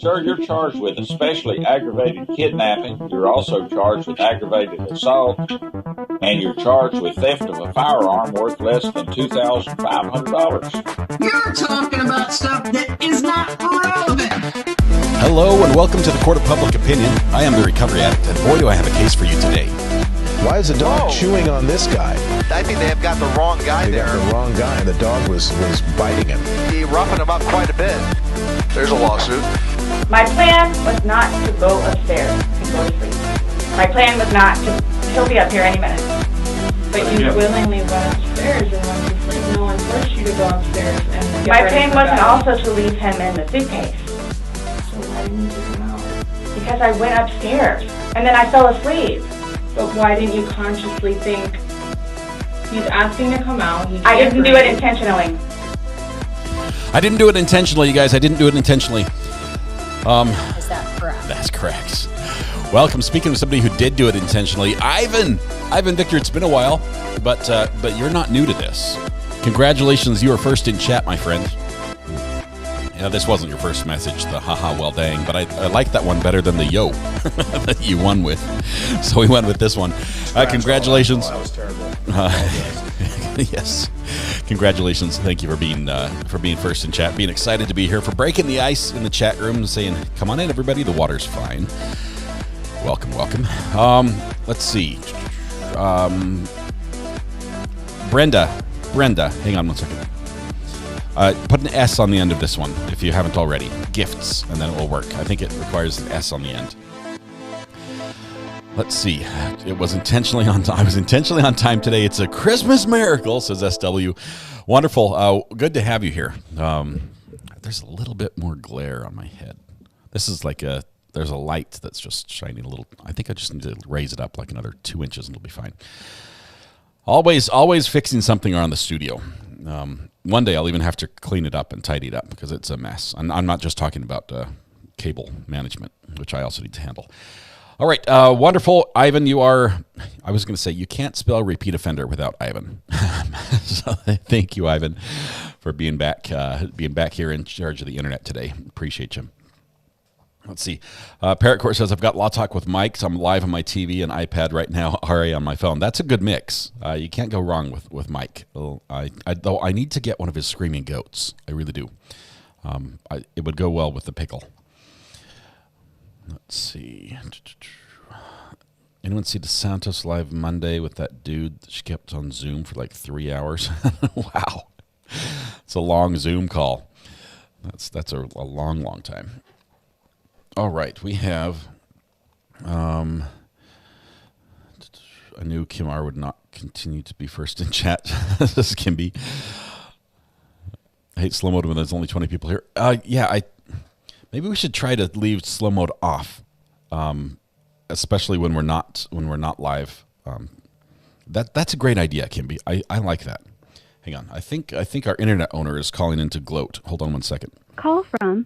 Sir, you're charged with especially aggravated kidnapping. You're also charged with aggravated assault, and you're charged with theft of a firearm worth less than $2,500. You're talking about stuff that is not relevant. Hello and welcome to the Court of Public Opinion. I am the Recovery Addict, and boy do I have a case for you today. Why is the dog chewing on this guy? I think they have got the wrong guy there. Got the wrong guy. The dog was biting him. He roughing him up quite a bit. There's a lawsuit. My plan was not to go upstairs and go to sleep. My plan was not to, he'll be up here any minute. But you willingly went upstairs and went to sleep. No one forced you to go upstairs. And my plan wasn't also to leave him in the suitcase. So why didn't you take him out? Because I went upstairs and then I fell asleep. But why didn't you consciously think he's asking to come out? I didn't do it intentionally. I didn't do it intentionally, you guys. I didn't do it intentionally. Is that correct? That's correct. Welcome. Speaking of somebody who did do it intentionally, Ayden. Ayden Victor, it's been a while, but you're not new to this. Congratulations, you are first in chat, my friend. Yeah, this wasn't your first message, the haha, well dang, but I like that one better than the yo that you won with. So we went with this one. Congratulations. That was terrible. Yes. Congratulations. Thank you for being first in chat, being excited to be here, for breaking the ice in the chat room, saying, come on in, everybody. The water's fine. Welcome. Let's see. Brenda, hang on one second. Put an S on the end of this one if you haven't already. Gifts, and then it will work. I think it requires an S on the end. Let's see. It was intentionally on time. I was intentionally on time today. It's a Christmas miracle, says SW. Wonderful. Good to have you here. There's a little bit more glare on my head. This is like there's a light that's just shining a little. I think I just need to raise it up like another 2 inches and it'll be fine. Always fixing something around the studio. One day I'll even have to clean it up and tidy it up because it's a mess. I'm not just talking about cable management, which I also need to handle. All right, wonderful. Ayden, I was going to say, you can't spell repeat offender without Ayden. So thank you, Ayden, for being back here in charge of the internet today. Appreciate you. Let's see. Parrot Court says, I've got Law Talk with Mike, so I'm live on my TV and iPad right now, RA on my phone. That's a good mix. You can't go wrong with Mike. Though I need to get one of his screaming goats. I really do. It would go well with the pickle. Let's see. Anyone see the Santos live Monday with that dude that she kept on Zoom for like 3 hours? Wow. It's a long Zoom call. That's a long time. All right, we have, I knew Kim R would not continue to be first in chat. This is Kimby. I hate slow mode when there's only 20 people here. Maybe we should try to leave slow mode off, especially when we're not live. That's a great idea, Kimby. I like that. Hang on, I think our internet owner is calling in to gloat. Hold on one second. Call from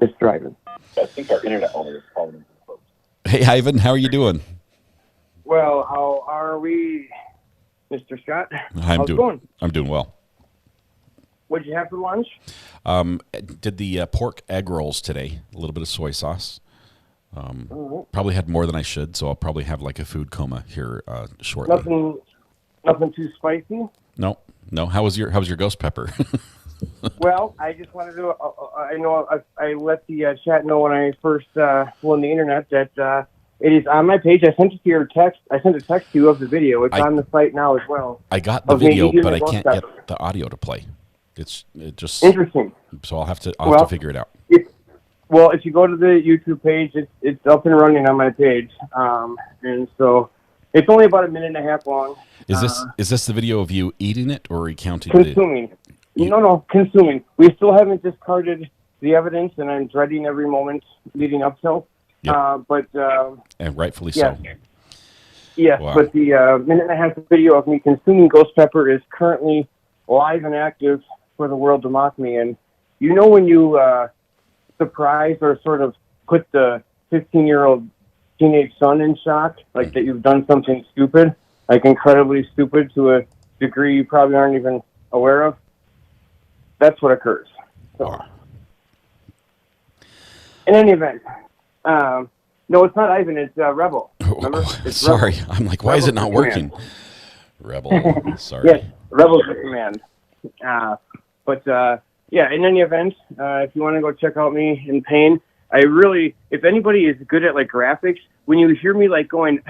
Mr. Ayden. I think our internet owner is calling in. Hey, Ayden, how are you doing? Well, how are we, Mr. Scott? I'm doing well. What'd you have for lunch? Did the pork egg rolls today. A little bit of soy sauce. Probably had more than I should, so I'll probably have like a food coma here shortly. Nothing too spicy? No. How was your ghost pepper? Well, I just wanted to. I let the chat know when I first won the internet that it is on my page. I sent it to your text. I sent a text to you of the video. It's on the site now as well. I got the video, but I can't get the audio to play. It just interesting. So I'll have to figure it out. If you go to the YouTube page, it's up and running on my page, and so it's only about a minute and a half long. Is this the video of you eating it or recounting? Consuming. No, consuming. We still haven't discarded the evidence, and I'm dreading every moment leading up till. Yep. And rightfully so. Yes, wow. But the minute and a half video of me consuming ghost pepper is currently live and active for the world to mock me. And you know when you surprise or sort of put the 15-year-old teenage son in shock, like that you've done something stupid, like incredibly stupid to a degree you probably aren't even aware of? That's what occurs. So. in any event, no, it's not Ayden. It's Rebel. Remember? It's sorry, Rebel. I'm like, why Rebel's is it not the working? command. Rebel. Sorry. Yes, Rebel's the command. Yeah, in any event, if you want to go check out me in pain, I really, if anybody is good at like graphics, when you hear me like going,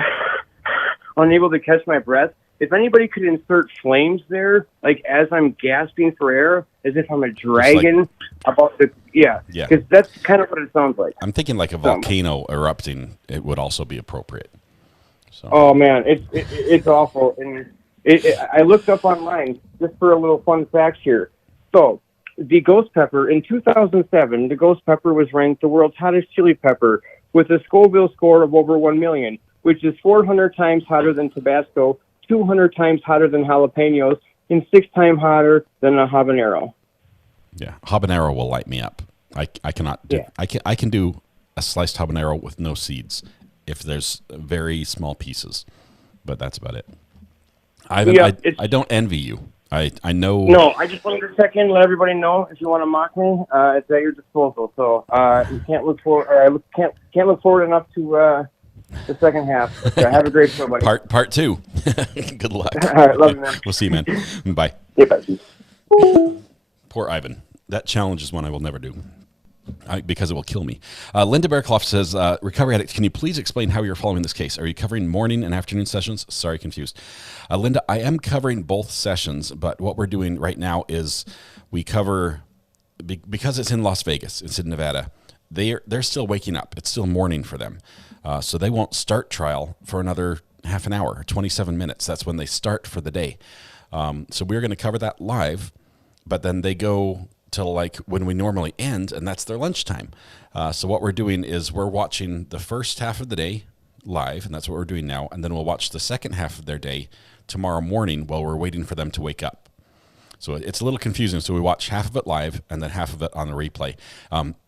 unable to catch my breath, if anybody could insert flames there, like as I'm gasping for air, as if I'm a dragon because that's kind of what it sounds like. I'm thinking like a volcano erupting. It would also be appropriate. So. Oh man, it's awful, and I looked up online just for a little fun fact here. So the ghost pepper in 2007, the ghost pepper was ranked the world's hottest chili pepper with a Scoville score of over 1 million, which is 400 times hotter than Tabasco, 200 times hotter than jalapenos, and 6 times hotter than a habanero. Yeah, habanero will light me up. I cannot do. Yeah. I can do a sliced habanero with no seeds if there's very small pieces, but that's about it. I don't envy you. I know. No, I just wanted to check in, let everybody know if you want to mock me, it's at your disposal. So you can't look can't look forward enough to the second half. So have a great show, buddy. Part 2. Good luck. All right, love you, man. We'll see you, man. Bye. Yeah, bye. Poor Ayden. That challenge is one I will never do. Because it will kill me. Linda Bearclough says, Recovery Addict, can you please explain how you're following this case? Are you covering morning and afternoon sessions? Sorry, confused. Linda, I am covering both sessions, but what we're doing right now is we cover, because it's in Las Vegas, it's in Nevada, they're still waking up. It's still morning for them. So they won't start trial for another half an hour, 27 minutes. That's when they start for the day. So we're going to cover that live, but then they go till like when we normally end, and that's their lunchtime. So what we're doing is we're watching the first half of the day live, and that's what we're doing now, and then we'll watch the second half of their day tomorrow morning while we're waiting for them to wake up. So it's a little confusing. So we watch half of it live and then half of it on the replay.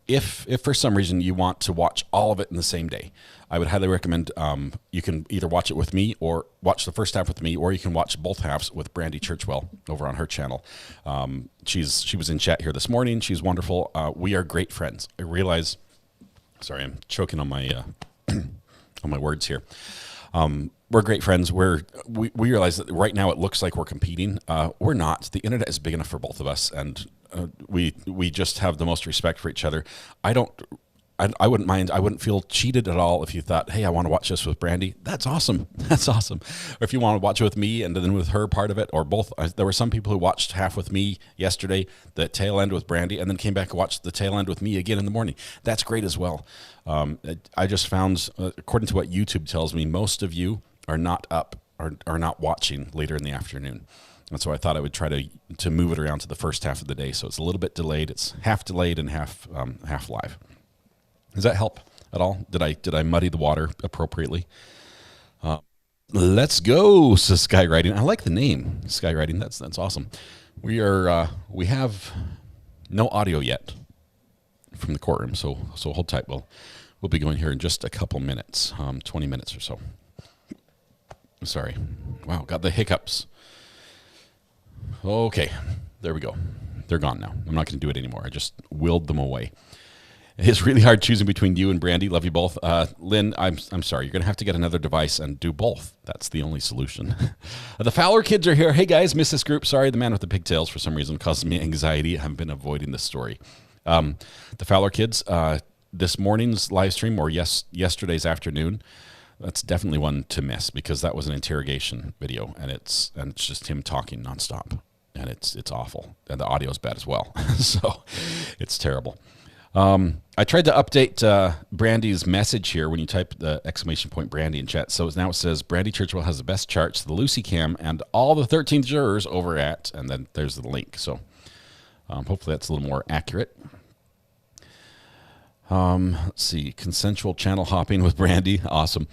If for some reason you want to watch all of it in the same day, I would highly recommend you can either watch it with me or watch the first half with me, or you can watch both halves with Brandy Churchwell over on her channel. She was in chat here this morning. She's wonderful. We are great friends. I realize, sorry, I'm choking on my on my words here. We're great friends. We realize that right now it looks like we're competing. We're not. The internet is big enough for both of us, and we just have the most respect for each other. I wouldn't mind. I wouldn't feel cheated at all if you thought, hey, I want to watch this with Brandy. That's awesome. That's awesome. Or if you want to watch it with me and then with her part of it, or both. There were some people who watched half with me yesterday, the tail end with Brandy, and then came back and watched the tail end with me again in the morning. That's great as well. I just found, according to what YouTube tells me, most of you are not up or are not watching later in the afternoon. And so I thought I would try to move it around to the first half of the day. So it's a little bit delayed. It's half delayed and half live. Does that help at all? Did I muddy the water appropriately? Let's go, Skywriting. I like the name, Skywriting. That's awesome. We have no audio yet from the courtroom, so hold tight. We'll be going here in just a couple minutes, 20 minutes or so. Sorry. Wow, got the hiccups. Okay, there we go. They're gone now. I'm not going to do it anymore. I just willed them away. It's really hard choosing between you and Brandy. Love you both. Lynn, I'm sorry. You're going to have to get another device and do both. That's the only solution. The Fowler kids are here. Hey, guys, miss this group. Sorry, the man with the pigtails for some reason causes me anxiety. I've been avoiding this story. The Fowler kids, this morning's live stream or yesterday's afternoon, that's definitely one to miss because that was an interrogation video, and it's just him talking nonstop, and it's awful, and the audio's bad as well. So it's terrible. I tried to update Brandy's message here when you type the ! Brandy in chat. So now it says Brandy Churchwell has the best charts, the Lucy Cam, and all the 13th jurors over at, and then there's the link. So hopefully that's a little more accurate. Let's see, consensual channel hopping with Brandy. Awesome.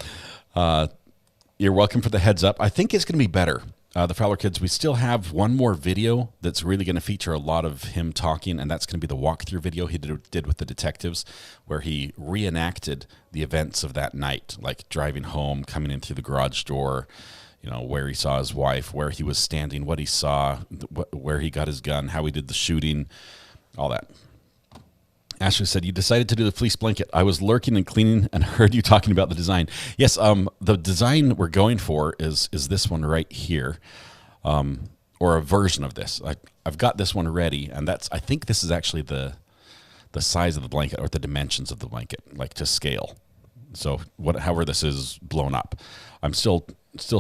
You're welcome for the heads up. I think it's going to be better. The Fowler kids, we still have one more video that's really going to feature a lot of him talking, and that's going to be the walkthrough video he did with the detectives, where he reenacted the events of that night, like driving home, coming in through the garage door, where he saw his wife, where he was standing, what he saw, where he got his gun, how he did the shooting, all that. Ashley said, you decided to do the fleece blanket. I was lurking and cleaning and heard you talking about the design. Yes, the design we're going for is this one right here, or a version of this. I've got this one ready, and I think this is actually the size of the blanket or the dimensions of the blanket, like to scale. So however this is blown up, I'm still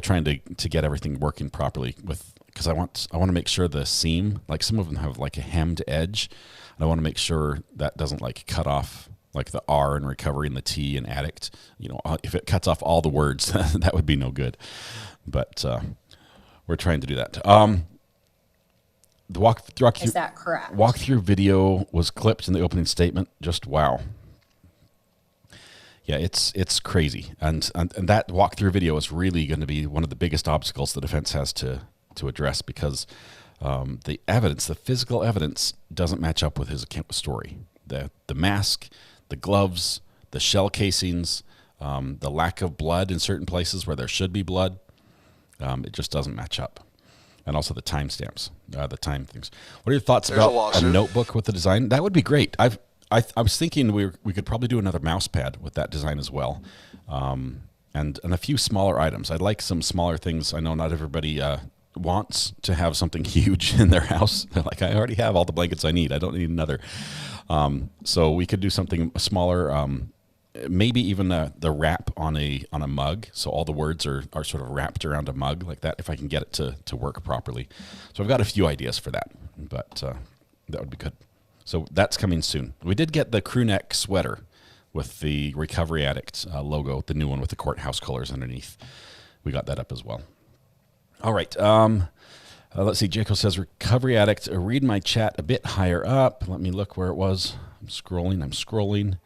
trying to get everything working properly because I want to make sure the seam, like some of them have like a hemmed edge, and I want to make sure that doesn't like cut off like the R in recovery and the T in addict. You know, if it cuts off all the words, that would be no good. But we're trying to do that. The walkthrough, is that correct? Walkthrough video was clipped in the opening statement. Just wow. Yeah, it's crazy, and that walkthrough video is really going to be one of the biggest obstacles the defense has to address because the evidence, the physical evidence, doesn't match up with his story. The mask, the gloves, the shell casings, the lack of blood in certain places where there should be blood, it just doesn't match up. And also the timestamps, the time things. What are your thoughts about a notebook with the design? That would be great. I was thinking we could probably do another mouse pad with that design as well, and a few smaller items. I'd like some smaller things. I know not everybody wants to have something huge in their house. They're like, I already have all the blankets I need. I don't need another. So we could do something smaller. Maybe even the wrap on a mug, so all the words are sort of wrapped around a mug like that, if I can get it to work properly. So I've got a few ideas for that, but that would be good. So that's coming soon. We did get the crew neck sweater with the Recovery Addict logo, the new one with the courthouse colors underneath. We got that up as well. All right. Let's see. Jacob says, Recovery Addict, read my chat a bit higher up. Let me look where it was. I'm scrolling.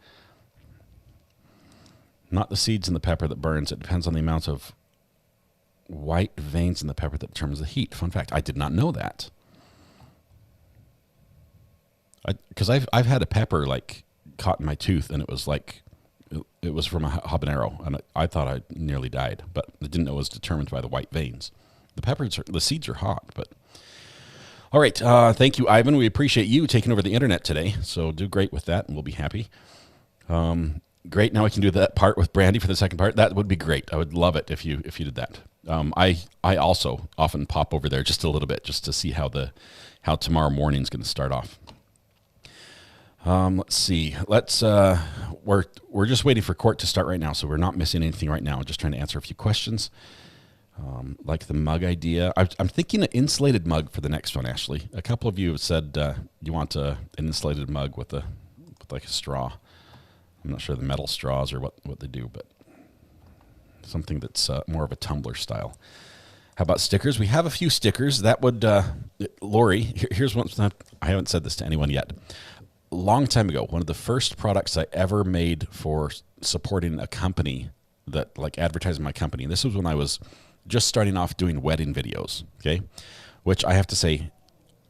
Not the seeds in the pepper that burns. It depends on the amount of white veins in the pepper that determines the heat. Fun fact, I did not know that. Because I've had a pepper like caught in my tooth, and it was like it was from a habanero, and I thought I nearly died, but I didn't know it was determined by the white veins. The seeds are hot, but all right. Thank you, Ivan. We appreciate you taking over the internet today. So do great with that, and we'll be happy. Great. Now I can do that part with Brandy for the second part. That would be great. I would love it if you did that. I also often pop over there just a little bit just to see how tomorrow morning is going to start off. Let's see. We're just waiting for court to start right now, so we're not missing anything right now. I'm just trying to answer a few questions. Like the mug idea. I'm thinking an insulated mug for the next one, Ashley. A couple of you have said you want an insulated mug with like a straw. I'm not sure the metal straws or what they do, but something that's more of a tumbler style. How about stickers? We have a few stickers. That would, Lori, here's one. I haven't said this to anyone yet. Long time ago, one of the first products I ever made for supporting a company that like advertising my company. And this was when I was just starting off doing wedding videos. Okay. Which I have to say,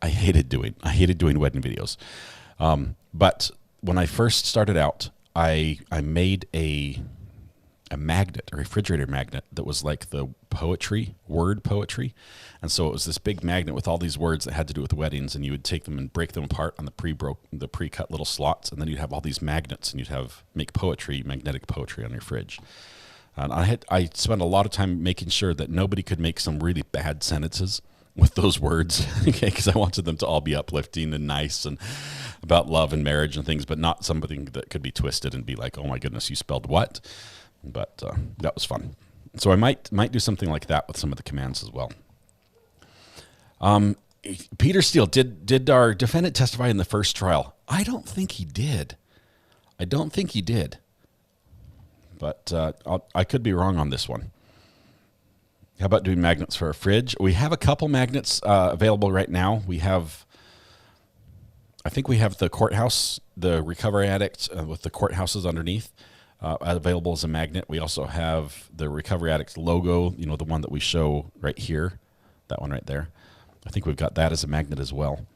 I hated doing wedding videos. But when I first started out, I made a magnet, a refrigerator magnet that was like the word poetry. And so it was this big magnet with all these words that had to do with weddings, and you would take them and break them apart on the pre-cut little slots, and then you'd have all these magnets, and you'd make magnetic poetry on your fridge. And I spent a lot of time making sure that nobody could make some really bad sentences with those words, okay, because I wanted them to all be uplifting and nice and about love and marriage and things, but not something that could be twisted and be like, oh my goodness, you spelled what? But that was fun. So I might do something like that with some of the commands as well. Peter Steele, did our defendant testify in the first trial? I don't think he did. But I could be wrong on this one. How about doing magnets for a fridge? We have a couple magnets available right now. I think we have the courthouse, the Recovery Addict with the courthouses underneath available as a magnet. We also have the Recovery Addict logo, the one that we show right here, that one right there. I think we've got that as a magnet as well.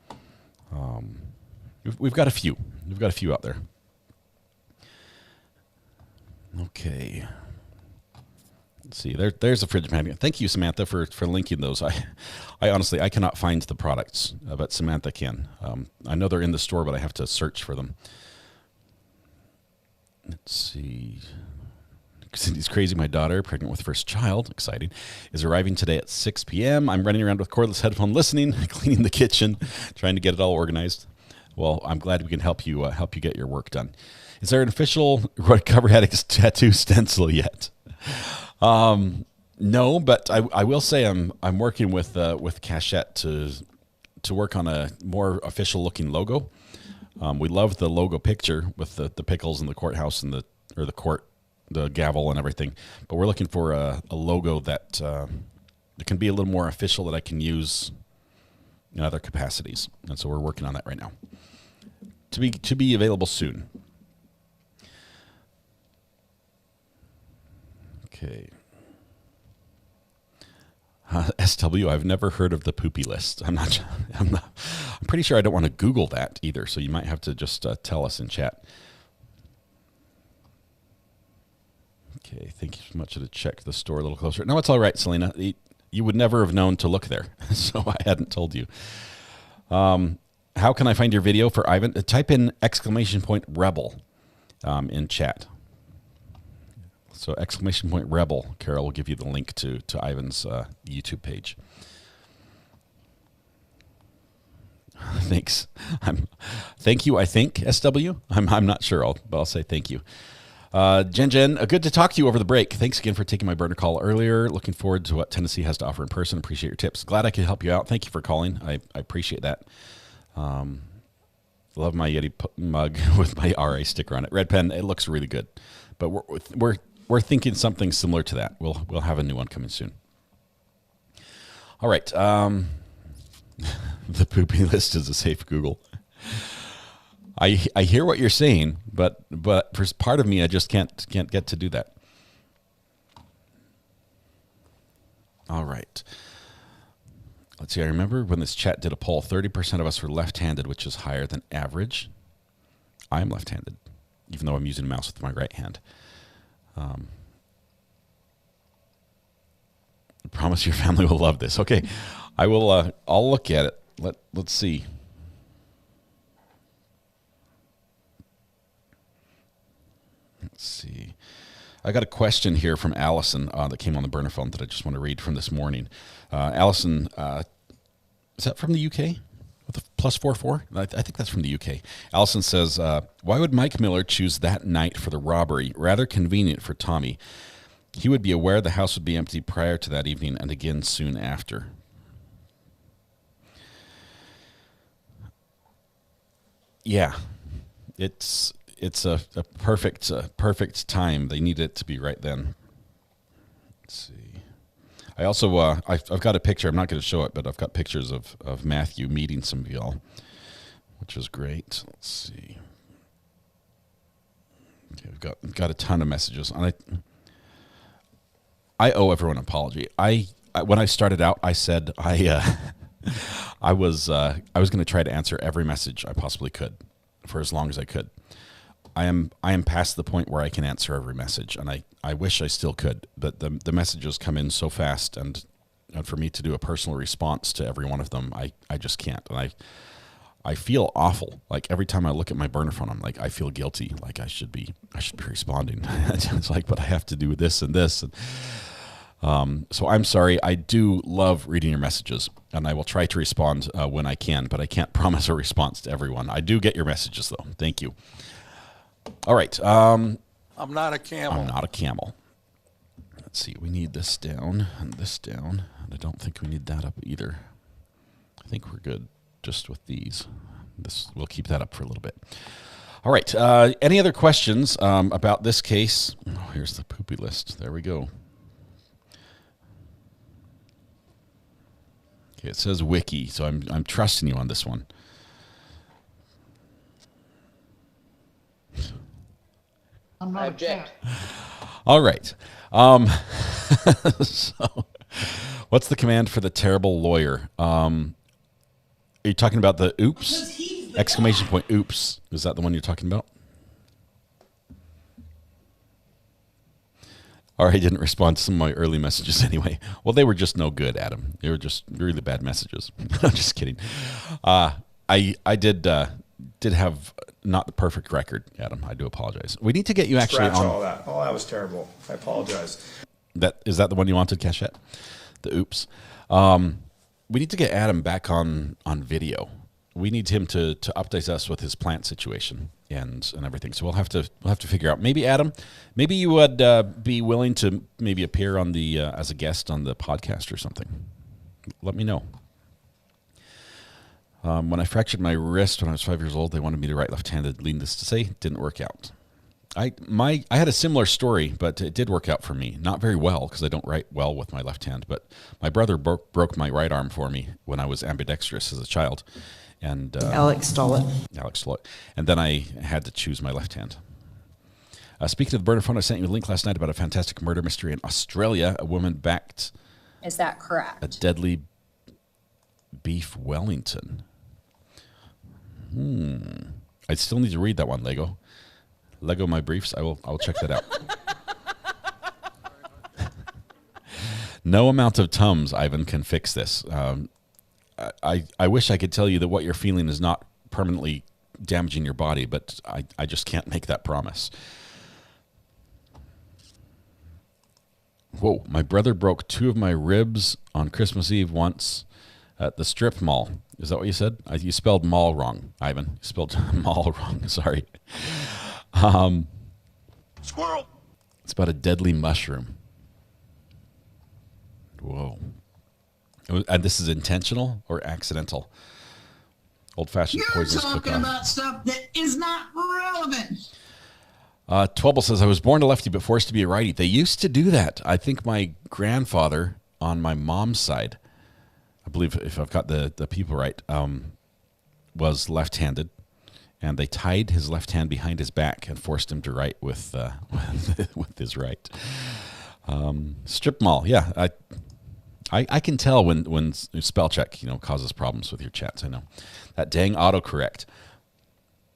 We've got a few. We've got a few out there. Okay. Let's see. There's a fridge magnet. Thank you, Samantha, for linking those. I honestly, I cannot find the products, but Samantha can. I know they're in the store, but I have to search for them. Let's see. Cindy's crazy. My daughter, pregnant with first child, exciting, is arriving today at 6 p.m. I'm running around with cordless headphone listening, cleaning the kitchen, trying to get it all organized. Well, I'm glad we can help you get your work done. Is there an official Recovery Addict tattoo stencil yet? No, but I will say I'm working with Cachette to work on a more official looking logo. We love the logo picture with the pickles and the courthouse and the court, the gavel and everything. But we're looking for a logo that can be a little more official that I can use in other capacities. And so we're working on that right now. To be available soon. Okay. SW, I've never heard of the poopy list. I'm pretty sure I don't want to Google that either. So you might have to just tell us in chat. Okay, thank you so much to check the store a little closer. No, it's all right, Selena. You would never have known to look there, so I hadn't told you. How can I find your video for Ayden? Type in !rebel in chat. So !rebel. Carol will give you the link to Ayden's YouTube page. Thanks. Thank you, I think, SW. I'm not sure, but I'll say thank you. Jen, good to talk to you over the break. Thanks again for taking my burner call earlier. Looking forward to what Tennessee has to offer in person. Appreciate your tips. Glad I could help you out. Thank you for calling. I appreciate that. Love my Yeti mug with my RA sticker on it. Red pen. It looks really good. But we're thinking something similar to that. We'll have a new one coming soon. All right. The poopy list is a safe Google. I hear what you're saying, but for part of me, I just can't get to do that. All right. Let's see. I remember when this chat did a poll, 30% of us were left-handed, which is higher than average. I am left-handed, even though I'm using a mouse with my right hand. I promise your family will love this. Okay, I will. I'll look at it. Let's see. Let's see. I got a question here from Allison that came on the burner phone that I just want to read from this morning. Allison, is that from the UK? With a +44? I think that's from the UK. Allison says, why would Mike Miller choose that night for the robbery? Rather convenient for Tommy. He would be aware the house would be empty prior to that evening and again soon after. Yeah, it's a perfect time. They need it to be right then. Let's see. I also I've got a picture. I'm not going to show it, but I've got pictures of Matthew meeting some of y'all, which is great. Let's see. Okay, we've got a ton of messages. I owe everyone an apology. When I started out, I said I was going to try to answer every message I possibly could for as long as I could. I am past the point where I can answer every message, and I wish I still could, but the messages come in so fast, and for me to do a personal response to every one of them, I just can't. And I feel awful. Like every time I look at my burner phone, I'm like, I feel guilty. Like I should be responding. It's like, but I have to do this and this. And, so I'm sorry. I do love reading your messages, and I will try to respond when I can, but I can't promise a response to everyone. I do get your messages, though. Thank you. All right. I'm not a camel. I'm not a camel. Let's see. We need this down and this down. And I don't think we need that up either. I think we're good just with these. We'll keep that up for a little bit. All right. Any other questions about this case? Oh, here's the poopy list. There we go. Okay, it says wiki, so I'm trusting you on this one. I object. All right. So, what's the command for the terrible lawyer? Are you talking about the oops? Exclamation point oops. Is that the one you're talking about? Or I didn't respond to some of my early messages anyway. Well, they were just no good, Adam. They were just really bad messages. I'm just kidding. I did did have not the perfect record, Adam. I do apologize. We need to get you actually Scratch on. all that. Oh, that was terrible. I apologize. Is that the one you wanted, Cachette? The oops. We need to get Adam back on video. We need him to update us with his plant situation and everything. So we'll have to figure out. Maybe Adam, maybe you would be willing to maybe appear on the as a guest on the podcast or something. Let me know. When I fractured my wrist when I was 5 years old, they wanted me to write left-handed. Needless to say, didn't work out. I had a similar story, but it did work out for me. Not very well because I don't write well with my left hand. But my brother broke my right arm for me when I was ambidextrous as a child, and Alex stole it. And then I had to choose my left hand. Speaking of the burner phone, I sent you a link last night about a fantastic murder mystery in Australia. A woman backed. Is that correct? A deadly beef Wellington. I still need to read that one, Lego my briefs. I will check that out. No amount of Tums, Ivan, can fix this. I wish I could tell you that what you're feeling is not permanently damaging your body, but I just can't make that promise. Whoa, my brother broke 2 of my ribs on Christmas Eve once at the strip mall. Is that what you said? You spelled mall wrong, Ivan. You spelled mall wrong. Sorry. Squirrel. It's about a deadly mushroom. Whoa. And this is intentional or accidental? Old-fashioned poisonous cook-off. You're talking about stuff that is not relevant. Twelble says, I was born a lefty but forced to be a righty. They used to do that. I think my grandfather on my mom's side, I believe if I've got the people right, was left-handed. And they tied his left hand behind his back and forced him to write with with his right. Strip mall, yeah. I can tell when spell check causes problems with your chats. I know that dang autocorrect.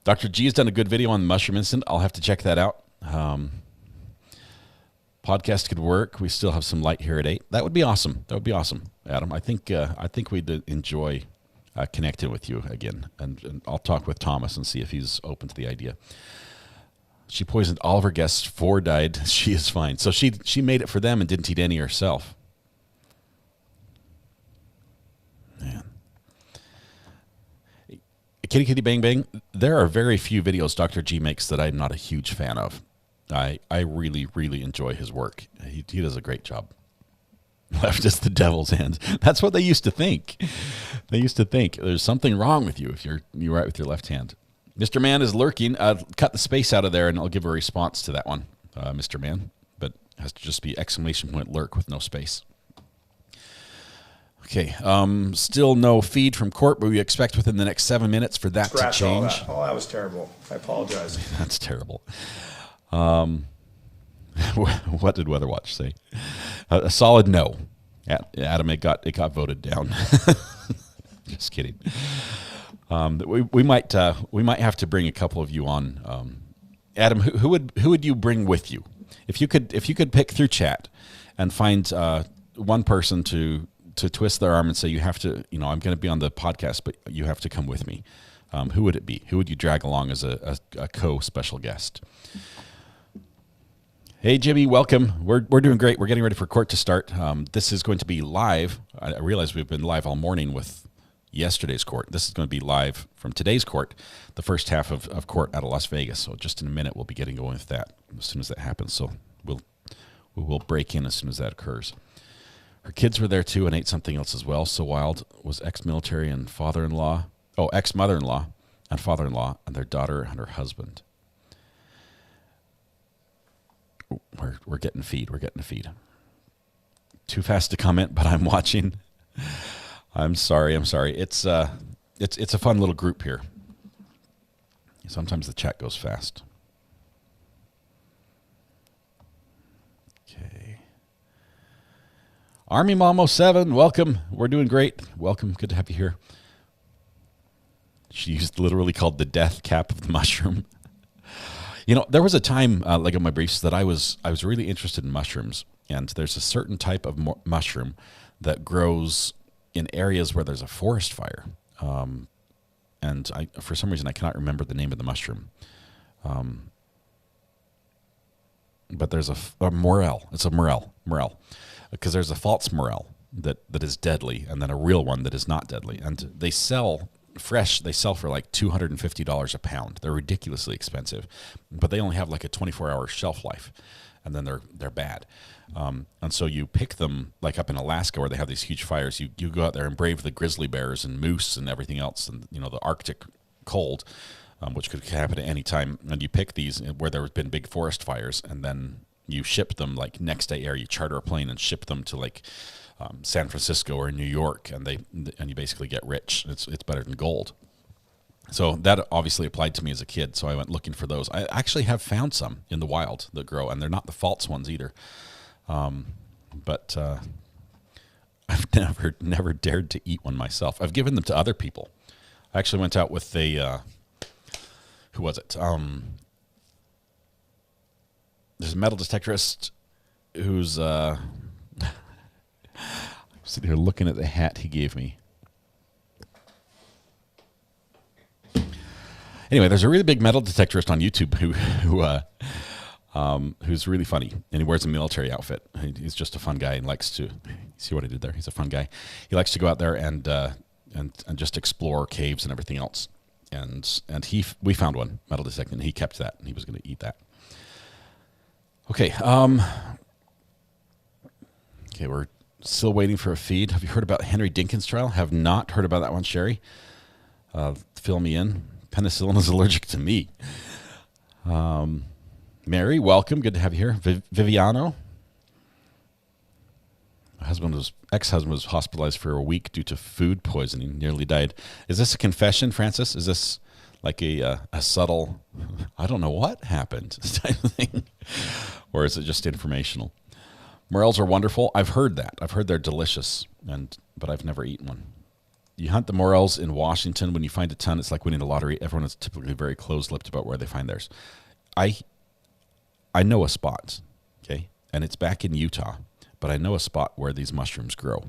Dr. G has done a good video on the mushroom incident. I'll have to check that out. Podcast could work. We still have some light here at 8. That would be awesome. That would be awesome, Adam. I think we'd enjoy connecting with you again, and I'll talk with Thomas and see if he's open to the idea. She poisoned all of her guests. 4 died. She is fine. So she made it for them and didn't eat any herself. Man. Kitty Kitty Bang Bang. There are very few videos Dr. G makes that I'm not a huge fan of. I really, really enjoy his work. He does a great job. Left is the devil's hand. That's what they used to think. They used to think there's something wrong with you if you write with your left hand. Mr. Man is lurking. Cut the space out of there, and I'll give a response to that one, Mr. Man. But it has to just be ! Lurk with no space. Okay. Still no feed from court, but we expect within the next 7 minutes for that to change. All that was terrible. I apologize. That's terrible. What did Weather Watch say? A solid no. Adam, it got voted down. Just kidding. We might have to bring a couple of you on. Adam, who would you bring with you if you could pick through chat and find one person to twist their arm and say, you have to, I'm going to be on the podcast, but you have to come with me. Who would it be? Who would you drag along as a co-special guest? Hey, Jimmy, welcome. We're doing great. We're getting ready for court to start. This is going to be live. I realize we've been live all morning with yesterday's court. This is going to be live from today's court, the first half of court out of Las Vegas. So just in a minute, we'll be getting going with that as soon as that happens. So we will break in as soon as that occurs. Her kids were there too and ate something else as well. So wild. Was ex-military and father-in-law. Oh, ex-mother-in-law and father-in-law and their daughter and her husband. We're getting feed. We're getting a feed. Too fast to comment, but I'm watching. I'm sorry. It's a fun little group here. Sometimes the chat goes fast. Okay. Army Mom 07, welcome. We're doing great. Welcome. Good to have you here. She's literally called the death cap of the mushroom. There was a time, like in my briefs, that I was really interested in mushrooms, and there's a certain type of mushroom that grows in areas where there's a forest fire. and for some reason I cannot remember the name of the mushroom. But there's a morel. It's a morel, because there's a false morel that is deadly, and then a real one that is not deadly. And they sell fresh. They sell for like $250 a pound. They're ridiculously expensive, but they only have like a 24-hour shelf life, and then they're bad. And so you pick them like up in Alaska where they have these huge fires. You go out there and brave the grizzly bears and moose and everything else, and the Arctic cold. Which could happen at any time, and you pick these where there have been big forest fires, and then you ship them like next day air. You charter a plane and ship them to like San Francisco or New York, and you basically get rich. It's better than gold. So that obviously applied to me as a kid. So I went looking for those. I actually have found some in the wild that grow, and they're not the false ones either. But I've never dared to eat one myself. I've given them to other people. I actually went out with a. Who was it? There's a metal detectorist who's I'm sitting here looking at the hat he gave me. Anyway, there's a really big metal detectorist on YouTube who's really funny, and he wears a military outfit. He's just a fun guy and likes to see what I did there. He's a fun guy. He likes to go out there and just explore caves and everything else. And we found one metal detector, and he kept that, and he was going to eat that. Okay. Okay, we're still waiting for a feed. Have you heard about Henry Dinkins' trial? Have not heard about that one, Sherry. Fill me in. Penicillin is allergic to me. Mary, welcome. Good to have you here. Viviano. Ex-husband was hospitalized for a week due to food poisoning, nearly died. Is this a confession, Francis? Is this like a subtle, I don't know what happened type of thing? Or is it just informational? Morels are wonderful. I've heard that. I've heard they're delicious, but I've never eaten one. You hunt the morels in Washington. When you find a ton, it's like winning the lottery. Everyone is typically very close-lipped about where they find theirs. I know a spot, okay, and it's back in Utah. But I know a spot where these mushrooms grow.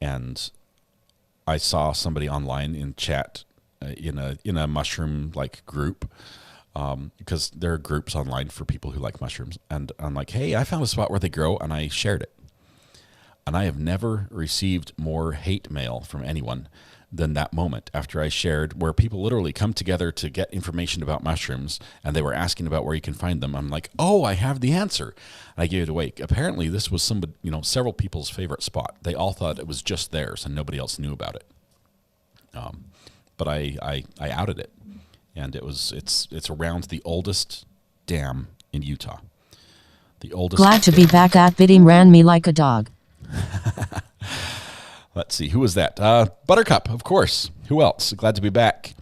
And I saw somebody online in chat in a mushroom like group, because there are groups online for people who like mushrooms. And I'm like, hey, I found a spot where they grow, and I shared it. And I have never received more hate mail from anyone than that moment after I shared, where people literally come together to get information about mushrooms, and they were asking about where you can find them. I'm like, oh, I have the answer. And I gave it away. Apparently, this was several people's favorite spot. They all thought it was just theirs, and nobody else knew about it. But I outed it, and it's around the oldest dam in Utah. The oldest. Glad to be back at bidding ran me like a dog. Let's see, who was that? Buttercup, of course. Who else? Glad to be back.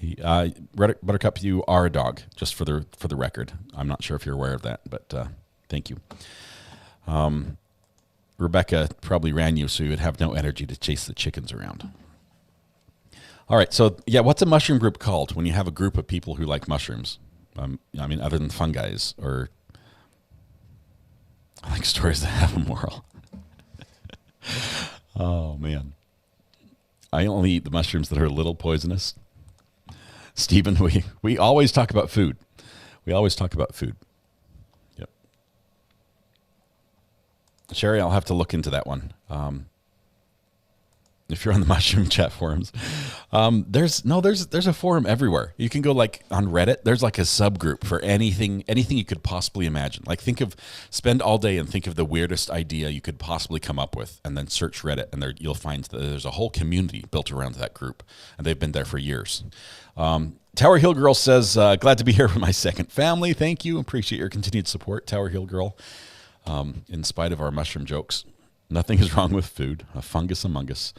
Buttercup, you are a dog, just for the record. I'm not sure if you're aware of that, but thank you. Rebecca probably ran you so you would have no energy to chase the chickens around. All right, so yeah, what's a mushroom group called when you have a group of people who like mushrooms? I mean, other than fungi, or I like stories that have a moral. Oh, man. I only eat the mushrooms that are a little poisonous. Stephen, we always talk about food. We always talk about food. Yep. Sherry, I'll have to look into that one. If you're on the mushroom chat forums, there's a forum everywhere. You can go like on Reddit. There's like a subgroup for anything you could possibly imagine. Like spend all day and think of the weirdest idea you could possibly come up with, and then search Reddit, and you'll find that there's a whole community built around that group, and they've been there for years. Tower Hill Girl says, glad to be here with my second family. Thank you. Appreciate your continued support, Tower Hill Girl. In spite of our mushroom jokes. Nothing is wrong with food. A fungus among us.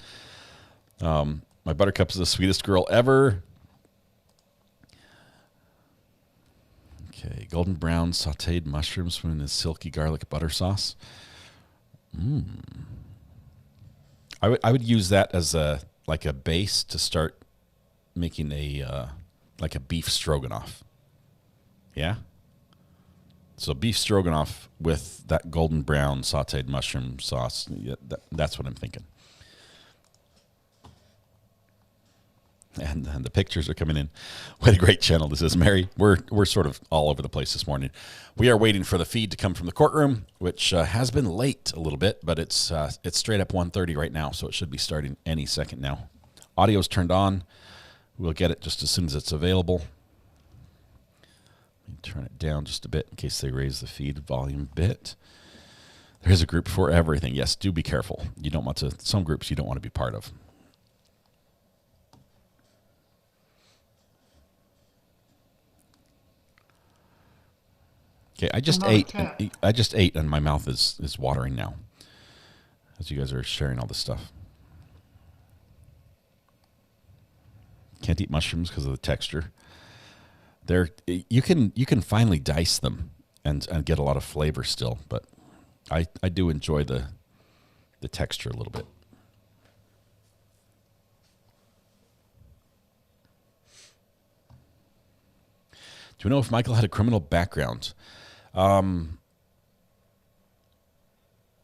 My Buttercup is the sweetest girl ever. Okay, golden brown sautéed mushrooms from the silky garlic butter sauce. I would use that as a base to start making a beef stroganoff. Yeah. So beef stroganoff with that golden brown sautéed mushroom sauce. Yeah, that's what I'm thinking. And the pictures are coming in. What a great channel this is, Mary. We're sort of all over the place this morning. We are waiting for the feed to come from the courtroom, which has been late a little bit, but it's straight up 1:30 right now, so it should be starting any second now. Audio's turned on. We'll get it just as soon as it's available. Let me turn it down just a bit in case they raise the feed volume a bit. There's a group for everything. Yes, do be careful. You don't want to. Some groups you don't want to be part of. Okay, I just ate, and my mouth is watering now, as you guys are sharing all this stuff. Can't eat mushrooms because of the texture. You can finally dice them and get a lot of flavor still, but I do enjoy the texture a little bit. Do you know if Michael had a criminal background?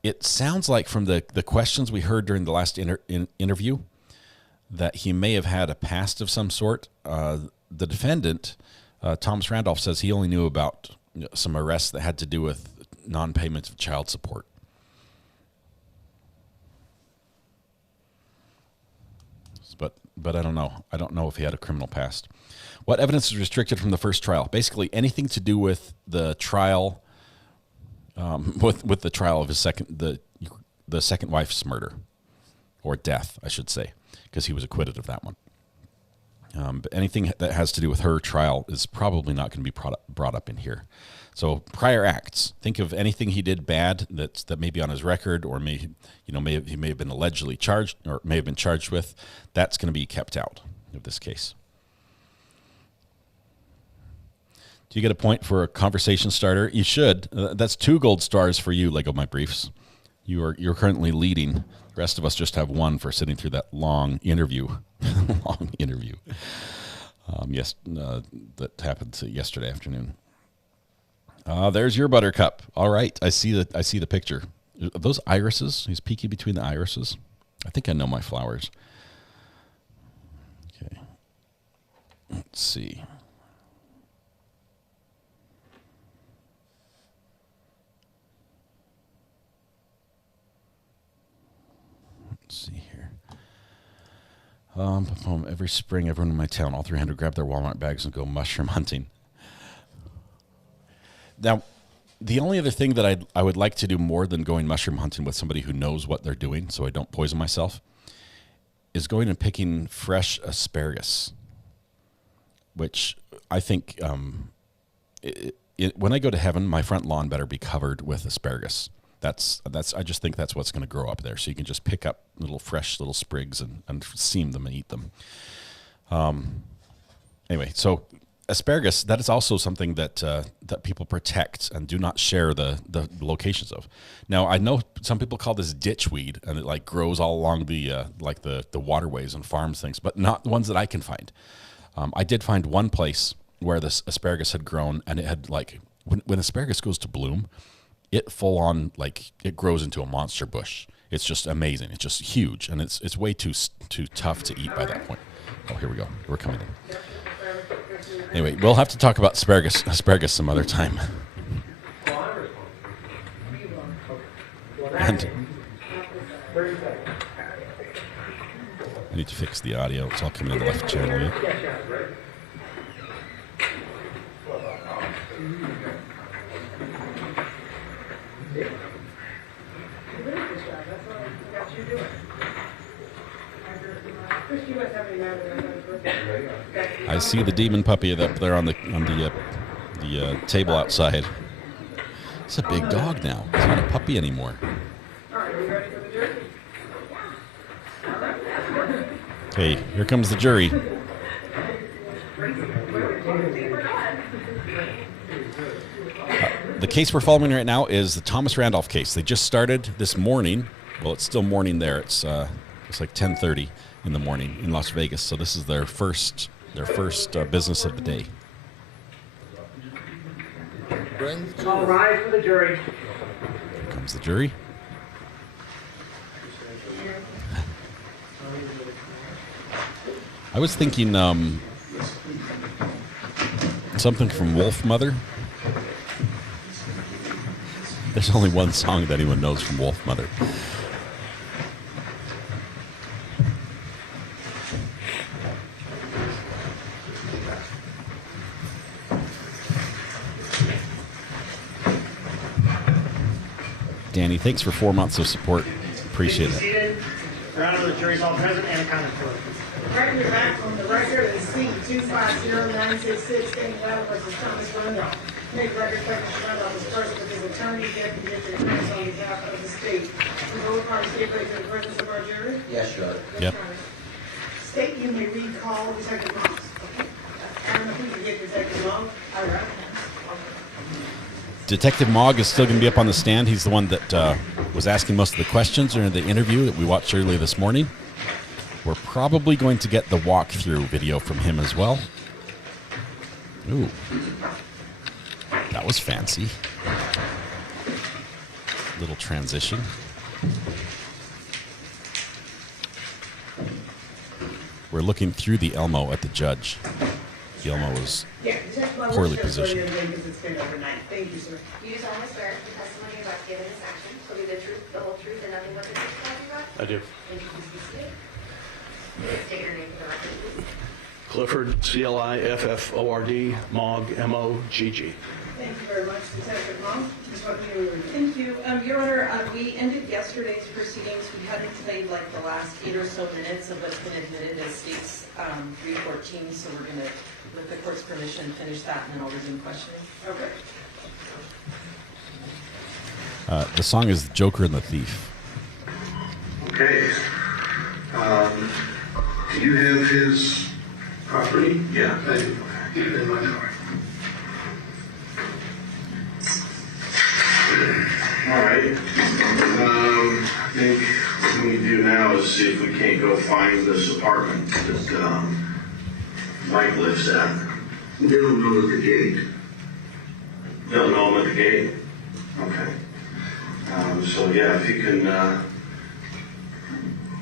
It sounds like from the questions we heard during the last interview that he may have had a past of some sort. The defendant, Thomas Randolph, says he only knew about some arrests that had to do with non-payment of child support. But I don't know. I don't know if he had a criminal past. What evidence is restricted from the first trial? Basically, anything to do with the trial, with the trial of his the second wife's murder, or death, I should say, because he was acquitted of that one. But anything that has to do with her trial is probably not going to be brought up in here. So prior acts. Think of anything he did bad that may be on his record, or he may have been allegedly charged, or may have been charged with. That's going to be kept out of this case. Do you get a point for a conversation starter? You should. That's 2 gold stars for you, Lego My Briefs. You're currently leading. The rest of us just have 1 for sitting through that long interview. Yes, that happened yesterday afternoon. There's your buttercup. All right, I see the picture. Are those irises? He's peeking between the irises. I think I know my flowers. Okay. Let's see. See here. Every spring, everyone in my town, all 300, grab their Walmart bags and go mushroom hunting. Now, the only other thing that I would like to do more than going mushroom hunting with somebody who knows what they're doing, so I don't poison myself, is going and picking fresh asparagus, which I think when I go to heaven, my front lawn better be covered with asparagus. I just think that's what's going to grow up there. So you can just pick up fresh little sprigs and seam them and eat them. Anyway, so asparagus, that is also something that people protect and do not share the locations of. Now, I know some people call this ditchweed, and it grows all along the waterways and farms things, but not the ones that I can find. I did find one place where this asparagus had grown, and it had when asparagus goes to bloom, it full on it grows into a monster bush. It's just amazing. It's just huge, and it's way too tough to eat by that point. Oh, here we go. We're coming in. Anyway, we'll have to talk about asparagus some other time. And I need to fix the audio. It's all coming in the left channel yet. I see the demon puppy up there on the table outside. It's a big dog now. It's not a puppy anymore. Okay, here comes the jury. The case we're following right now is the Thomas Randolph case. They just started this morning. Well, it's still morning there. It's like 10:30 in the morning in Las Vegas. So this is their first business of the day. All rise for the jury. Here comes the jury. I was thinking something from Wolf Mother. There's only one song that anyone knows from Wolf Mother. Danny, thanks for 4 months of support. Appreciate it. Your Honor, the jury's all present and accounted for. Record back on the record is C250966, stating Ladder versus Thomas Randolph. Make record that Mr. Randolph is present with his attorney, deputy district attorney on behalf of the state. Will the record state ready to the presence of our jury? Yes, Your Honor. Yep. State, you may recall Detective Moss. Okay. Aaron, if we can get Detective Moss. All right. Detective Mogg is still going to be up on the stand. He's the one that was asking most of the questions during the interview that we watched earlier this morning. We're probably going to get the walkthrough video from him as well. Ooh. That was fancy. Little transition. We're looking through the Elmo at the judge. The Elmo was poorly positioned. Thank you, sir. You solemnly swear the testimony you're about to give in this action shall be the truth, the whole truth, and nothing but the truth, so help you God? I do. Thank you, please be seated. State your name for the record, please. Clifford, C-L-I-F-F-O-R-D, Mogg, M-O-G-G. Thank you very much, Detective Moss. Ms. Buckingham. Thank you. Your Honor, we ended yesterday's proceedings. We hadn't played like the last 8 or so minutes of what's been admitted as States 314, so we're going to, with the court's permission, finish that and then I'll resume questioning. Okay. The song is Joker and the Thief. Okay. Do you have his property? Yeah, I do. Keep it in my car. All right. I think what we do now is see if we can't go find this apartment that Mike lives at. They don't know at the gate. They don't know him at the gate? Okay. So yeah, if you can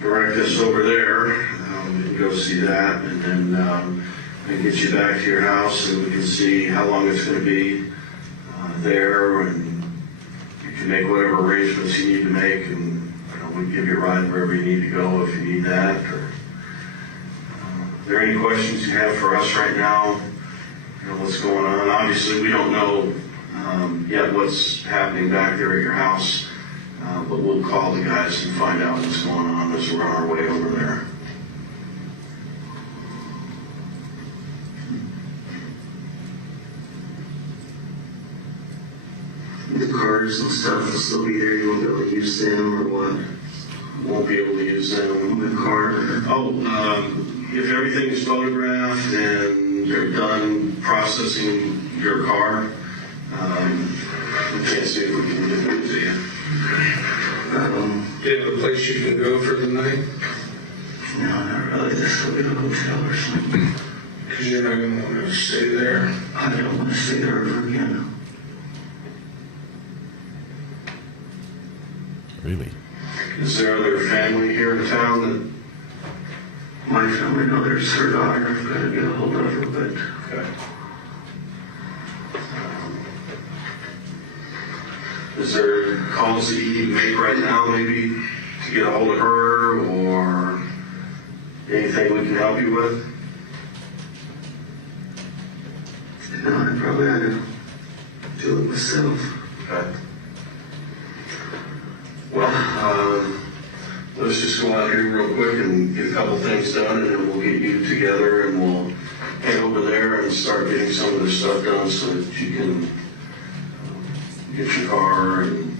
direct us over there, we can go see that, and then and get you back to your house, and we can see how long it's going to be there, and you can make whatever arrangements you need to make, and we can give you a ride wherever you need to go if you need that. Or, are there any questions you have for us right now? What's going on? Obviously, we don't know yet what's happening back there at your house, but we'll call the guys and find out what's going on as we're on our way over there. The cars and stuff will still be there. You won't be able to use them, or what? Won't be able to use them. The car. Oh, if everything's photographed and they're done processing your car, we can't see if we can give it to you. Do you have a place you can go for the night? No, not really. This will be a hotel or something. Because you're not going to want to stay there. I don't want to stay there ever again. Really? Is there other family here in town that... My family, no, there's her daughter. I've got to get a hold of her, but... Okay. Is there calls that you need to make right now, maybe, to get a hold of her, or anything we can help you with? No, I probably ought to do it myself. Okay. Well, let's just go out here real quick and get a couple things done, and then we'll get you together, and we'll head over there and start getting some of this stuff done so that you can get your car and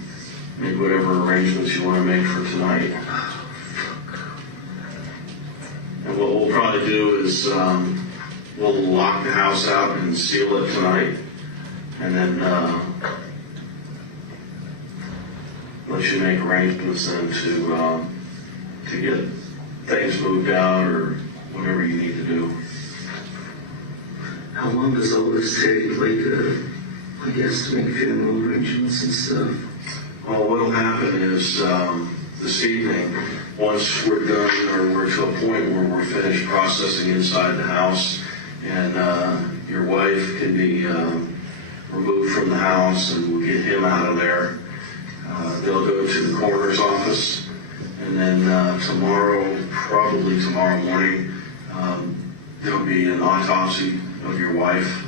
make whatever arrangements you want to make for tonight. And what we'll probably do is we'll lock the house out and seal it tonight, and then let you make arrangements then to get things moved out or whatever you need to do. How long does all this take? Like, I guess to make funeral arrangements and stuff. Well, what'll happen is this evening once we're done, or we're to a point where we're finished processing inside the house, and your wife can be removed from the house, and we'll get him out of there. They'll go to the coroner's office, and then probably tomorrow morning, there'll be an autopsy of your wife.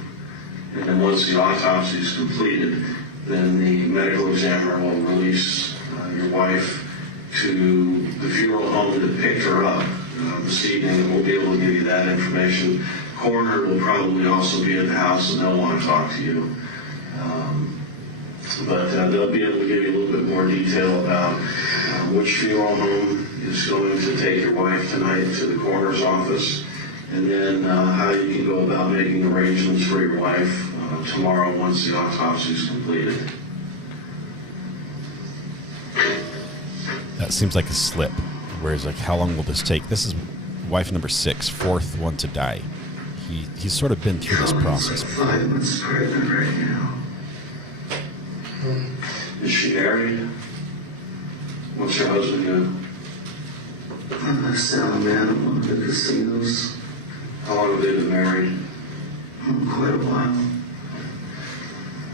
And then once the autopsy is completed, then the medical examiner will release your wife to the funeral home that picked her up this evening, and we'll be able to give you that information. Coroner will probably also be at the house, and they'll want to talk to you. But they'll be able to give you a little bit more detail about which funeral home is going to take your wife tonight to the coroner's office, and then how you can go about making arrangements for your wife tomorrow once the autopsy is completed. That seems like a slip. Whereas, like, how long will this take? This is wife number 6, fourth one to die. He's sort of been through this process. 5 months pregnant right now. Is she married? What's your husband do? I'm a salesman at one of the casinos. How long have they been married? Quite a while.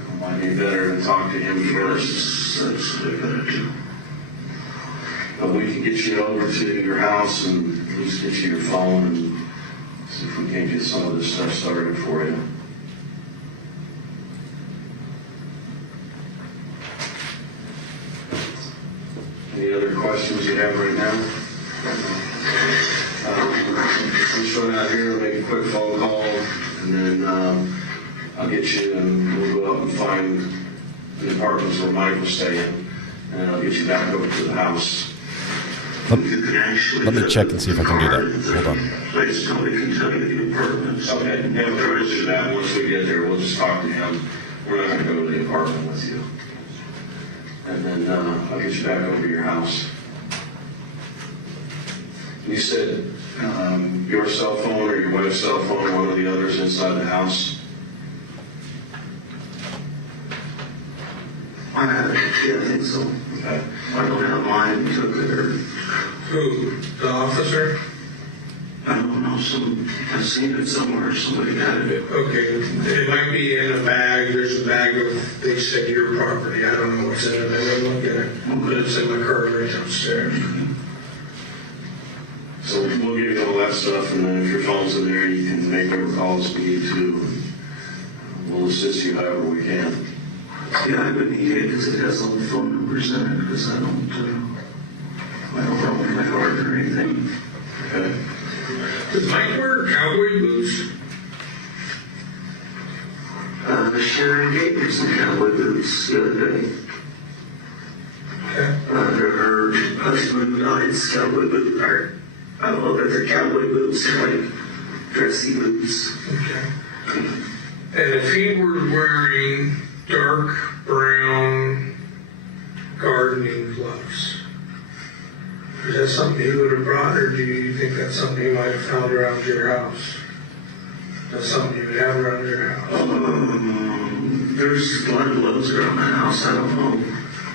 It might be better to talk to him first. That's what I better do. But we can get you over to your house and at least get you your phone and see if we can't get some of this stuff started for you. Any other questions you have right now? I'm just run out here and make a quick phone call, and then I'll get you, and we'll go up and find the apartments where Mike was staying, and I'll get you back over to the house. Let me check and see if I can do that. Hold on. Please tell me Kentucky the apartments. Okay, have a choice to that. Once we get there, we'll just talk to him. We're not going to go to the apartment with you. And then I'll get you back over to your house. You said your cell phone or your wife's cell phone, one of the others inside the house? Yeah, I think so. Okay. I don't have mine. We took it. Who? The officer? I don't know. I've seen it somewhere. Somebody had it. Okay. It might be in a bag. There's a bag of, they said, your property. I don't know what's in it. I didn't look at it. But it's in my car right downstairs. So we'll give you all that stuff, and then if your phone's in there, you can make whatever calls we need to. We'll assist you however we can. Yeah, I would need it because it has all the phone numbers in it, because I don't know my card or anything. Okay. Does Mike wear cowboy boots? Sharon gave me some cowboy boots the other day. Okay. Her husband Nine's cowboy boots are, I don't know if they're cowboy boots, they're like dressy boots. Okay. And if he were wearing dark brown gardening gloves, is that something he would have brought, or do you think that's something he might have found around your house? That's something you would have around your house? There's a lot of gloves around my house, I don't know.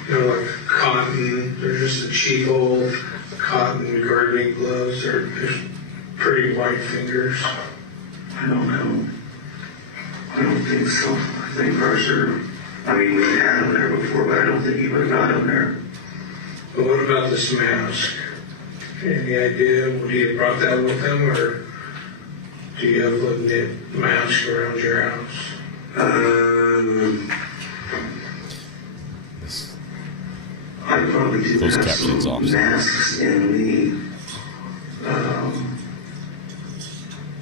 You know, like cotton, they're just the cheap old cotton gardening gloves, they're just pretty white fingers. I don't know. I don't think so. I think ours are, I mean, we had them there before, but I don't think he would have got them there. But what about this mask? Any idea? Would he have brought that with him, or do you have a knit mask around your house? I probably did those have captions some off. masks in the,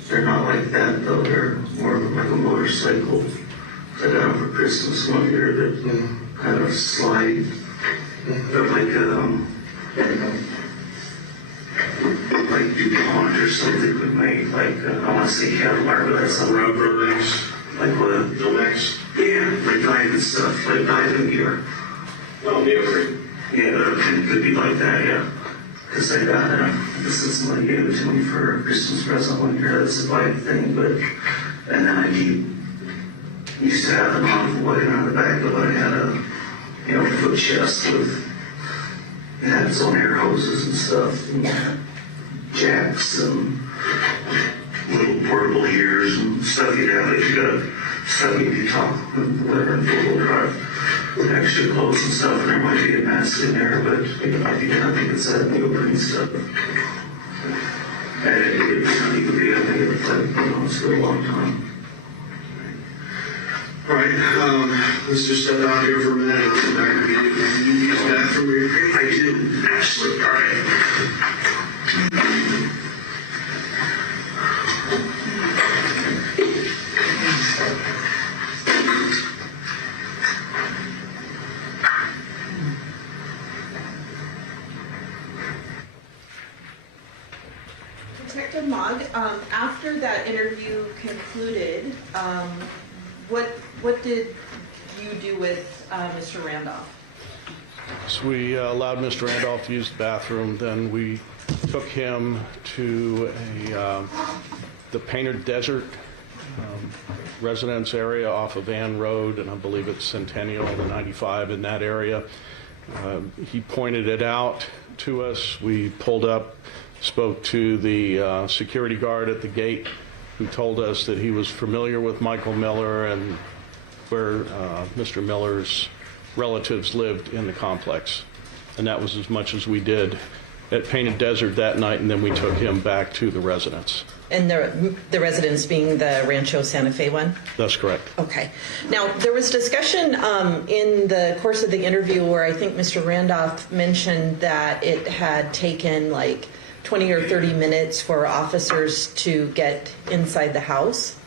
they're not like that though, they're more like a motorcycle. I got them for Christmas one year that kind of slide. They're like DuPont or something would make, like, I want to say Kevlar, but that's something. Rubber legs. Like what? Nomex? Yeah, like diving stuff, like diving gear. Oh, neoprene. Yeah, it could be like that, yeah. Because I got this is somebody gave it to me for a Christmas present one year. That's a bike thing, but, and then I used to have an envelope on the back of it. I had a, foot chest with It had its own air hoses and stuff, and jacks and little portable heaters and stuff you'd have if you got stuff you could talk whatever in four-wheel drive. Extra clothes and stuff, and there might be a mask in there, but I think it's that neoprene stuff. And it could be, I think it's for a long time. All right, let's just step out here for a minute. I'll come back and get you. Do you use the bathroom where you're I do, actually. All right. Detective Mogg, after that interview concluded, what did you do with Mr. Randolph? So we allowed Mr. Randolph to use the bathroom. Then we took him to the Painted Desert residence area off of Van Road, and I believe it's Centennial and 95 in that area. He pointed it out to us. We pulled up, spoke to the security guard at the gate, who told us that he was familiar with Michael Miller and where Mr. Miller's relatives lived in the complex. And that was as much as we did at Painted Desert that night, and then we took him back to the residence. And the residence being the Rancho Santa Fe one? That's correct. Okay. Now, there was discussion in the course of the interview where I think Mr. Randolph mentioned that it had taken like 20 or 30 minutes for officers to get inside the house.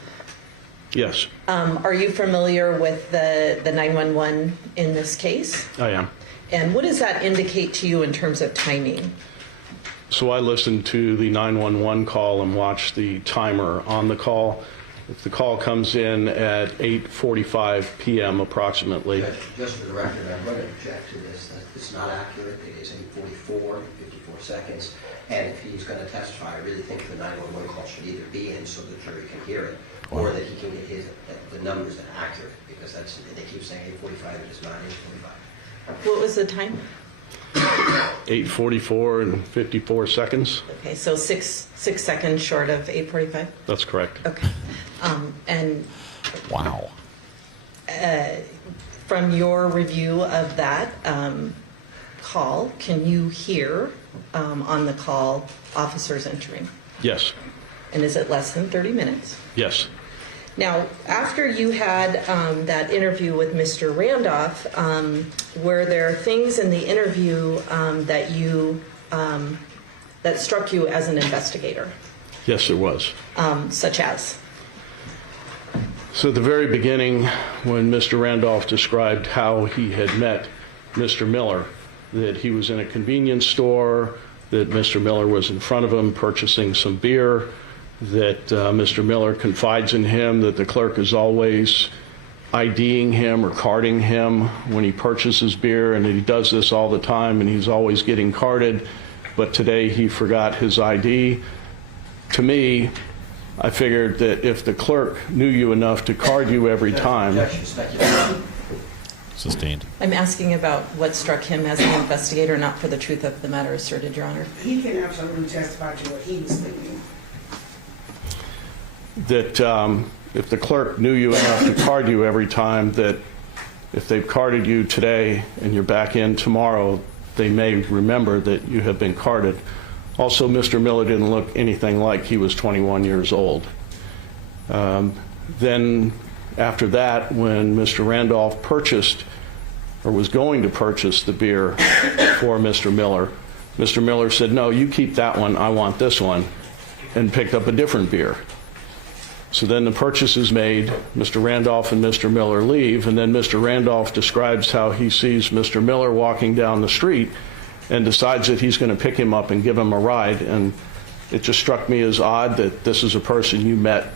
Yes. Are you familiar with the 911 in this case? I am. And what does that indicate to you in terms of timing? So I listened to the 911 call and watched the timer on the call. If the call comes in at 8:45 p.m. approximately. Just for the record, I'm going to object to this. That it's not accurate. It is 8:44, 54 seconds. And if he's going to testify, I really think the 911 call should either be in so the jury can hear it, or that he can get the numbers that are accurate, because they keep saying 8:45, it is not 8:45. What was the time? 8:44 and 54 seconds. Okay, so six seconds short of 8:45? That's correct. Okay. And wow. From your review of that call, can you hear on the call officers entering? Yes. And is it less than 30 minutes? Yes. Now, after you had that interview with Mr. Randolph, were there things in the interview that struck you as an investigator? Yes, there was. Such as? So at the very beginning, when Mr. Randolph described how he had met Mr. Miller, that he was in a convenience store, that Mr. Miller was in front of him purchasing some beer, that Mr. Miller confides in him that the clerk is always IDing him or carding him when he purchases beer, and that he does this all the time and he's always getting carded, but today he forgot his ID. To me, I figured that if the clerk knew you enough to card you every time. Sustained. I'm asking about what struck him as an investigator, not for the truth of the matter asserted, Your Honor. He can absolutely testify to what he was thinking. That if the clerk knew you enough to card you every time, that if they've carded you today and you're back in tomorrow, they may remember that you have been carded. Also, Mr. Miller didn't look anything like he was 21 years old. Then after that, when Mr. Randolph purchased or was going to purchase the beer for Mr. Miller said, "No, you keep that one, I want this one," and picked up a different beer. So then the purchase is made, Mr. Randolph and Mr. Miller leave, and then Mr. Randolph describes how he sees Mr. Miller walking down the street and decides that he's going to pick him up and give him a ride. And it just struck me as odd that this is a person you met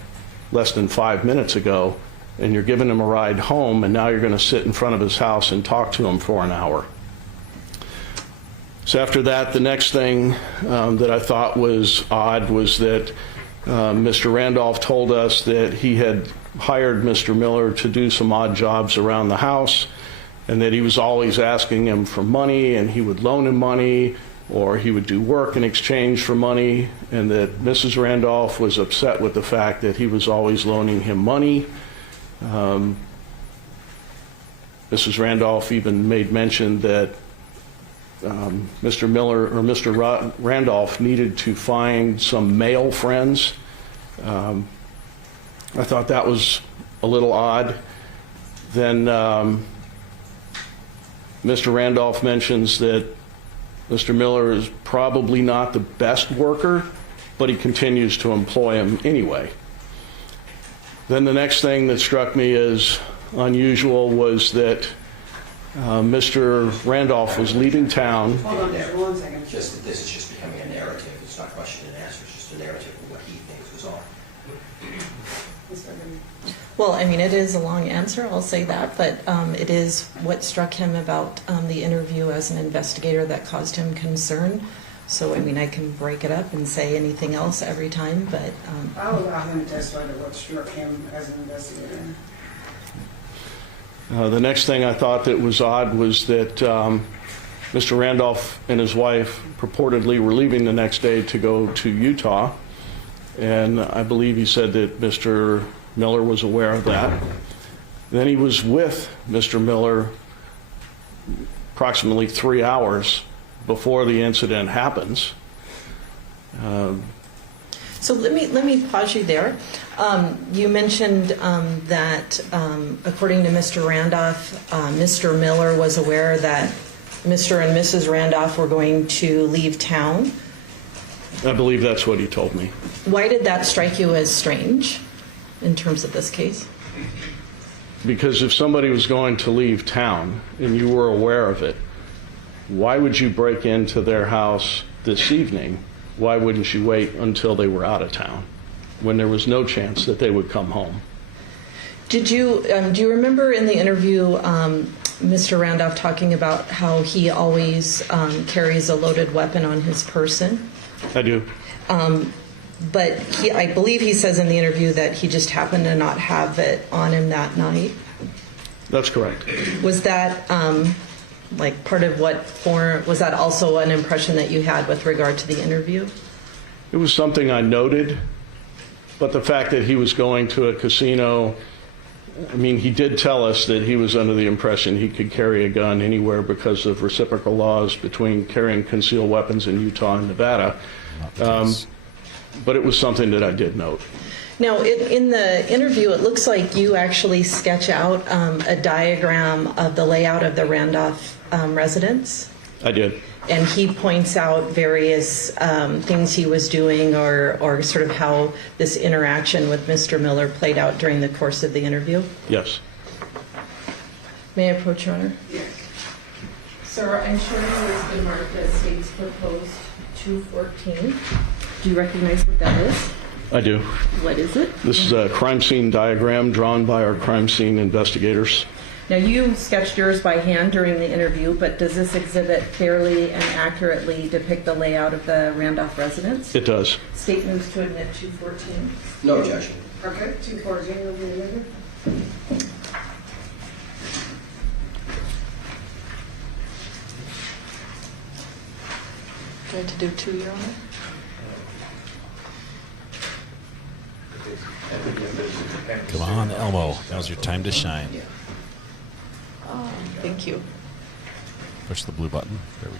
less than 5 minutes ago, and you're giving him a ride home, and now you're going to sit in front of his house and talk to him for an hour. So after that, the next thing that I thought was odd was that Mr. Randolph told us that he had hired Mr. Miller to do some odd jobs around the house, and that he was always asking him for money, and he would loan him money, or he would do work in exchange for money, and that Mrs. Randolph was upset with the fact that he was always loaning him money. Mrs. Randolph even made mention that Mr. Miller or Mr. Randolph needed to find some male friends. I thought that was a little odd. Then Mr. Randolph mentions that Mr. Miller is probably not the best worker, but he continues to employ him anyway. Then the next thing that struck me as unusual was that Mr. Randolph was leaving town. Hold on there. 1 second. Just that this is just becoming a narrative. It's not question and answer. It's just a narrative of what he thinks was on. Well, I mean, it is a long answer, I'll say that, but it is what struck him about the interview as an investigator that caused him concern. So, I mean, I can break it up and say anything else every time, but... I'll allow him to testify to what struck him as an investigator. The next thing I thought that was odd was that Mr. Randolph and his wife purportedly were leaving the next day to go to Utah, and I believe he said that Mr. Miller was aware of that. Then he was with Mr. Miller approximately 3 hours before the incident happens. So let me pause you there. You mentioned that according to Mr. Randolph, Mr. Miller was aware that Mr. and Mrs. Randolph were going to leave town. I believe that's what he told me. Why did that strike you as strange in terms of this case? Because if somebody was going to leave town and you were aware of it, why would you break into their house this evening? Why wouldn't you wait until they were out of town when there was no chance that they would come home? Did you do you remember in the interview Mr. Randolph talking about how he always carries a loaded weapon on his person? I do. But I believe he says in the interview that he just happened to not have it on him that night. That's correct. Was that like part of what form, was that also an impression that you had with regard to the interview? It was something I noted, but the fact that he was going to a casino, I mean, he did tell us that he was under the impression he could carry a gun anywhere because of reciprocal laws between carrying concealed weapons in Utah and Nevada. But it was something that I did note. Now, in the interview, it looks like you actually sketch out a diagram of the layout of the Randolph residence. I did. And he points out various things he was doing or sort of how this interaction with Mr. Miller played out during the course of the interview? Yes. May I approach, Your Honor? Yes. Sir, I'm showing you what's been marked as State's Proposed 214. Do you recognize what that is? I do. What is it? This is a crime scene diagram drawn by our crime scene investigators. Now, you sketched yours by hand during the interview, but does this exhibit fairly and accurately depict the layout of the Randolph residence? It does. State moves to admit 214. No objection. Okay, 214 will be admitted. Do I have to do 2, Your Honor? Come on, Elmo. Now's your time to shine. Oh, thank you. Push the blue button. There we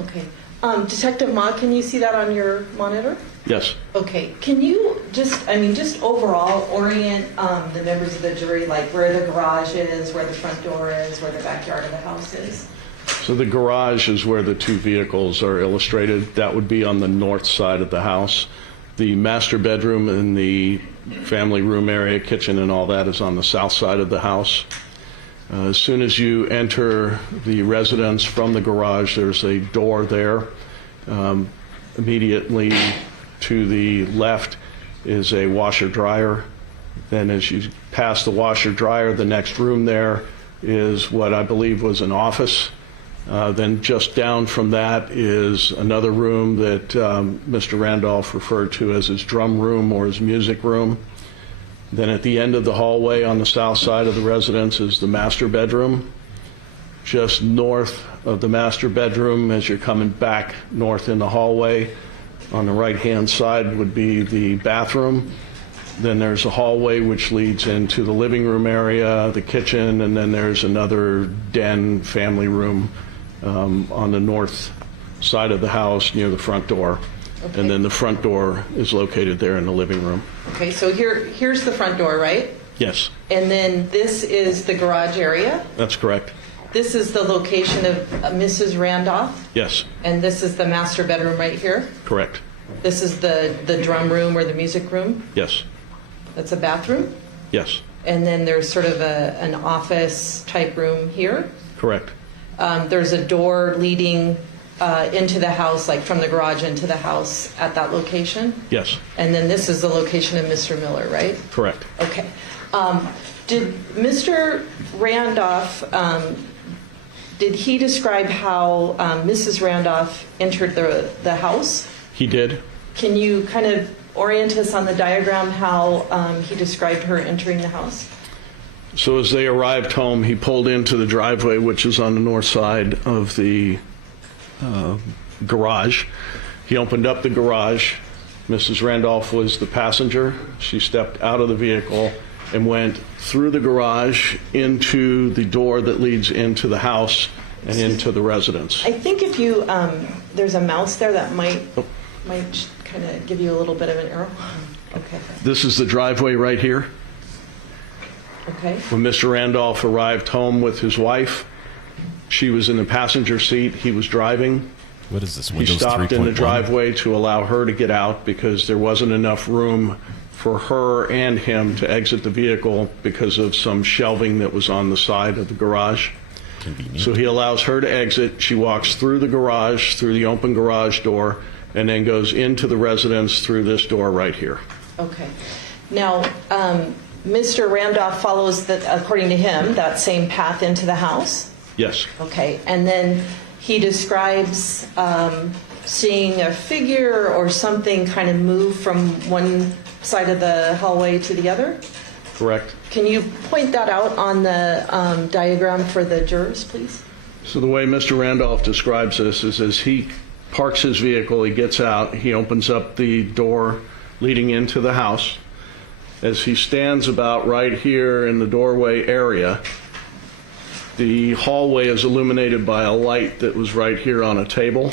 go. Okay. Detective Ma, can you see that on your monitor? Yes. Okay. Can you just overall orient the members of the jury, like where the garage is, where the front door is, where the backyard of the house is? So the garage is where the 2 vehicles are illustrated. That would be on the north side of the house. The master bedroom and the family room area, kitchen and all that is on the south side of the house. As soon as you enter the residence from the garage, there's a door there. Immediately to the left is a washer-dryer. Then as you pass the washer-dryer, the next room there is what I believe was an office. Then just down from that is another room that Mr. Randolph referred to as his drum room or his music room. Then at the end of the hallway on the south side of the residence is the master bedroom. Just north of the master bedroom, as you're coming back north in the hallway, on the right-hand side would be the bathroom. Then there's a hallway which leads into the living room area, the kitchen, and then there's another den family room on the north side of the house near the front door. Okay. And then the front door is located there in the living room. Okay, so here's the front door, right? Yes. And then this is the garage area? That's correct. This is the location of Mrs. Randolph? Yes. And this is the master bedroom right here? Correct. This is the drum room or the music room? Yes. That's a bathroom? Yes. And then there's sort of an office type room here? Correct. There's a door leading into the house, like from the garage into the house at that location? Yes. And then this is the location of Mr. Miller, right? Correct. Okay. Did Mr. Randolph, did he describe how Mrs. Randolph entered the house? He did. Can you kind of orient us on the diagram how he described her entering the house? So as they arrived home, he pulled into the driveway, which is on the north side of the garage. He opened up the garage. Mrs. Randolph was the passenger. She stepped out of the vehicle and went through the garage into the door that leads into the house and into the residence. I think if you, there's a mouse there that might kind of give you a little bit of an arrow. Okay. This is the driveway right here. Okay. When Mr. Randolph arrived home with his wife, she was in the passenger seat. He was driving. What is this, Windows 3.1? He stopped in the driveway to allow her to get out because there wasn't enough room for her and him to exit the vehicle because of some shelving that was on the side of the garage. Convenient. So he allows her to exit. She walks through the garage, through the open garage door, and then goes into the residence through this door right here. Okay. Now, Mr. Randolph follows, according to him, that same path into the house? Yes. Okay. And then he describes seeing a figure or something kind of move from one side of the hallway to the other? Correct. Can you point that out on the diagram for the jurors, please? So the way Mr. Randolph describes this is as he parks his vehicle, he gets out, he opens up the door leading into the house. As he stands about right here in the doorway area, the hallway is illuminated by a light that was right here on a table.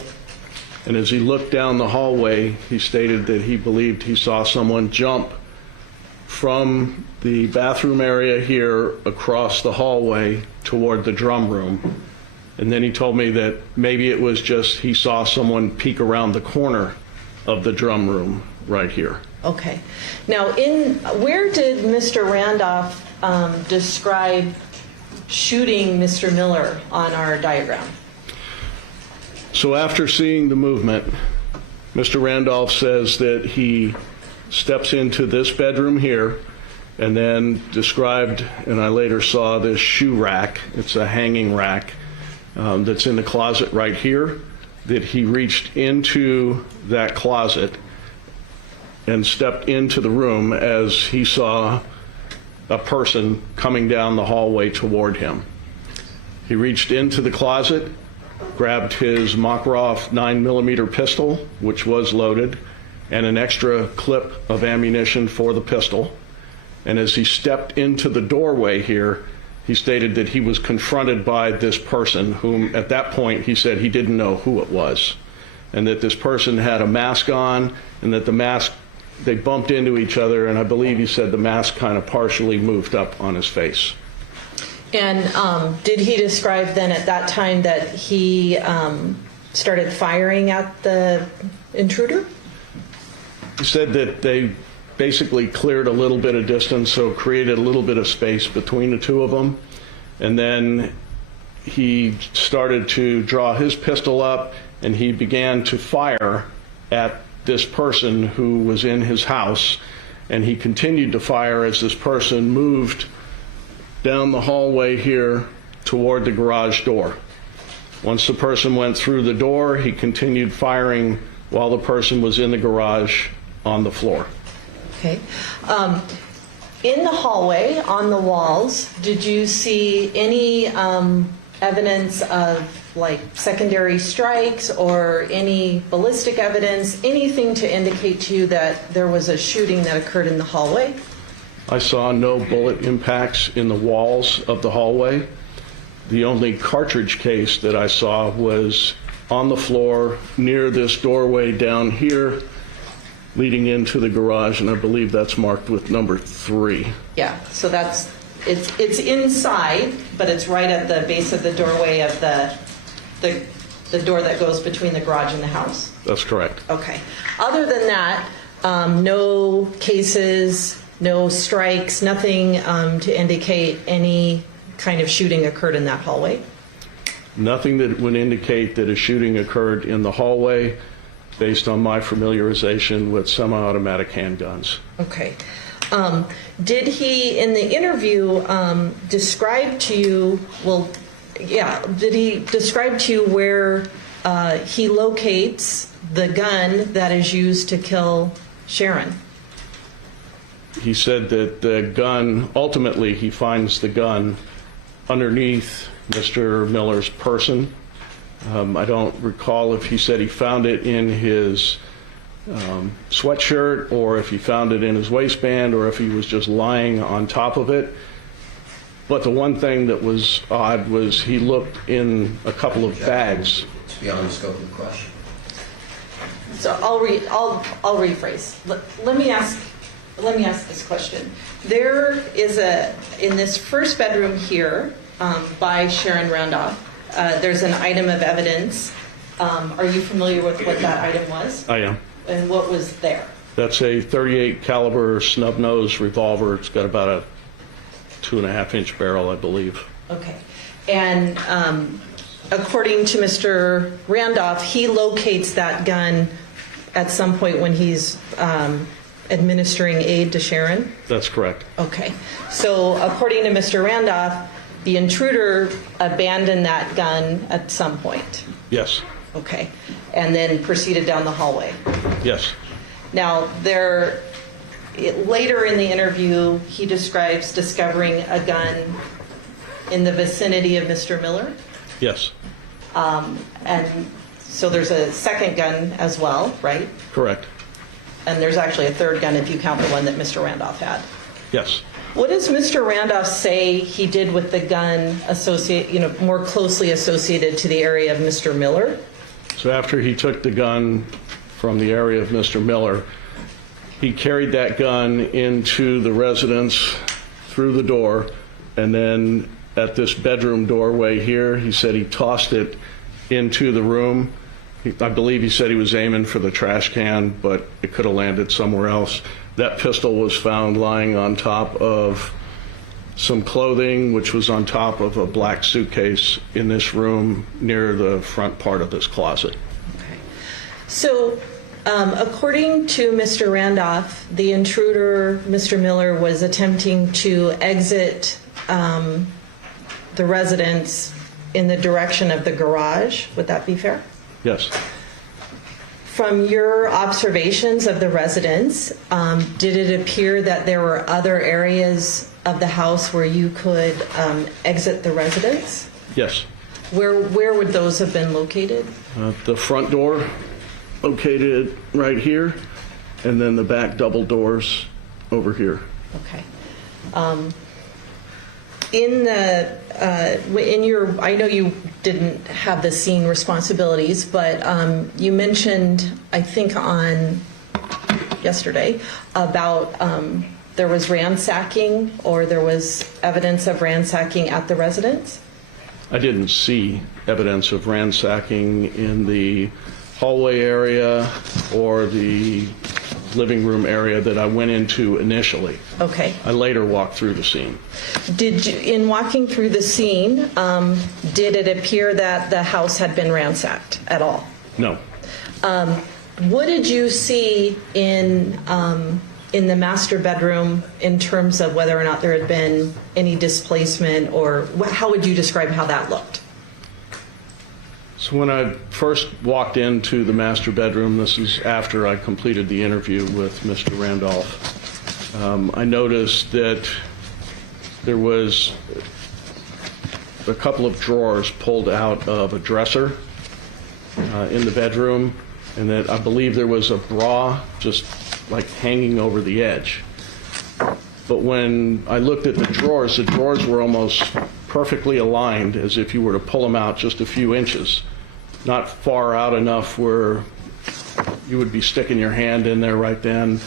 And as he looked down the hallway, he stated that he believed he saw someone jump from the bathroom area here across the hallway toward the drum room. And then he told me that maybe it was just he saw someone peek around the corner of the drum room right here. Okay. Now, where did Mr. Randolph describe shooting Mr. Miller on our diagram? So after seeing the movement, Mr. Randolph says that he steps into this bedroom here and then described, and I later saw this shoe rack, it's a hanging rack that's in the closet right here, that he reached into that closet and stepped into the room as he saw a person coming down the hallway toward him. He reached into the closet, grabbed his Makarov 9mm pistol, which was loaded, and an extra clip of ammunition for the pistol. And as he stepped into the doorway here, he stated that he was confronted by this person whom, at that point, he said he didn't know who it was, and that this person had a mask on, and that the mask, they bumped into each other, and I believe he said the mask kind of partially moved up on his face. And did he describe then at that time that he started firing at the intruder? He said that they basically cleared a little bit of distance, so created a little bit of space between the two of them. And then he started to draw his pistol up, and he began to fire at this person who was in his house. And he continued to fire as this person moved down the hallway here toward the garage door. Once the person went through the door, he continued firing while the person was in the garage on the floor. Okay. In the hallway, on the walls, did you see any evidence of like secondary strikes or any ballistic evidence, anything to indicate to you that there was a shooting that occurred in the hallway? I saw no bullet impacts in the walls of the hallway. The only cartridge case that I saw was on the floor near this doorway down here leading into the garage, and I believe that's marked with number 3. Yeah, so it's inside, but it's right at the base of the doorway of the door that goes between the garage and the house. That's correct. Okay. Other than that, no cases, no strikes, nothing to indicate any kind of shooting occurred in that hallway? Nothing that would indicate that a shooting occurred in the hallway based on my familiarization with semi-automatic handguns. Okay. Did he, in the interview, describe to you, did he describe to you where he locates the gun that is used to kill Sharon? He said that the gun, ultimately he finds the gun underneath Mr. Miller's person. I don't recall if he said he found it in his sweatshirt or if he found it in his waistband or if he was just lying on top of it. But the one thing that was odd was he looked in a couple of bags. It's beyond the scope of the question. So I'll rephrase. Let me ask this question. There is in this first bedroom here by Sharon Randolph, there's an item of evidence. Are you familiar with what that item was? I am. And what was there? That's a .38 caliber snub nose revolver. It's got about a 2.5-inch barrel, I believe. Okay. And according to Mr. Randolph, he locates that gun at some point when he's administering aid to Sharon? That's correct. Okay. So according to Mr. Randolph, the intruder abandoned that gun at some point? Yes. Okay. And then proceeded down the hallway? Yes. Now, later in the interview, he describes discovering a gun in the vicinity of Mr. Miller? Yes. And so there's a second gun as well, right? Correct. And there's actually a third gun if you count the one that Mr. Randolph had. Yes. What does Mr. Randolph say he did with the gun more closely associated to the area of Mr. Miller? So after he took the gun from the area of Mr. Miller, he carried that gun into the residence through the door, and then at this bedroom doorway here, he said he tossed it into the room. I believe he said he was aiming for the trash can, but it could have landed somewhere else. That pistol was found lying on top of some clothing, which was on top of a black suitcase in this room near the front part of this closet. Okay. So according to Mr. Randolph, the intruder, Mr. Miller, was attempting to exit the residence in the direction of the garage. Would that be fair? Yes. From your observations of the residence, did it appear that there were other areas of the house where you could exit the residence? Yes. Where would those have been located? The front door, located right here, and then the back double doors over here. Okay. I know you didn't have the scene responsibilities, but you mentioned, I think on yesterday, about there was ransacking, or there was evidence of ransacking at the residence? I didn't see evidence of ransacking in the hallway area or the living room area that I went into initially. Okay. I later walked through the scene. In walking through the scene, did it appear that the house had been ransacked at all? No. What did you see in the master bedroom in terms of whether or not there had been any displacement, or how would you describe how that looked? So when I first walked into the master bedroom, this is after I completed the interview with Mr. Randolph, I noticed that there was a couple of drawers pulled out of a dresser in the bedroom, and that I believe there was a bra just like hanging over the edge. But when I looked at the drawers were almost perfectly aligned, as if you were to pull them out just a few inches, not far out enough where you would be sticking your hand in there right then.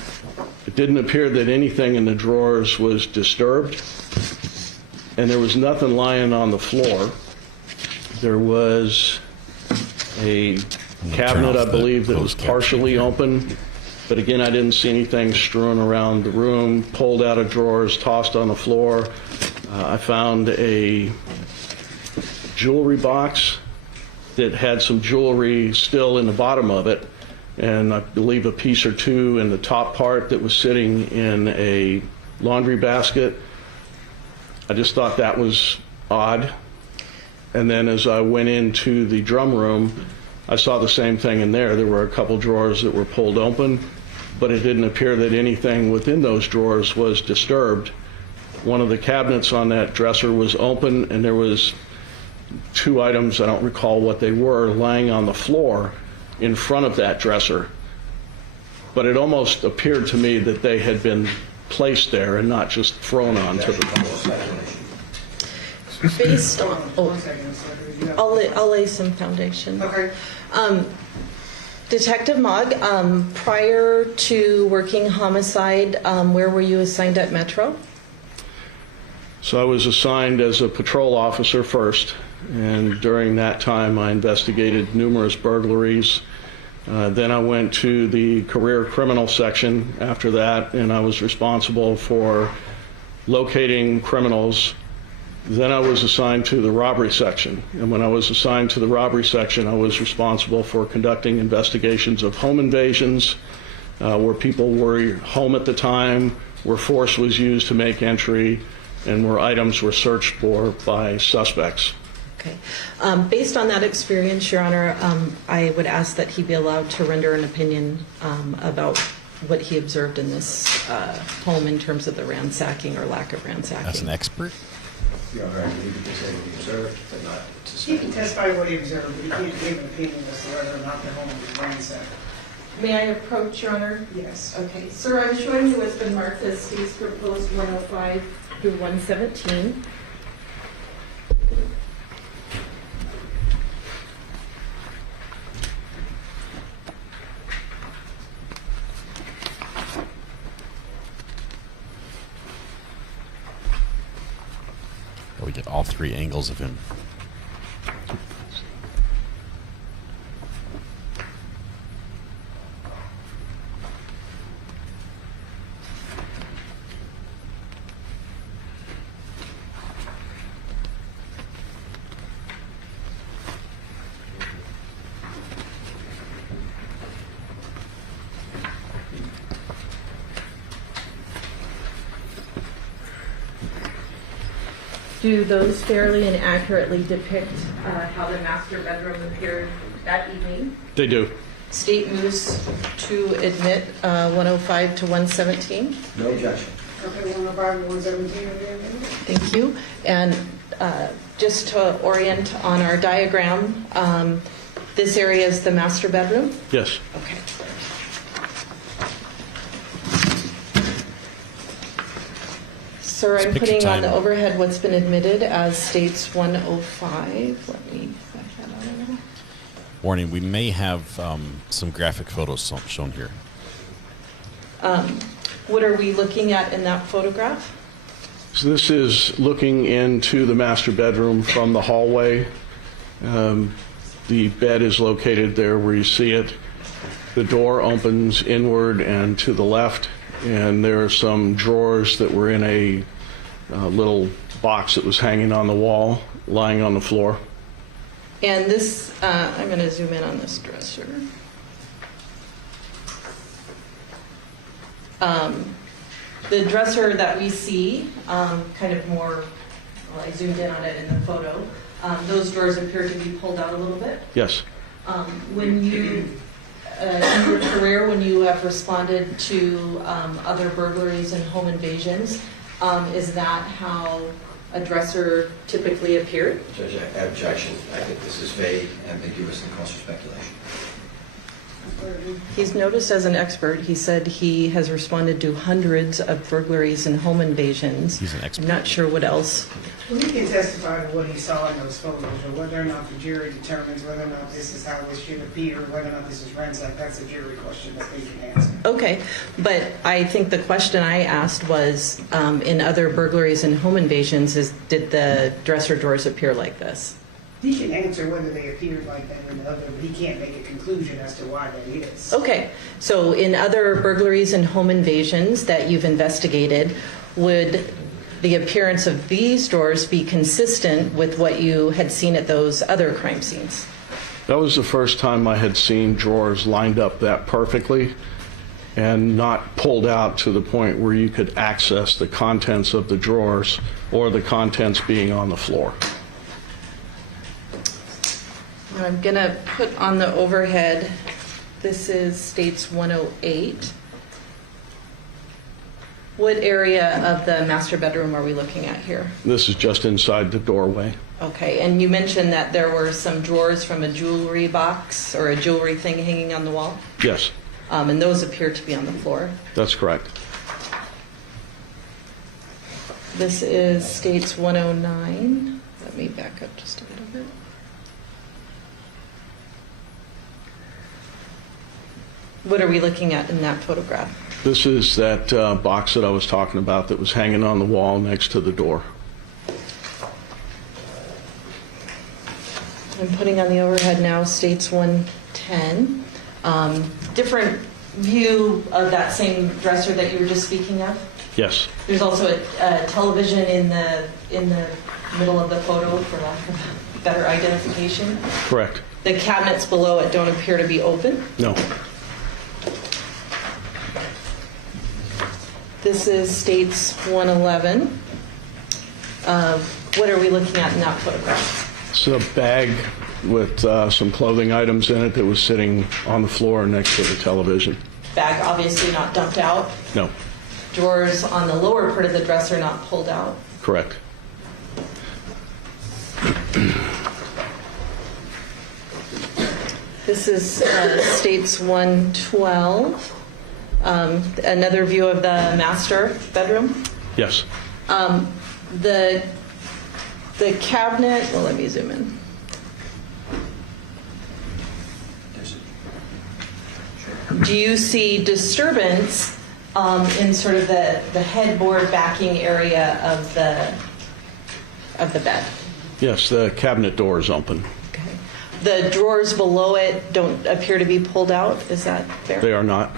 It didn't appear that anything in the drawers was disturbed, and there was nothing lying on the floor. There was a cabinet, I believe, that was partially open, but again, I didn't see anything strewn around the room, pulled out of drawers, tossed on the floor. I found a jewelry box that had some jewelry still in the bottom of it, and I believe a piece or two in the top part that was sitting in a laundry basket. I just thought that was odd. And then as I went into the drum room, I saw the same thing in there. There were a couple drawers that were pulled open, but it didn't appear that anything within those drawers was disturbed. One of the cabinets on that dresser was open, and there was two items, I don't recall what they were, lying on the floor in front of that dresser. But it almost appeared to me that they had been placed there and not just thrown onto the floor. Based on, I'll lay some foundation. Okay. Detective Mogg, prior to working homicide, where were you assigned at Metro? So I was assigned as a patrol officer first, and during that time I investigated numerous burglaries. Then I went to the career criminal section after that, and I was responsible for locating criminals. Then I was assigned to the robbery section, and when I was assigned to the robbery section, I was responsible for conducting investigations of home invasions, where people were home at the time, where force was used to make entry, and where items were searched for by suspects. Okay. Based on that experience, Your Honor, I would ask that he be allowed to render an opinion about what he observed in this home in terms of the ransacking or lack of ransacking. As an expert? Your Honor, I believe he can say what he observed, but not He can testify what he observed, but he can't give an opinion as to whether or not the home was ransacked. May I approach, Your Honor? Yes. Okay. Sir, I'm showing you what's been marked as states proposed 105 through 117. We get all three angles of him. Do those fairly and accurately depict how the master bedroom appeared that evening? They do. State moves to admit 105 to 117. No objection. Okay, 105 and 117 again. Thank you. And just to orient on our diagram, this area is the master bedroom? Yes. Okay. Sir, I'm putting on the overhead what's been admitted as states 105. Let me back that out a little. Warning, we may have some graphic photos shown here. What are we looking at in that photograph? So this is looking into the master bedroom from the hallway. The bed is located there where you see it. The door opens inward and to the left, and there are some drawers that were in a little box that was hanging on the wall, lying on the floor. And this, I'm going to zoom in on this dresser. The dresser that we see, kind of more, well, I zoomed in on it in the photo. Those drawers appear to be pulled out a little bit. Yes. When you, in your career, when you have responded to other burglaries and home invasions, is that how a dresser typically appeared? Judge, objection. I think this is vague, ambiguous, and calls for speculation. He's noticed as an expert. He said he has responded to hundreds of burglaries and home invasions. He's an expert. I'm not sure what else. Well, he can testify to what he saw in those photos, or whether or not the jury determines whether or not this is how this should appear, whether or not this is ransacked. That's a jury question that they can answer. Okay, but I think the question I asked was, in other burglaries and home invasions, did the dresser drawers appear like this? He can answer whether they appeared like that in the other, but he can't make a conclusion as to why that is. Okay, so in other burglaries and home invasions that you've investigated, would the appearance of these drawers be consistent with what you had seen at those other crime scenes? That was the first time I had seen drawers lined up that perfectly and not pulled out to the point where you could access the contents of the drawers or the contents being on the floor. I'm going to put on the overhead, this is States 108. What area of the master bedroom are we looking at here? This is just inside the doorway. Okay, and you mentioned that there were some drawers from a jewelry box or a jewelry thing hanging on the wall? Yes. And those appear to be on the floor. That's correct. This is States 109. Let me back up just a little bit. What are we looking at in that photograph? This is that box that I was talking about that was hanging on the wall next to the door. I'm putting on the overhead now, States 110. Different view of that same dresser that you were just speaking of. Yes. There's also a television in the middle of the photo, for lack of better identification. Correct. The cabinets below it don't appear to be open. No. This is States 111. What are we looking at in that photograph? It's a bag with some clothing items in it that was sitting on the floor next to the television. Bag obviously not dumped out. No. Drawers on the lower part of the dresser not pulled out. Correct. This is States 112. Another view of the master bedroom. Yes. The cabinet, well, let me zoom in. Do you see disturbance in sort of the headboard backing area of the bed? Yes, the cabinet door is open. Okay. The drawers below it don't appear to be pulled out. Is that fair? They are not.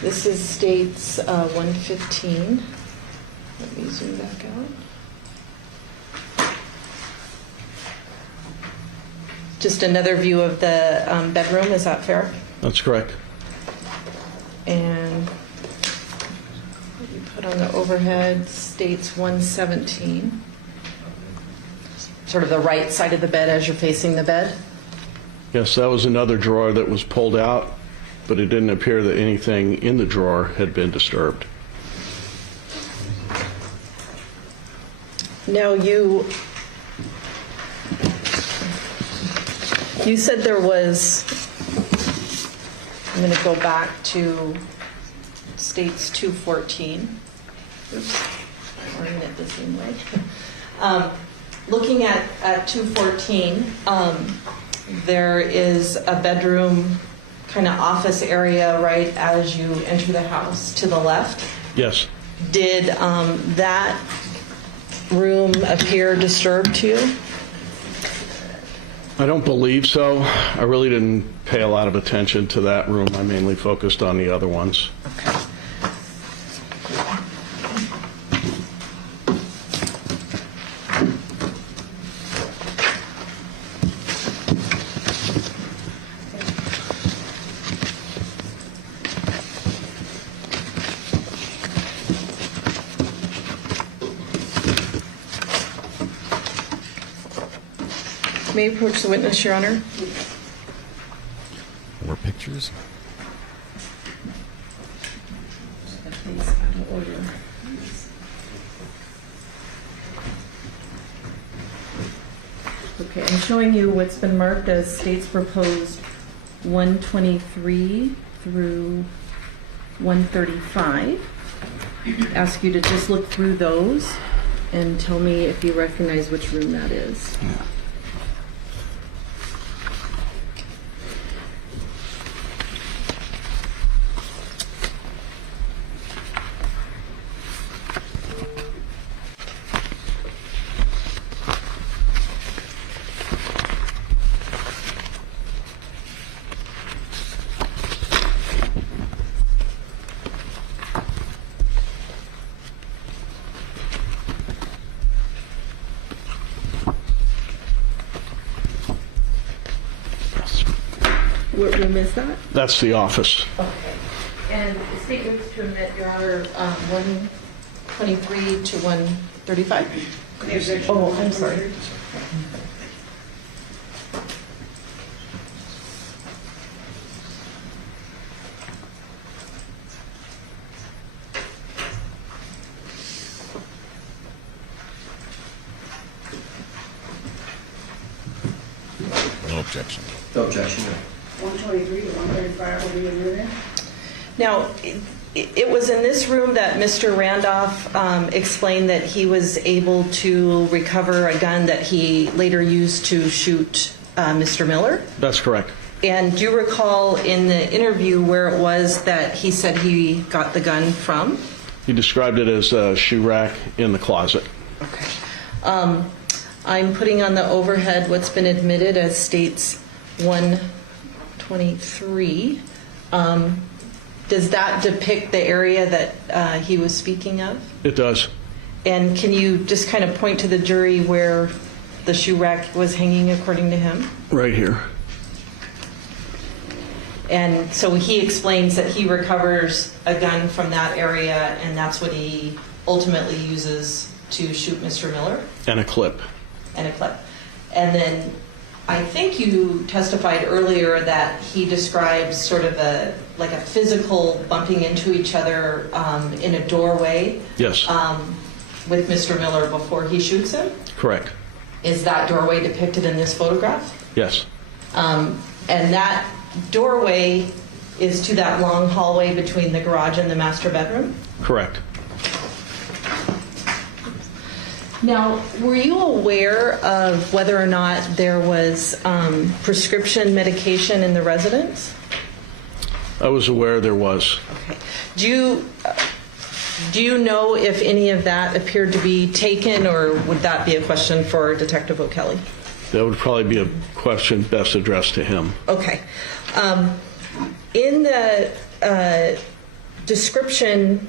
This is States 115. Let me zoom back out. Just another view of the bedroom, is that fair? That's correct. And you put on the overhead, States 117. Sort of the right side of the bed as you're facing the bed. Yes, that was another drawer that was pulled out, but it didn't appear that anything in the drawer had been disturbed. Now you said there was, I'm going to go back to States 214. Oops, I'm reading it the same way. Looking at 214, there is a bedroom kind of office area right as you enter the house to the left. Yes. Did that room appear disturbed to you? I don't believe so. I really didn't pay a lot of attention to that room. I mainly focused on the other ones. Okay. May I approach the witness, Your Honor? More pictures. Please, out of order. Okay, I'm showing you what's been marked as state's proposed 123 through 135. Ask you to just look through those and tell me if you recognize which room that is. Yeah. What room is that? That's the office. Okay. And the state moves to admit, Your Honor, 123 to 135? Oh, I'm sorry. No objection. No objection. 123 to 135 will be admitted. Now, it was in this room that Mr. Randolph explained that he was able to recover a gun that he later used to shoot Mr. Miller? That's correct. And do you recall in the interview where it was that he said he got the gun from? He described it as a shoe rack in the closet. Okay. I'm putting on the overhead what's been admitted as states 123. Does that depict the area that he was speaking of? It does. And can you just kind of point to the jury where the shoe rack was hanging according to him? Right here. And so he explains that he recovers a gun from that area and that's what he ultimately uses to shoot Mr. Miller? And a clip. And a clip. And then I think you testified earlier that he describes sort of a physical bumping into each other in a doorway. Yes. With Mr. Miller before he shoots him. Correct. Is that doorway depicted in this photograph? Yes. And that doorway is to that long hallway between the garage and the master bedroom? Correct. Now, were you aware of whether or not there was prescription medication in the residence? I was aware there was. Okay. Do you know if any of that appeared to be taken, or would that be a question for Detective O'Kelly? That would probably be a question best addressed to him. Okay. In the description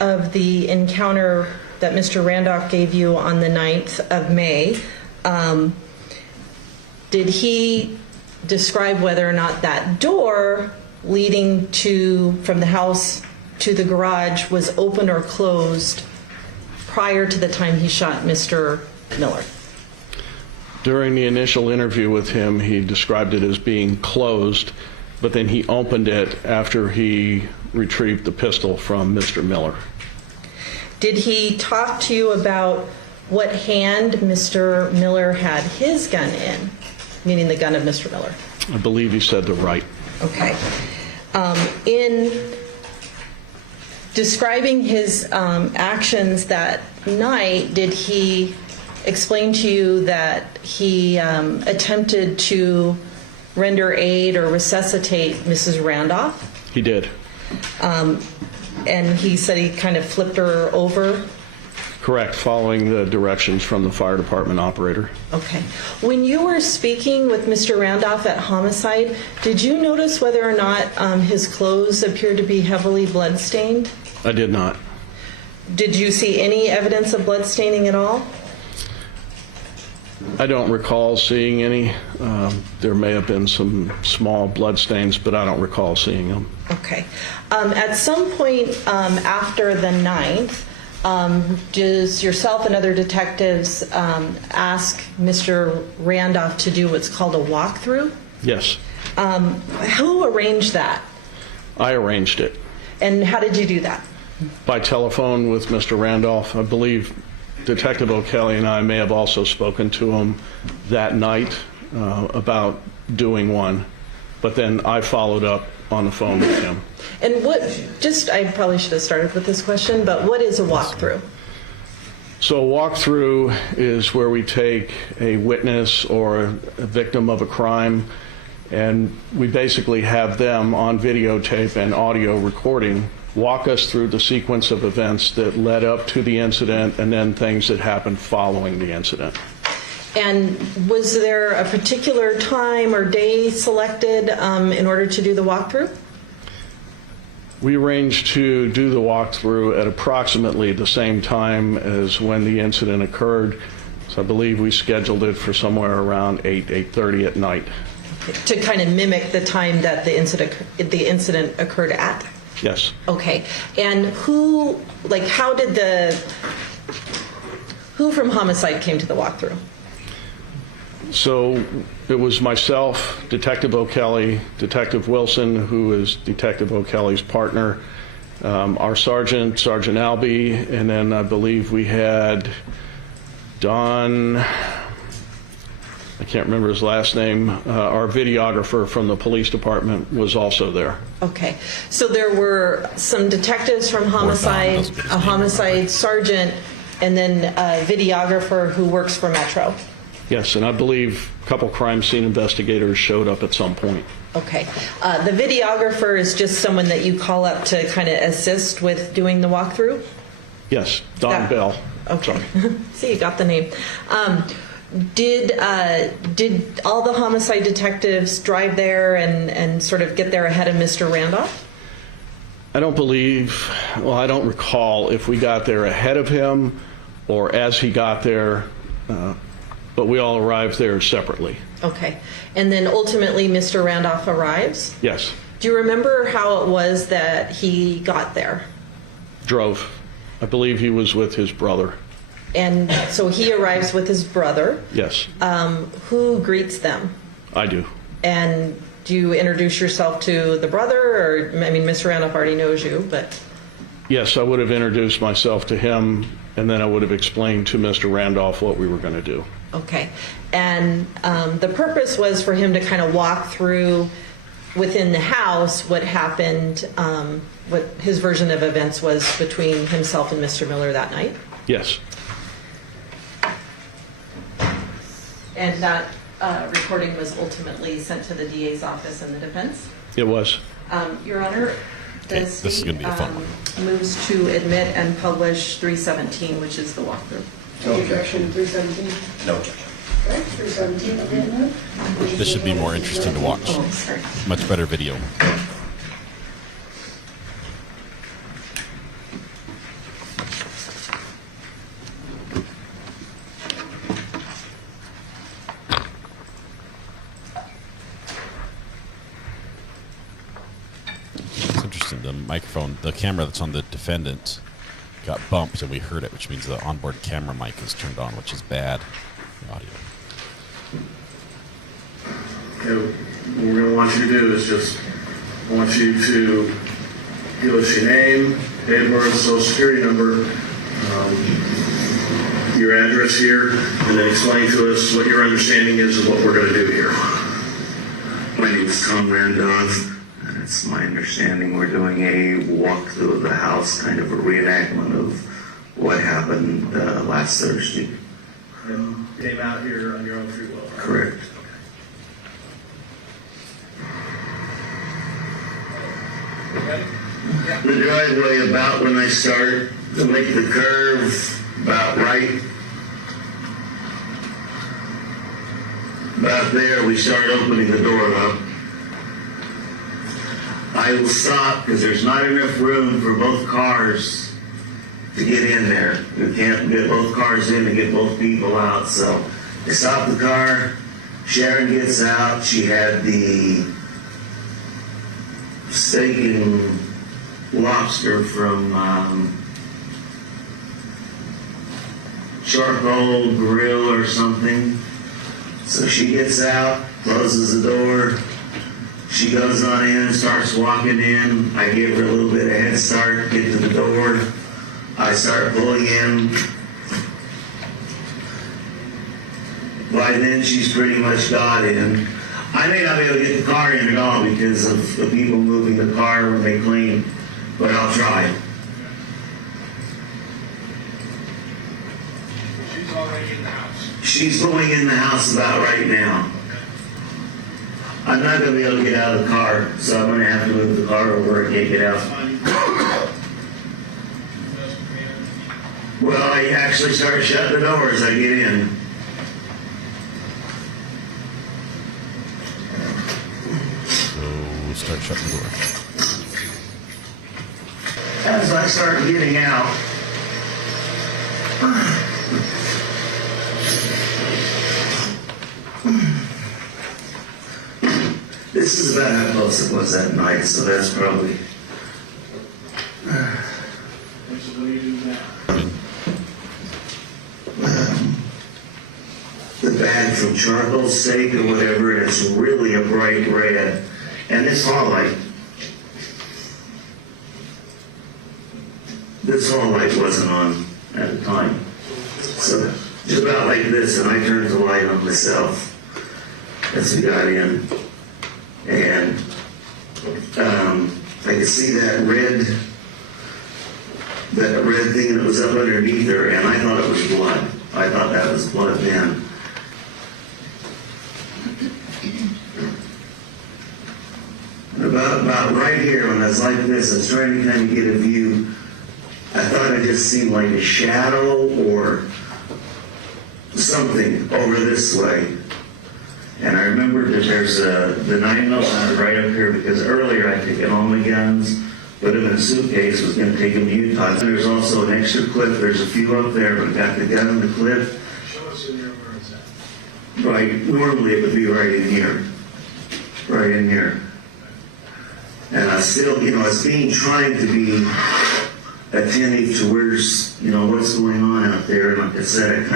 of the encounter that Mr. Randolph gave you on the 9th of May, did he describe whether or not that door leading from the house to the garage was open or closed prior to the time he shot Mr. Miller? During the initial interview with him, he described it as being closed, but then he opened it after he retrieved the pistol from Mr. Miller. Did he talk to you about what hand Mr. Miller had his gun in, meaning the gun of Mr. Miller? I believe he said the right. Okay. In describing his actions that night, did he explain to you that he attempted to render aid or resuscitate Mrs. Randolph? He did. And he said he kind of flipped her over? Correct, following the directions from the fire department operator. Okay. When you were speaking with Mr. Randolph at homicide, did you notice whether or not his clothes appeared to be heavily bloodstained? I did not. Did you see any evidence of bloodstaining at all? I don't recall seeing any. There may have been some small blood stains, but I don't recall seeing them. Okay. At some point after the 9th, Does yourself and other detectives ask Mr. Randolph to do what's called a walkthrough? Yes. Who arranged that? I arranged it. And how did you do that? By telephone with Mr. Randolph. I believe Detective O'Kelly and I may have also spoken to him that night about doing one, but then I followed up on the phone with him. And I probably should have started with this question, but what is a walkthrough? So a walkthrough is where we take a witness or a victim of a crime, and we basically have them on videotape and audio recording walk us through the sequence of events that led up to the incident and then things that happened following the incident. And was there a particular time or day selected in order to do the walkthrough? We arranged to do the walkthrough at approximately the same time as when the incident occurred. So I believe we scheduled it for somewhere around 8:30 at night. To kind of mimic the time that the incident occurred at? Yes. Okay. And who from homicide came to the walkthrough? So it was myself, Detective O'Kelly, Detective Wilson, who is Detective O'Kelly's partner, our sergeant, Sergeant Albee, and then I believe we had Don, I can't remember his last name, our videographer from the police department was also there. Okay. So there were some detectives from homicide, a homicide sergeant, and then a videographer who works for Metro. Yes, and I believe a couple crime scene investigators showed up at some point. Okay. The videographer is just someone that you call up to kind of assist with doing the walkthrough? Yes, Don Bell. Okay. See, you got the name. Did all the homicide detectives drive there and sort of get there ahead of Mr. Randolph? I don't recall if we got there ahead of him or as he got there, but we all arrived there separately. Okay. And then ultimately Mr. Randolph arrives? Yes. Do you remember how it was that he got there? Drove. I believe he was with his brother. And so he arrives with his brother. Yes. Who greets them? I do. And do you introduce yourself to the brother? Or, I mean, Mr. Randolph already knows you, but... Yes, I would have introduced myself to him, and then I would have explained to Mr. Randolph what we were going to do. Okay. And the purpose was for him to kind of walk through within the house what happened, what his version of events was between himself and Mr. Miller that night? Yes. And that recording was ultimately sent to the DA's office and the defense? It was. Your Honor, the state moves to admit and publish 317, which is the walkthrough. No objection, 317? No objection. Okay, 317, okay. This should be more interesting to watch. Oh, sorry. Much better video. The microphone, the camera that's on the defendant got bumped and we heard it, which means the onboard camera mic is turned on, which is bad audio. Okay, what we're going to want you to do is just, I want you to give us your name, date of birth, social security number, your address here, and then explain to us what your understanding is of what we're going to do here. My name is Thomas Randolph. It's my understanding we're doing a walkthrough of the house, kind of a reenactment of what happened last Thursday. And came out here on your own free will. Correct. Okay. The driveway, about when I start to make the curve, about right. About there, we start opening the door up. I will stop because there's not enough room for both cars to get in there. We can't get both cars in and get both people out. So I stop the car. Sharon gets out. She had the steak and lobster from charcoal grill or something. So she gets out, closes the door. She goes on in, starts walking in. I give her a little bit of head start, get to the door. I start pulling in. By then, she's pretty much got in. I may not be able to get the car in at all because of the people moving the car when they clean, but I'll try. She's already in the house. She's going in the house about right now. I'm not going to be able to get out of the car, so I'm going to have to move the car over and can't get out. Well, I actually start shutting the door as I get in. So start shutting the door. As I start getting out, this is about how close it was that night, so that's probably... the bag from charcoal steak or whatever, and it's really a bright red. And this hall light wasn't on at the time. So just about like this, and I turned the light on myself as we got in. And I could see that red thing that was up underneath her, and I thought it was blood. I thought that was blood then. And about right here, when I was like this, I was trying to kind of get a view. I thought it just seemed like a shadow or something over this way. And I remember that there's the 9mm right up here, because earlier I'd taken all my guns, put them in a suitcase, was going to take them to Utah. And there's also an extra clip. There's a few up there, but I got the gun in the clip. Show us in here where it's at. Right, normally it would be right in here. Right in here. And I still, I was trying to be attentive to where's, what's going on out there. And like I said,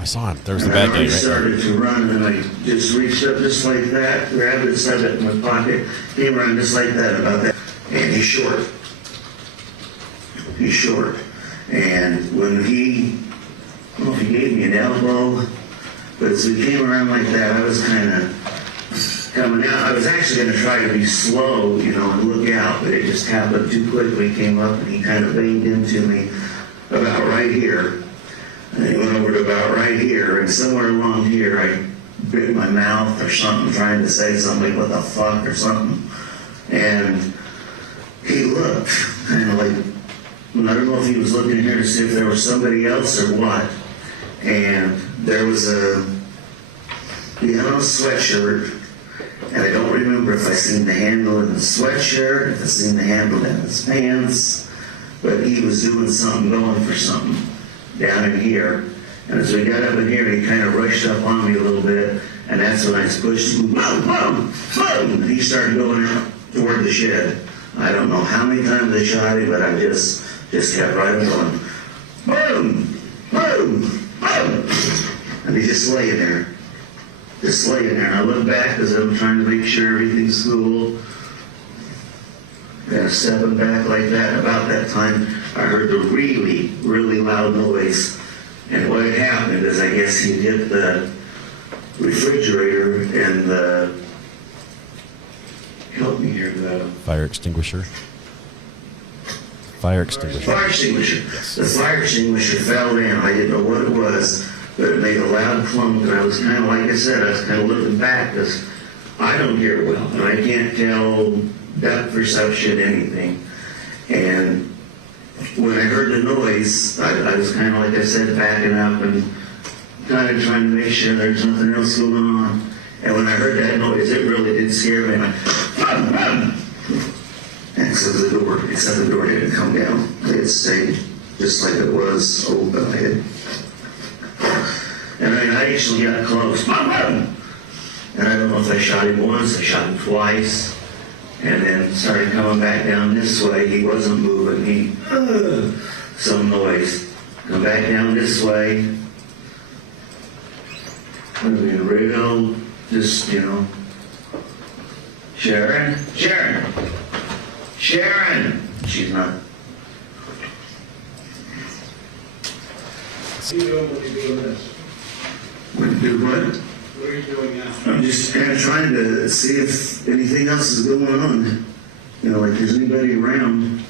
I saw him. There was the bad guy, right? I started to run, and I just reached up just like that, grabbed it, stuck it in my pocket, came around just like that, about that. And he's short. He's short. And when I don't know if he gave me an elbow, but as we came around like that, I was kind of coming out. I was actually going to try to be slow, and look out, but it just happened too quickly. Came up, and he kind of banged into me about right here. And he went over to about right here, and somewhere along here, I bit my mouth or something, trying to say something, what the fuck, or something. And he looked kind of like, I don't know if he was looking here to see if there was somebody else or what. And there was he had on a sweatshirt, and I don't remember if I seen the handle in the sweatshirt, if I seen the handle in his pants, but he was doing something, going for something down in here. And as we got up in here, he kind of rushed up on me a little bit, and that's when I pushed him, boom, boom, boom, and he started going out toward the shed. I don't know how many times I shot him, but I just kept right going, boom, boom, boom, and he's just laying there. Just laying there. And I look back because I'm trying to make sure everything's cool. And stepping back like that. About that time, I heard the really, really loud noise. And what had happened is, I guess he hit the refrigerator and the, help me here, the fire extinguisher. Fire extinguisher. Fire extinguisher. Yes. The fire extinguisher fell down. I didn't know what it was, but it made a loud clunk. And I was kind of, like I said, I was kind of looking back because I don't hear well, and I can't tell depth perception, anything. And when I heard the noise, I was kind of, like I said, backing up and kind of trying to make sure there's nothing else going on. And when I heard that noise, it really did scare me. And except the door didn't come down. It stayed just like it was open. And I actually got close. And I don't know if I shot him once, I shot him twice. And then started coming back down this way. He wasn't moving. He some noise. Come back down this way. I mean, real, just, you know. Sharon? Sharon! Sharon! She's not. What are you doing when you're doing this? When do what? What are you doing now? I'm just kind of trying to see if anything else is going on. You know, like there's anybody around.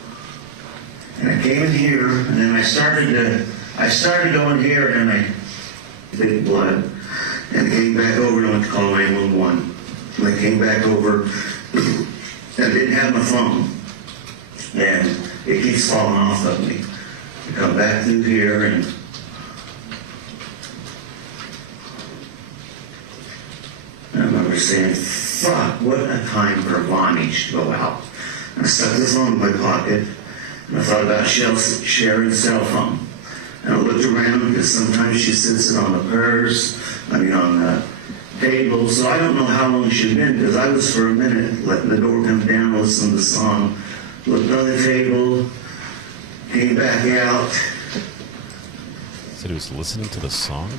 And I came in here, and then I started going here, and I big blood, and I came back over and I went to call 911. And I came back over, and I didn't have my phone, and it keeps falling off of me. I come back through here, and I remember saying, "Fuck, what a time for Vonage to go out." And I stuck the phone in my pocket, and I thought about Sharon's cell phone. And I looked around, because sometimes she sits it on the purse, on the table, so I don't know how long she'd been, because I was for a minute letting the door come down, listen to the song, looked on the table, came back out. Said he was listening to the song?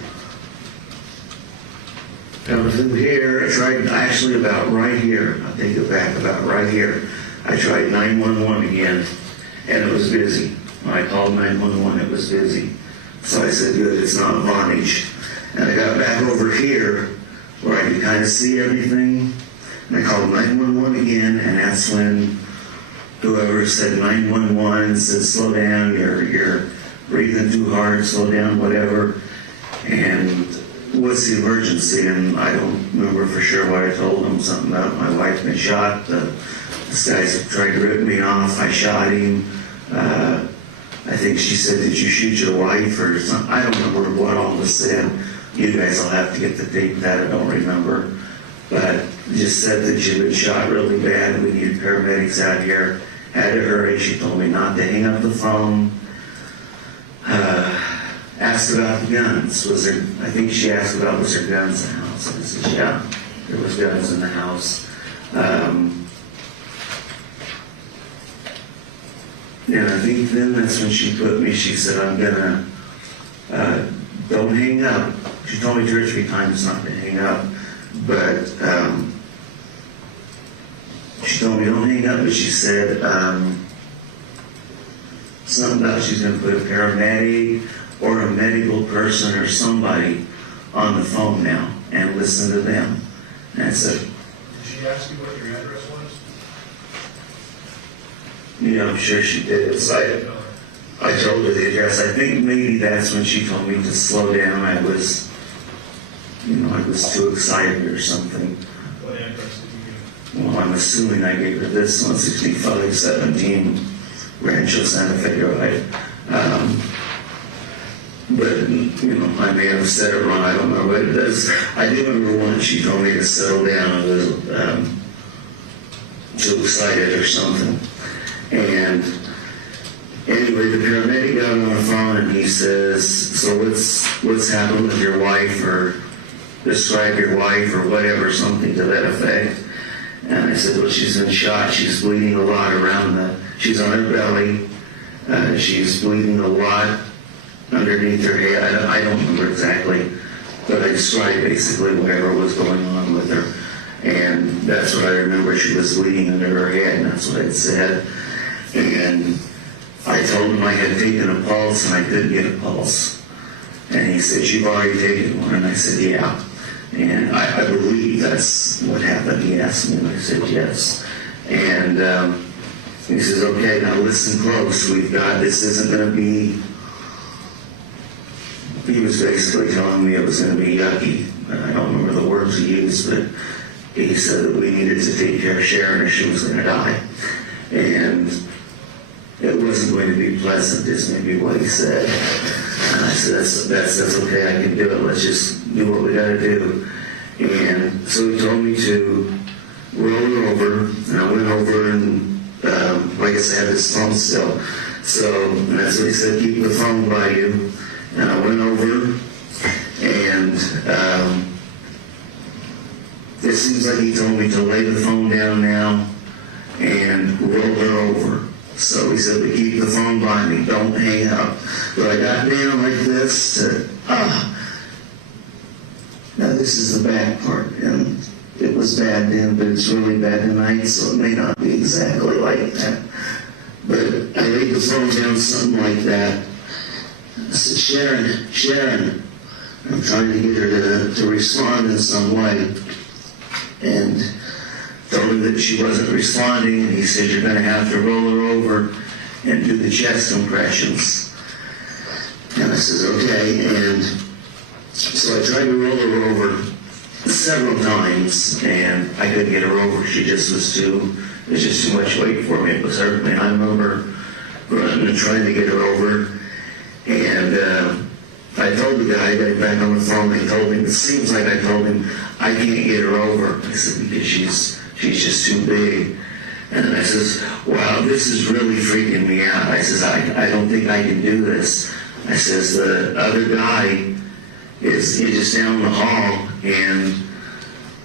Come through here, I tried actually about right here, I'll take it back, about right here. I tried 911 again, and it was busy. When I called 911, it was busy. So I said, good, it's not Vonage. And I got back over here, where I could kind of see everything, and I called 911 again, and that's when whoever said 911 said, slow down, you're breathing too hard, slow down, whatever, and what's the emergency? And I don't remember for sure what I told them, something about my wife been shot, this guy's tried to rip me off, I shot him, I think she said, did you shoot your wife or something? I don't remember what all was said. You guys will have to get the tape that I don't remember. But just said that she'd been shot really bad and we needed paramedics out here. Had to hurry. She told me not to hang up the phone. Asked about the guns. I think she asked about, was there guns in the house? And I said, yeah, there was guns in the house. And I think then that's when she said, I'm gonna, don't hang up. She told me 2 or 3 times not to hang up, but she told me don't hang up, but she said something about she's gonna put a paramedic or a medical person or somebody on the phone now and listen to them. And I said, Did she ask you what your address was? Yeah, I'm sure she did. So I told her the address. I think maybe that's when she told me to slow down. I was too excited or something. What address did you give? Well, I'm assuming I gave her this 16517 Rancho Santa Fe Drive. But, I may have said it wrong. I don't know what it is. I do remember once she told me to settle down. I was too excited or something. And anyway, the paramedic got on the phone and he says, so what's happened with your wife, or describe your wife or whatever, something to that effect. And I said, well, she's been shot. She's bleeding a lot she's on her belly. She's bleeding a lot underneath her head. I don't remember exactly, but I described basically whatever was going on with her. And that's what I remember. She was bleeding under her head, and that's what it said. And I told him I had taken a pulse, and I couldn't get a pulse. And he said, you've already taken one? And I said, yeah. And I believe that's what happened. He asked me, and I said, yes. And he says, okay, now listen close. This isn't going to be, he was basically telling me it was going to be yucky. I don't remember the words he used, but he said that we needed to take care of Sharon or she was going to die. And it wasn't going to be pleasant, is maybe what he said. And I said, that's okay, I can do it. Let's just do what we got to do. And so he told me to roll her over, and I went over and, I guess I had his phone still. So, and that's what he said, keep the phone by you. And I went over, and it seems like he told me to lay the phone down now and roll her over. So he said, but keep the phone by me, don't hang up. But I got down like this to, now this is the bad part, and it was bad then, but it's really bad tonight, so it may not be exactly like that. But I laid the phone down something like that. I said, Sharon, I'm trying to get her to respond in some way. And told her that she wasn't responding, and he said, you're going to have to roll her over and do the chest compressions. And I says, okay. And so I tried to roll her over several times, and I couldn't get her over. She just was it was just too much weight for me. It was hurting me. I remember running and trying to get her over, and I told the guy, I got back on the phone, and told him, it seems like I told him, I can't get her over. I said, because she's just too big. And then I says, wow, this is really freaking me out. I says, I don't think I can do this. I says, the other guy is just down the hall, and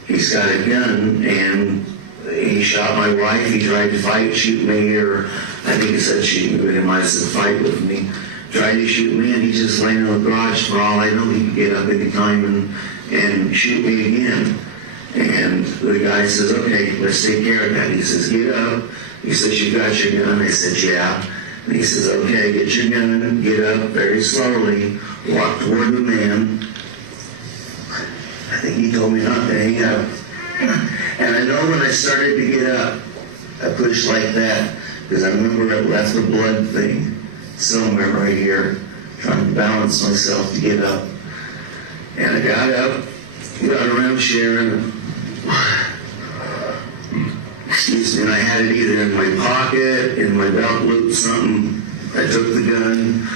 he's got a gun, and he shot my wife. He tried to shoot me, or I think he said shoot me, but he might have said fight with me. Tried to shoot me, and he's just laying in the garage. For all I know, he could get up any time and shoot me again. And the guy says, okay, let's take care of that. He says, get up. He says, you got your gun? I said, yeah. And he says, okay, get your gun, get up very slowly, walk toward the man. I think he told me not to hang up. And I know when I started to get up, I pushed like that, because I remember I left the blood thing somewhere right here, trying to balance myself to get up. And I got up, got around Sharon, excuse me, and I had it either in my pocket, in my belt loop, something. I took the gun,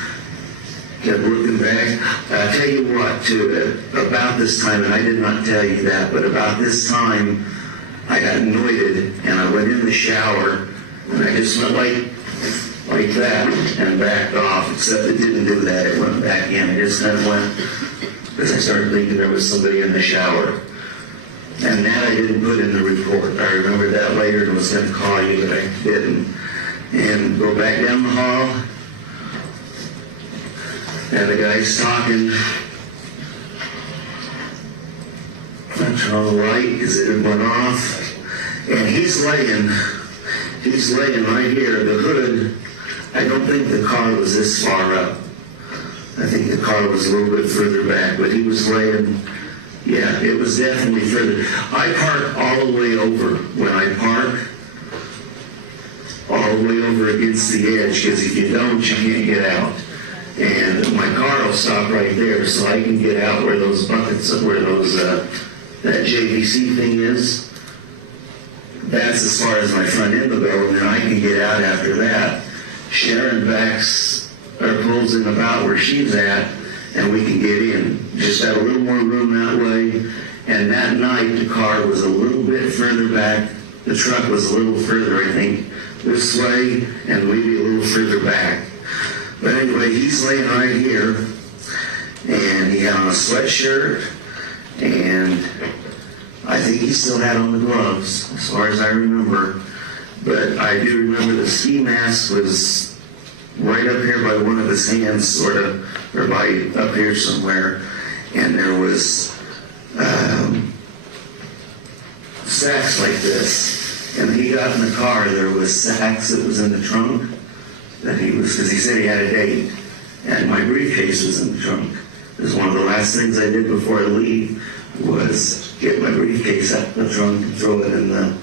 kept looking back. I'll tell you what, too, about this time, and I did not tell you that, but about this time, I got anointed, and I went in the shower, and I just went like that, and backed off, except it didn't do that. It went back in. It just kind of went, because I started thinking there was somebody in the shower. And that I didn't put in the report. I remembered that later and was going to call you, but I didn't. And go back down the hall, and the guy's talking. I turn on the light because it had went off. And he's laying right here. The hood, I don't think the car was this far up. I think the car was a little bit further back, but he was laying, yeah, it was definitely further. I park all the way over. When I park, all the way over against the edge, because if you don't, you can't get out. And my car will stop right there, so I can get out where those buckets, where those, that JVC thing is. That's as far as my front end will go, and then I can get out after that. Sharon backs or pulls in about where she's at, and we can get in. Just have a little more room that way. And that night, the car was a little bit further back. The truck was a little further, I think, this way, and maybe a little further back. But anyway, he's laying right here, and he had on a sweatshirt, and I think he still had on the gloves, as far as I remember. But I do remember the ski mask was right up here by one of his hands, sort of, or by up here somewhere. And there was sacks like this. And when he got in the car, there was sacks that was in the trunk that he was, because he said he had a date. And my briefcase was in the trunk. It was one of the last things I did before I leave was get my briefcase out of the trunk and throw it in the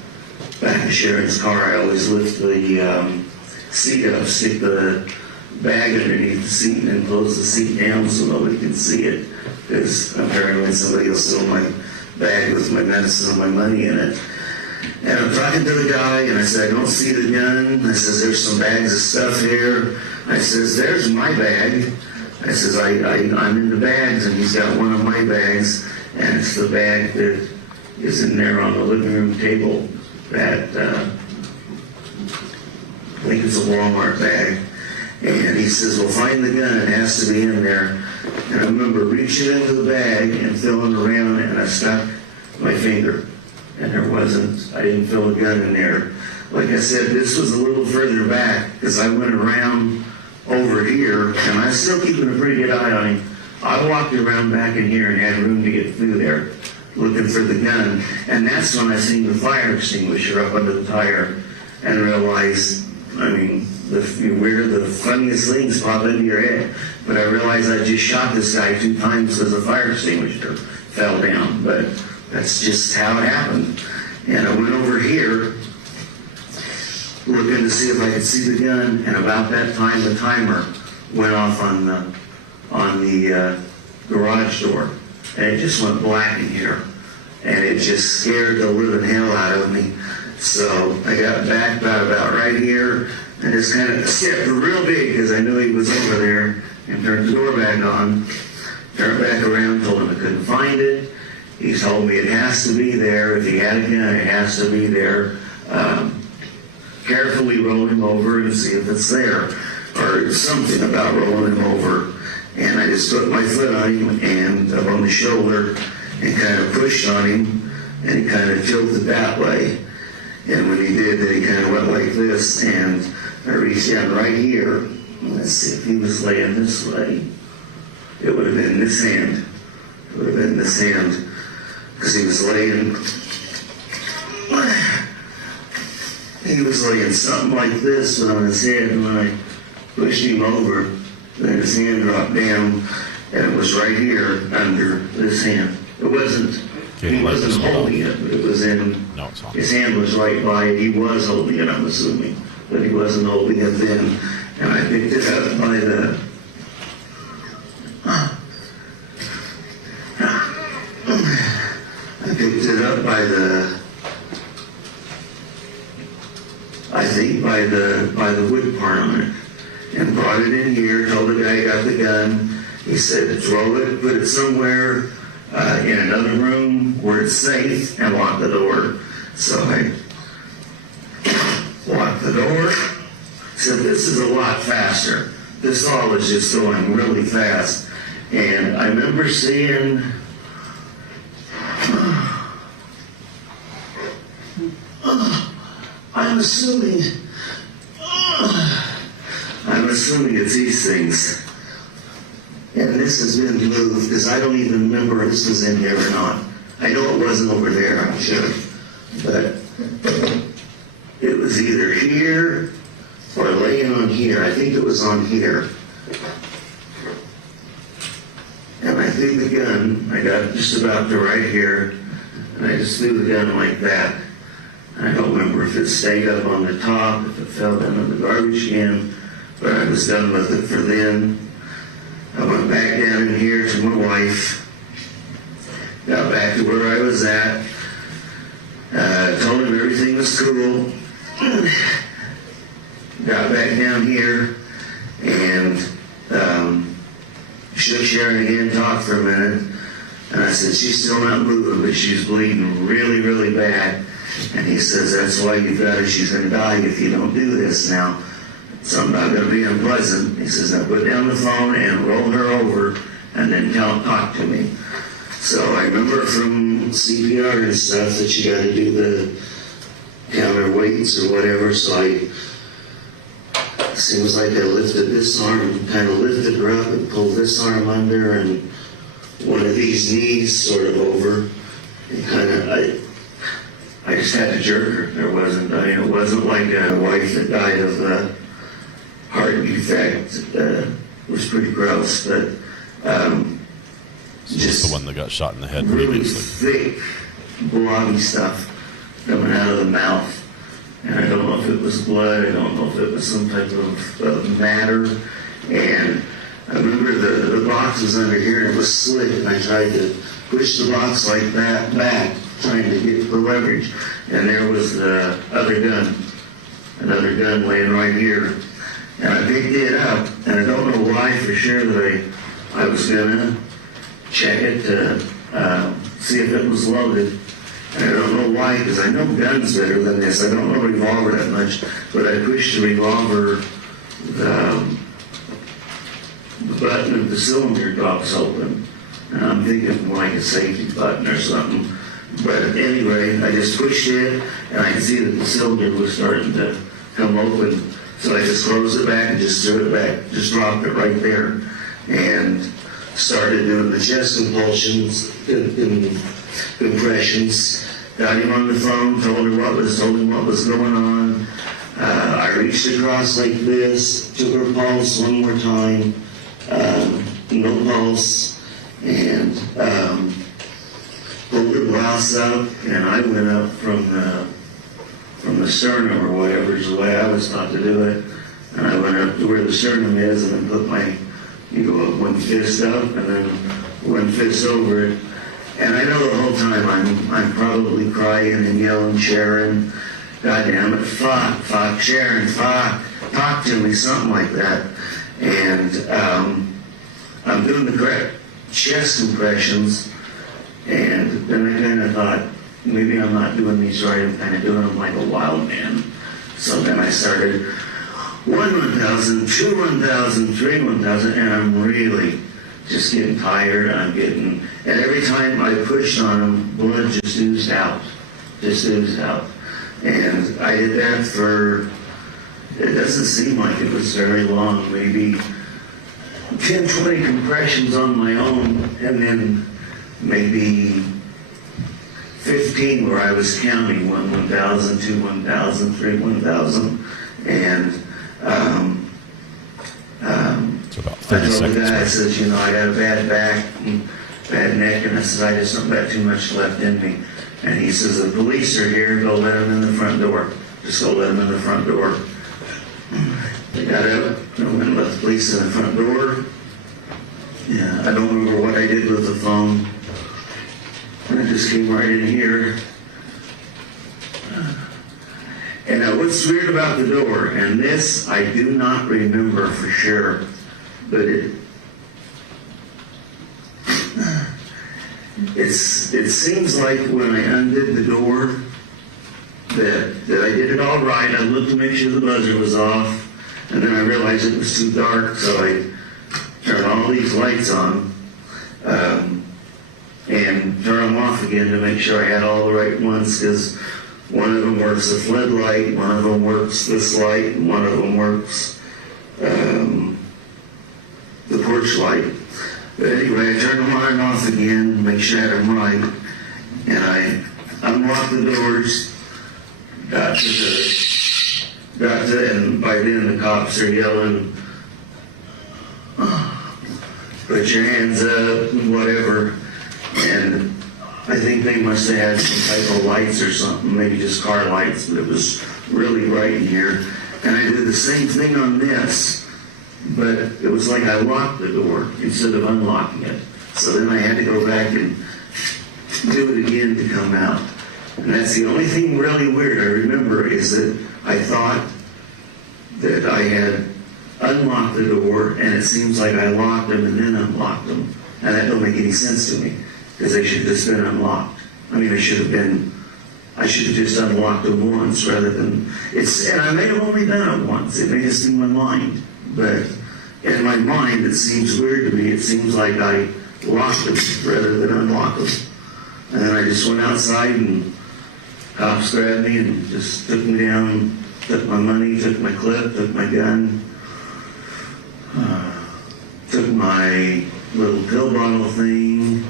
back of Sharon's car. I always lift the seat up, stick the bag underneath the seat, and then close the seat down so nobody can see it. Because I'm paranoid somebody will steal my bag with my medicine and my money in it. And I'm talking to the guy, and I said, I don't see the gun. I says, there's some bags of stuff here. I says, there's my bag. I says, I'm in the bags, and he's got one of my bags, and it's the bag that is in there on the living room table. That, I think it's a Walmart bag. And he says, well, find the gun. It has to be in there. And I remember reaching into the bag and feeling around it, and I stuck my finger. And there wasn't, I didn't feel a gun in there. like I said, this was a little further back because I went around over here, and I was still keeping a pretty good eye on him. I walked around back in here and had room to get through there, looking for the gun, and that's when I seen the fire extinguisher up under the tire and realized, I mean, the funniest things pop into your head. But I realized I just shot this guy 2 times because the fire extinguisher fell down. But that's just how it happened. And I went over here looking to see if I could see the gun, and about that time the timer went off on the garage door, and it just went black in here, and it just scared the living hell out of me. So I got back about right here and just kind of stepped real big because I knew he was over there, and turned the door back on, turned back around, told him I couldn't find it. He told me it has to be there. If he had a gun, it has to be there. Carefully roll him over and see if it's there, or something about rolling him over. And I just put my foot on him and up on the shoulder and kind of pushed on him, and he kind of tilted that way. And when he did, then he kind of went like this, and I reached down right here. Let's see if he was laying this way. It would have been this hand. It would have been this hand, because he was laying something like this on his head, and when I pushed him over, then his hand dropped down, and it was right here under this hand. It wasn't, he wasn't holding it, but it was in, his hand was right by it. He was holding it, I'm assuming, but he wasn't holding it then. And I picked it up by the, by the wood part on it, and brought it in here, told the guy I got the gun. He said, throw it, put it somewhere in another room where it's safe, and lock the door. So I locked the door. Said, this is a lot faster. This all is just going really fast. And I remember seeing, I'm assuming it's these things. And this has been moved, because I don't even remember if this was in there or not. I know it wasn't over there, I'm sure. But it was either here or laying on here. I think it was on here. And I threw the gun. I got just about to right here, and I just threw the gun like that. I don't remember if it stayed up on the top, if it fell down in the garbage can, but I was done with it for then. I went back down in here to my wife, got back to where I was at, told him everything was cool, got back down here, and shook Sharon again, talked for a minute, and I said, she's still not moving, but she's bleeding really, really bad. And he says, that's why you've got her. She's going to die if you don't do this now. Something not going to be unpleasant. He says, now put down the phone and roll her over, and then talk to me. So I remember from CPR and stuff that you got to do the counter weights or whatever. So it seems like I lifted this arm, kind of lifted her up and pulled this arm under and one of these knees sort of over, and kind of, I just had to jerk her. There wasn't, it wasn't like a wife that died of a heart defect. It was pretty gross, but just the one that got shot in the head really previously. Thick, blobby stuff coming out of the mouth. And I don't know if it was blood. I don't know if it was some type of matter. And I remember the box was under here and it was slick, and I tried to push the box like that back, trying to get the leverage, and there was the another gun laying right here. And I picked it up, and I don't know why for sure that I was gonna check it to see if it was loaded. And I don't know why, because I know guns better than this. I don't know revolver that much, but I pushed the revolver, the button of the cylinder drops open. And I'm thinking like a safety button or something. But anyway, I just pushed it, and I could see that the cylinder was starting to come open. So I just closed it back and just threw it back, just dropped it right there, and started doing the chest compulsions, compressions. Got him on the phone, told him what was going on. I reached across like this, took her pulse one more time, no pulse, and pulled her blouse up, and I went up from the sternum or whatever is the way I was taught to do it, and I went up to where the sternum is and then put my, one fist up and then one fist over it. And I know the whole time I'm probably crying and yelling, Sharon, God damn it, fuck, Sharon, fuck, talk to me, something like that. And I'm doing the correct chest compressions, and then I kind of thought, maybe I'm not doing these right, I'm kind of doing them like a wild man. So then I started 1,000, 2 1,000, 3 1,000, and I'm really just getting tired. And every time I pushed on them, blood just oozed out. And I did that for, it doesn't seem like it was very long, maybe 10, 20 compressions on my own, and then maybe 15 where I was counting 1 1,000, 2 1,000, 3 1,000, and it's about 30 I told seconds. the guy, I said, I got a bad back and bad neck, and I said, I just don't got too much left in me. And he says, the police are here, go let them in the front door. Just go let them in the front door. I got up, I went and let the police in the front door. Yeah, I don't remember what I did with the phone. And I just came right in here. And now what's weird about the door, and this I do not remember for sure, but it seems like when I undid the door that I did it all right. I looked to make sure the buzzer was off, and then I realized it was too dark, so I turned all these lights on and turn them off again to make sure I had all the right ones, because one of them works the floodlight, one of them works this light, and one of them works the porch light. But anyway, I turned them on and off again, make sure I had them right, and I unlocked the doors, got to, and by then the cops are yelling, put your hands up, and whatever, and I think they must have had some type of lights or something, maybe just car lights, but it was really bright in here. And I did the same thing on this, but it was like I locked the door instead of unlocking it. So then I had to go back and do it again to come out. And that's the only thing really weird I remember, is that I thought that I had unlocked the door, and it seems like I locked them and then unlocked them. And that don't make any sense to me, because they should have just been unlocked. I mean, I should have just unlocked them once rather than, and I may have only done it once. It may just be my mind. But in my mind, it seems weird to me. It seems like I locked them rather than unlocked them. And then I just went outside, and cops grabbed me and just took me down, took my money, took my clip, took my gun, took my little pill bottle thing,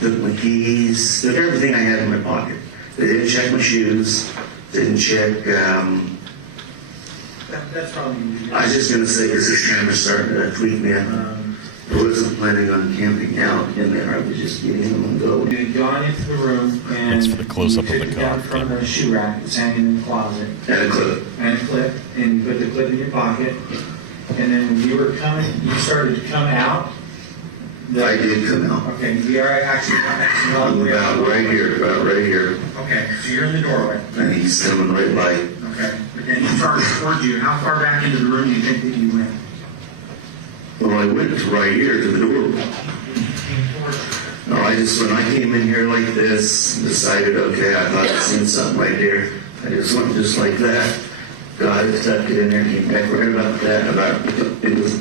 took my keys, took everything I had in my pocket. They didn't check my shoes, didn't check, That's probably. I was just going to say, because this camera's starting to tweak me out. I wasn't planning on camping out in there. I was just getting them and go. You'd gone into the room and Thanks for the close-up of the you took it down car. from the shoe rack that's hanging in the closet. And a clip. And a clip, and you put the clip in your pocket. And then when you started to come out. I did come out. Okay, you are actually About right here. Okay, so you're in the doorway. And he's coming right by. Okay, but then he charged towards you. How far back into the room do you think that you went? Well, I went right here to the door. No, when I came in here like this, decided, okay, I thought I'd seen something right here. I just went just like that. Got it, tucked it in there, came back right about that, it was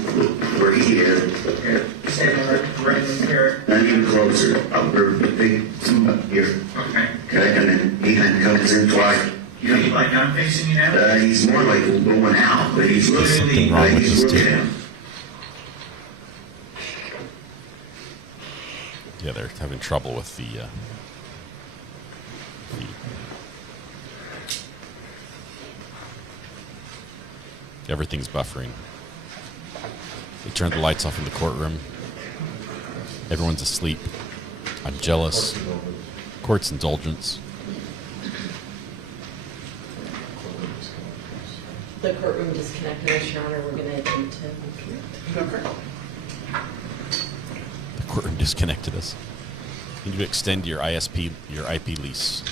where he is. Okay, standing right in the carrot. Not even close. closer. I'll take some up here. Okay. Okay, and then he kind of comes in twice. You know, like I'm facing you now? He's more like going out, but he's There's looking, something wrong with he's this looking tape. at him. Yeah, they're having trouble with the everything's buffering. They turned the lights off in the courtroom. Everyone's asleep. I'm jealous. Court's indulgence. The courtroom disconnected, Your Honor. We're going to attempt to reconnect. The courtroom disconnected us. You need to extend your ISP, your IP lease.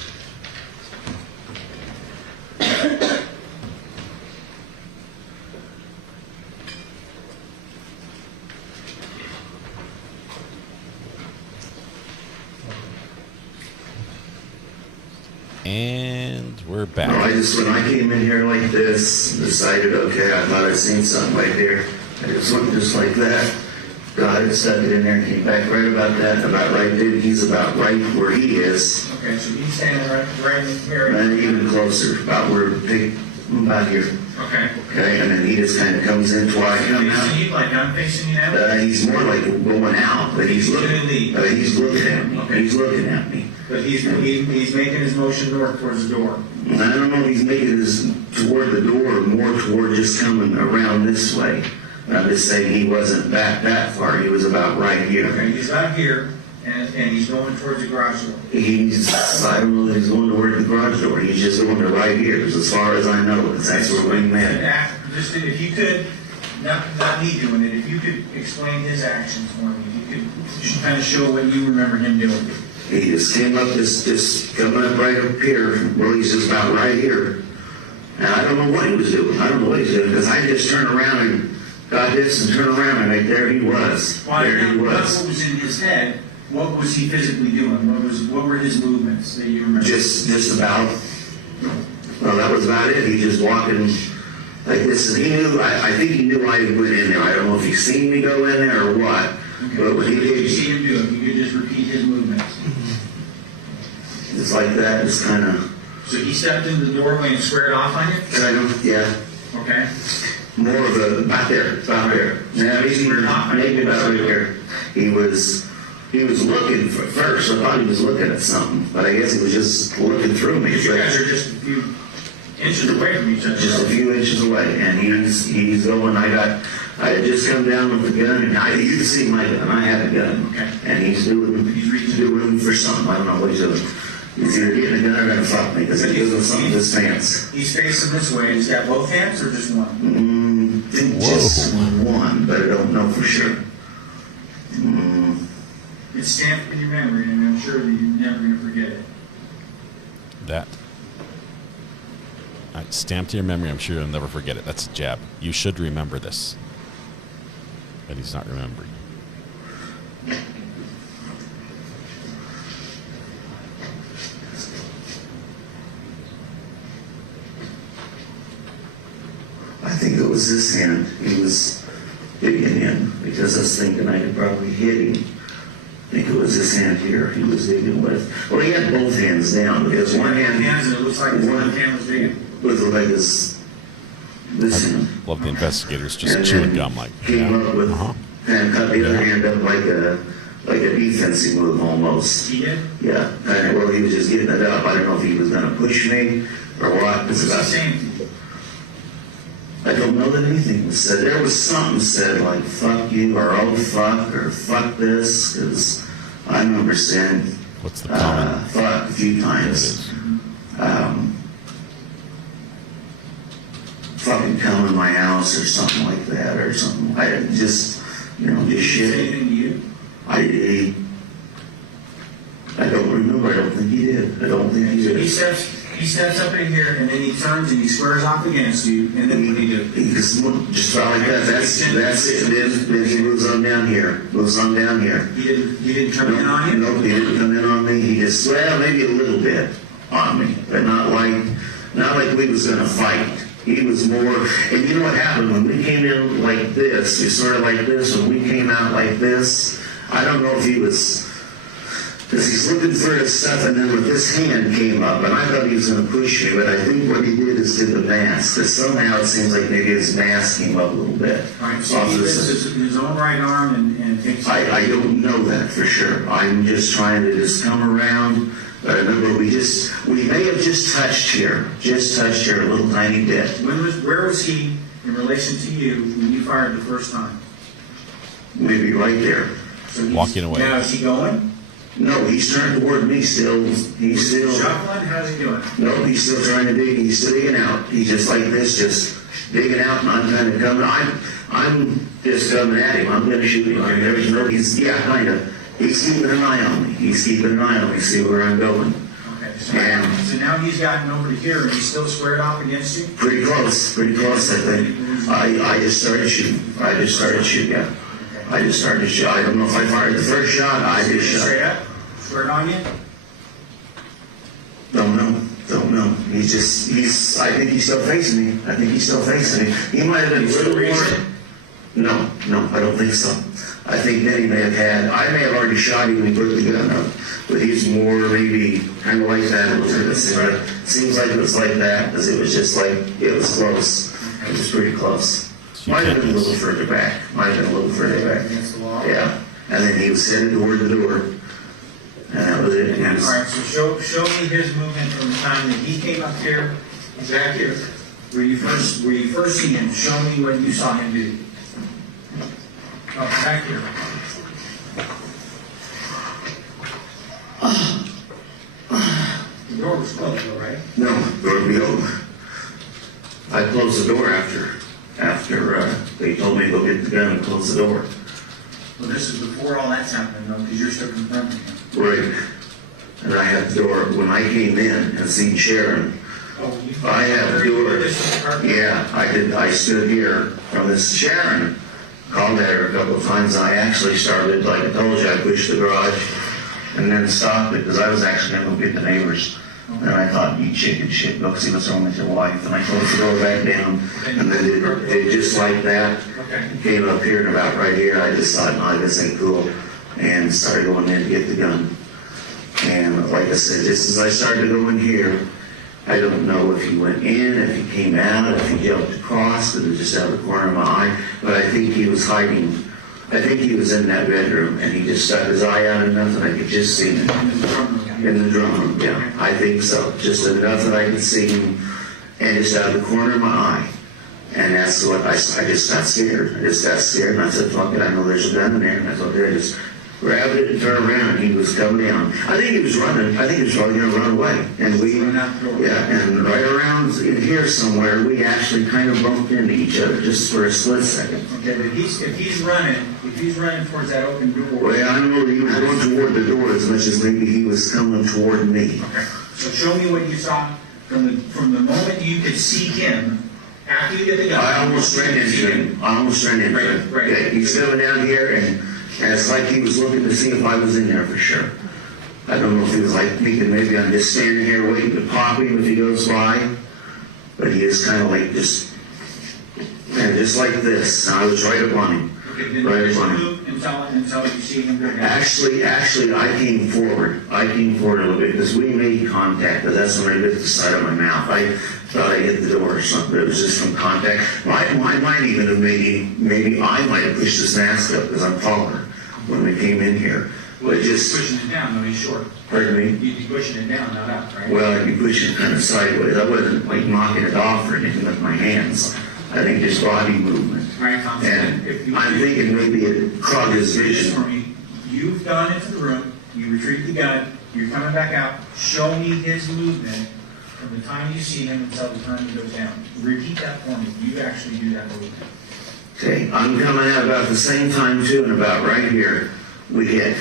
And we're back. No, when I came in here like this, decided, okay, I thought I'd seen something right there. I just looked just like that. Got it, stuck it in there, and came back right about that, about right there. He's about right where he is. Okay, so he's standing right here. And even closer, about where Pig, about here. Okay. Okay, and then he just kind of comes in twice. Facing you, like I'm facing you now? He's more like going out, but he's looking at me. Okay. He's looking at me. But he's making his motion north towards the door. I don't know if he's making this toward the door or more toward just coming around this way. I'm just saying he wasn't back that far. He was about right here. Okay, he's out here, and he's going towards the garage door. I don't know that he's going toward the garage door. He's just going to right here. Because as far as I know, that's where we met. Just if you could, not me doing it, if you could explain his actions for me, if you could just kind of show what you remember him doing. He just came up, just coming up right up here. Well, he's just about right here. Now, I don't know what he was doing. I don't know what he was doing, because I just turned around and got this and turned around, and right there he was. There he was. That's what was in his head. What was he physically doing? What were his movements that you remember? Just about. Well, that was about it. He just walking like this, and he knew. I think he knew I went in there. I don't know if he seen me go in there or what. Okay. But when he did, you see him do it. You could just repeat his movements. Just like that, just kind of. So he stepped into the doorway and squared off on you? Kind of, yeah. Okay. More of a about there. Yeah, maybe about right here. He was looking for first. I thought he was looking at something, but I guess he was just looking through me. You guys are just a few inches away from each other. Just a few inches away, and he's going. I had just come down with the gun, and you can see my gun. I had a gun, okay. And he's doing for something. I don't know what he's doing. He's either getting a gun or gonna fuck me because he's doing something with his pants. He's facing this way. He's got both hands or just one? Just one, but I don't know for sure. It's stamped in your memory, and I'm sure that you're never going to forget it. That. Stamped in your memory, I'm sure you'll never forget it. That's a jab. You should remember this. But he's not remembering. I think it was this hand he was digging in, because I was thinking I could probably hit him. I think it was this hand here he was digging with. Well, he had both hands down, because one hand... It looks like one hand was digging. Looked like this hand. Love the investigators just chewing gum like that. Came up with, and cut the other hand up like a defensive move almost. He did? Yeah. And, well, he was just getting it up. I don't know if he was going to push me or what. It's about the same. I don't know that anything was said. There was something said like "fuck you" or "oh fuck" or "fuck this," because I remember saying "what's the common fuck" a few times. Fucking come in my house or something like that or something. I just, just shit. Anything to you? I don't remember. I don't think he did. I don't think he did. So he steps up in here, and then he turns and he squares off against you, and then what do you do? He just about like that. That's it. Then he moves on down here. He didn't turn in on you? Nope, he didn't come in on me. He just, maybe a little bit on me, but not like we was gonna fight. He was more, and you know what happened when we came in like this? He sort of like this. When we came out like this, I don't know if he was Because he's looking for his stuff, and then with this hand came up, and I thought he was going to push me, but I think what he did is did the mask. Because somehow it seems like maybe his mask came up a little bit. All right, so he lifts his own right arm and takes... I don't know that for sure. I'm just trying to just come around. But I remember we may have just touched here a little tiny bit. Where was he in relation to you when you fired the first time? Maybe right there. So walking away. Now is he going? No, he's turned toward me still. He's still shuffling. How's he doing? No, he's still trying to dig. He's still digging out. He's just like this, just digging out, and I'm kind of coming. I'm just coming at him. I'm going to shoot him. There's no. Kind of. He's keeping an eye on me. He's keeping an eye on me. See where I'm going. Okay. So now he's gotten over to here, and he's still squared off against you. Pretty close. I think. I just started shooting. Yeah. I just started to shoot. I don't know if I fired the first shot. I just shot. Straight up? Squared on you? Don't know. I think he's still facing me. He might have been a little more. No, I don't think so. I think then I may have already shot him and put the gun up. But he's more maybe kind of like that. It seems like it was like that because it was just like, it was close. It was pretty close. Might have been a little further back. Yeah. And then he was headed toward the door. And that was it. All right, so show me his movement from the time that he came up here, back here, where you first see him. Show me what you saw him do. Oh, back here. The door was closed, though, right? No, the door would be open. I closed the door after they told me to go get the gun and close the door. Well, this is before all that's happening, though, because you're still confronting him. Right. And I had the door. When I came in and seen Sharon, I had the door. Yeah, I did. I stood here from this Sharon. Called at her a couple of times. I actually started, like I told you, I pushed the garage and then stopped it because I was actually going to go get the neighbors. And I thought, you chicken shit, go see what's wrong with your wife. And I closed the door back down. And then it just like that came up here and about right here. I just thought, no, this ain't cool. And started going in to get the gun. And like I said, just as I started going here, I don't know if he went in, if he came out, if he jumped across, because it was just out of the corner of my eye. But I think he was hiding. I think he was in that bedroom, and he just stuck his eye out enough that I could just see him. In the drum room, yeah. I think so. Just enough that I could see him, and just out of the corner of my eye. And that's what I just got scared. And I said, fuck it, I know there's a gun in there. And I thought, I just grabbed it and turned around, and he was coming down. I think he was running. I think he was probably going to run away. And and right around in here somewhere, we actually kind of bumped into each other just for a split second. Okay, but if he's running towards that open door. Well, I don't know that he was going toward the door as much as maybe he was coming toward me. Okay. So show me what you saw from the moment you could see him after you get the gun. I almost ran into him. Right. Okay, he's coming down here, and it's like he was looking to see if I was in there for sure. I don't know if he was like thinking maybe I'm just standing here waiting to pop him if he goes by. But he is kind of like just like this. And I was right up on him. Okay, then right up on him. Until you see him go down. Actually, I came forward. A little bit because we made contact. But that's when I bit the side of my mouth. I thought I hit the door or something. It was just from contact. I might even have maybe I might have pushed his mask up because I'm taller when we came in here. Well, you're just pushing it down, though, he's short. Pardon me? You'd be pushing it down, not up, right? Well, I'd be pushing it kind of sideways. I wasn't like knocking it off or anything with my hands. I think just body movement. All right, Thomas, and I'm thinking maybe it clogged his vision. For me, you've gone into the room, you retrieved the gun, you're coming back out. Show me his movement from the time you see him until the time he goes down. Repeat that for me. You actually do that movement. Okay, I'm coming out about the same time too, and about right here we hit.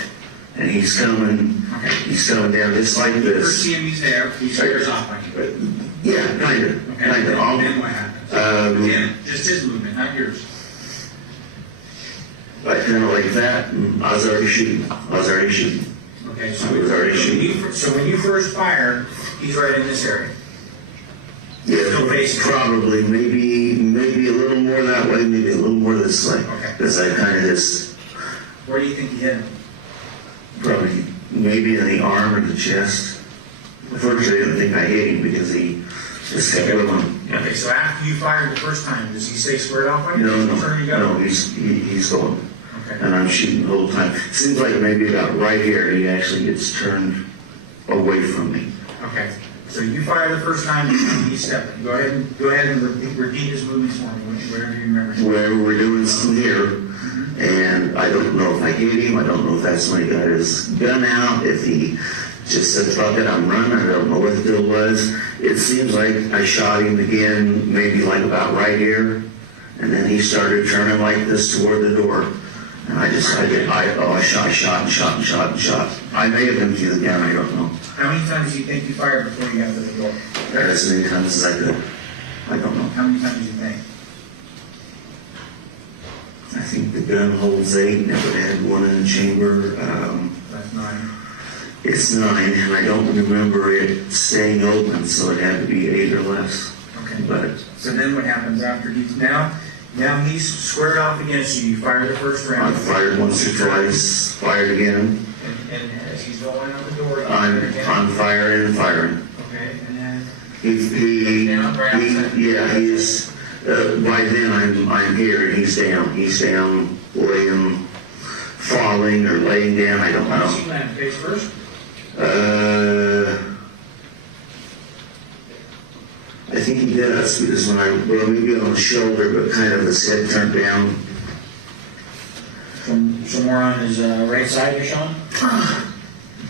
And he's coming down just like this. First see him, he's there. He squares off on you. Yeah, kind of. Then what happens? Again, just his movement, not yours. Like kind of like that, and I was already shooting. Okay, so when you first fire, he's right in this area. Yeah, probably, maybe a little more that way, maybe a little more this way. Okay. Because I kind of just. Where do you think he hit him? Probably maybe in the arm or the chest. Unfortunately, I didn't think I hit him because he just kept going. Okay, so after you fired the first time, does he stay squared off on you? No, he's going. Okay. And I'm shooting the whole time. It seems like maybe about right here, he actually gets turned away from me. Okay. So you fire the first time, and he stepped. Go ahead and repeat his movements for me, whatever you remember. Wherever we're doing some here, and I don't know if I hit him. I don't know if that's when he got his gun out. If he just said, "Fuck it, I'm running." I don't know what the deal was. It seems like I shot him again, maybe like about right here, and then he started turning like this toward the door. And I shot. I may have been through the gun, I don't know. How many times do you think you fired before you got to the door? As many times as I could. I don't know. How many times do you think? I think the gun holds 8, and if it had one in the chamber, That's 9. it's 9, and I don't remember it staying open, so it had to be 8 or less. Okay. But So then what happens after he's now he's squared off against you. You fire the first round. I fired once or twice, fired again. And as he's going out the door, you I'm firing and firing. Okay, and then He's by then I'm here and he's down, laying, falling or laying down, I don't how does know. he land? Face first? I think he does, because maybe on the shoulder, but kind of his head turned down. From somewhere on his right side, you're showing?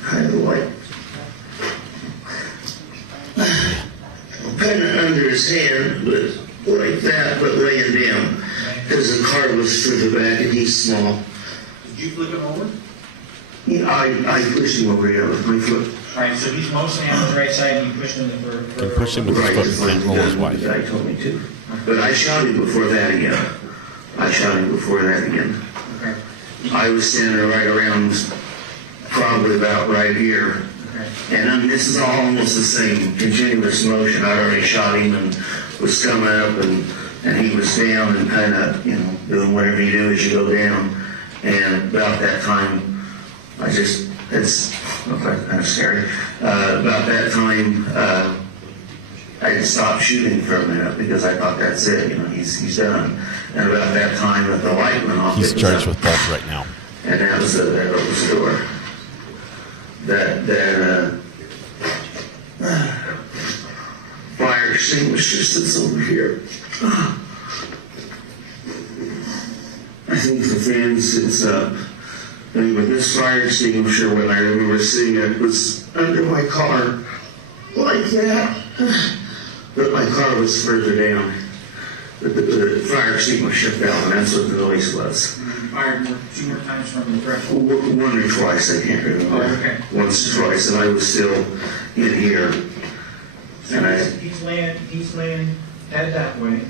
Kind of like, kind of under his hand, but like that, but laying down. Because the car was through the back and he's small. Did you flip him over? Yeah, I pushed him over here with my foot. Right, so he's mostly on his right side and you pushed him for Push him with his foot and hold his wife. The guy told me to. But I shot him before that again. Okay. I was standing right around, probably about right here. Okay. And this is all almost the same continuous motion. I already shot him and was coming up and he was down and kind of, doing whatever you do as you go down. And about that time, it's kind of scary. About that time, I just stopped shooting for a minute because I thought that's it, he's done. And about that time that the light went off. He's charged with both right now. And that was the door. That fire extinguisher sits over here. I think the fan sits up. Anyway, this fire extinguisher, when I remember seeing it, was under my car, like that. But my car was further down. The fire extinguisher fell, and that's what the noise was. You fired 2 more times from the threshold? One or twice, I can't remember. Oh, okay. Once or twice, and I was still in here. So he's laying head that way.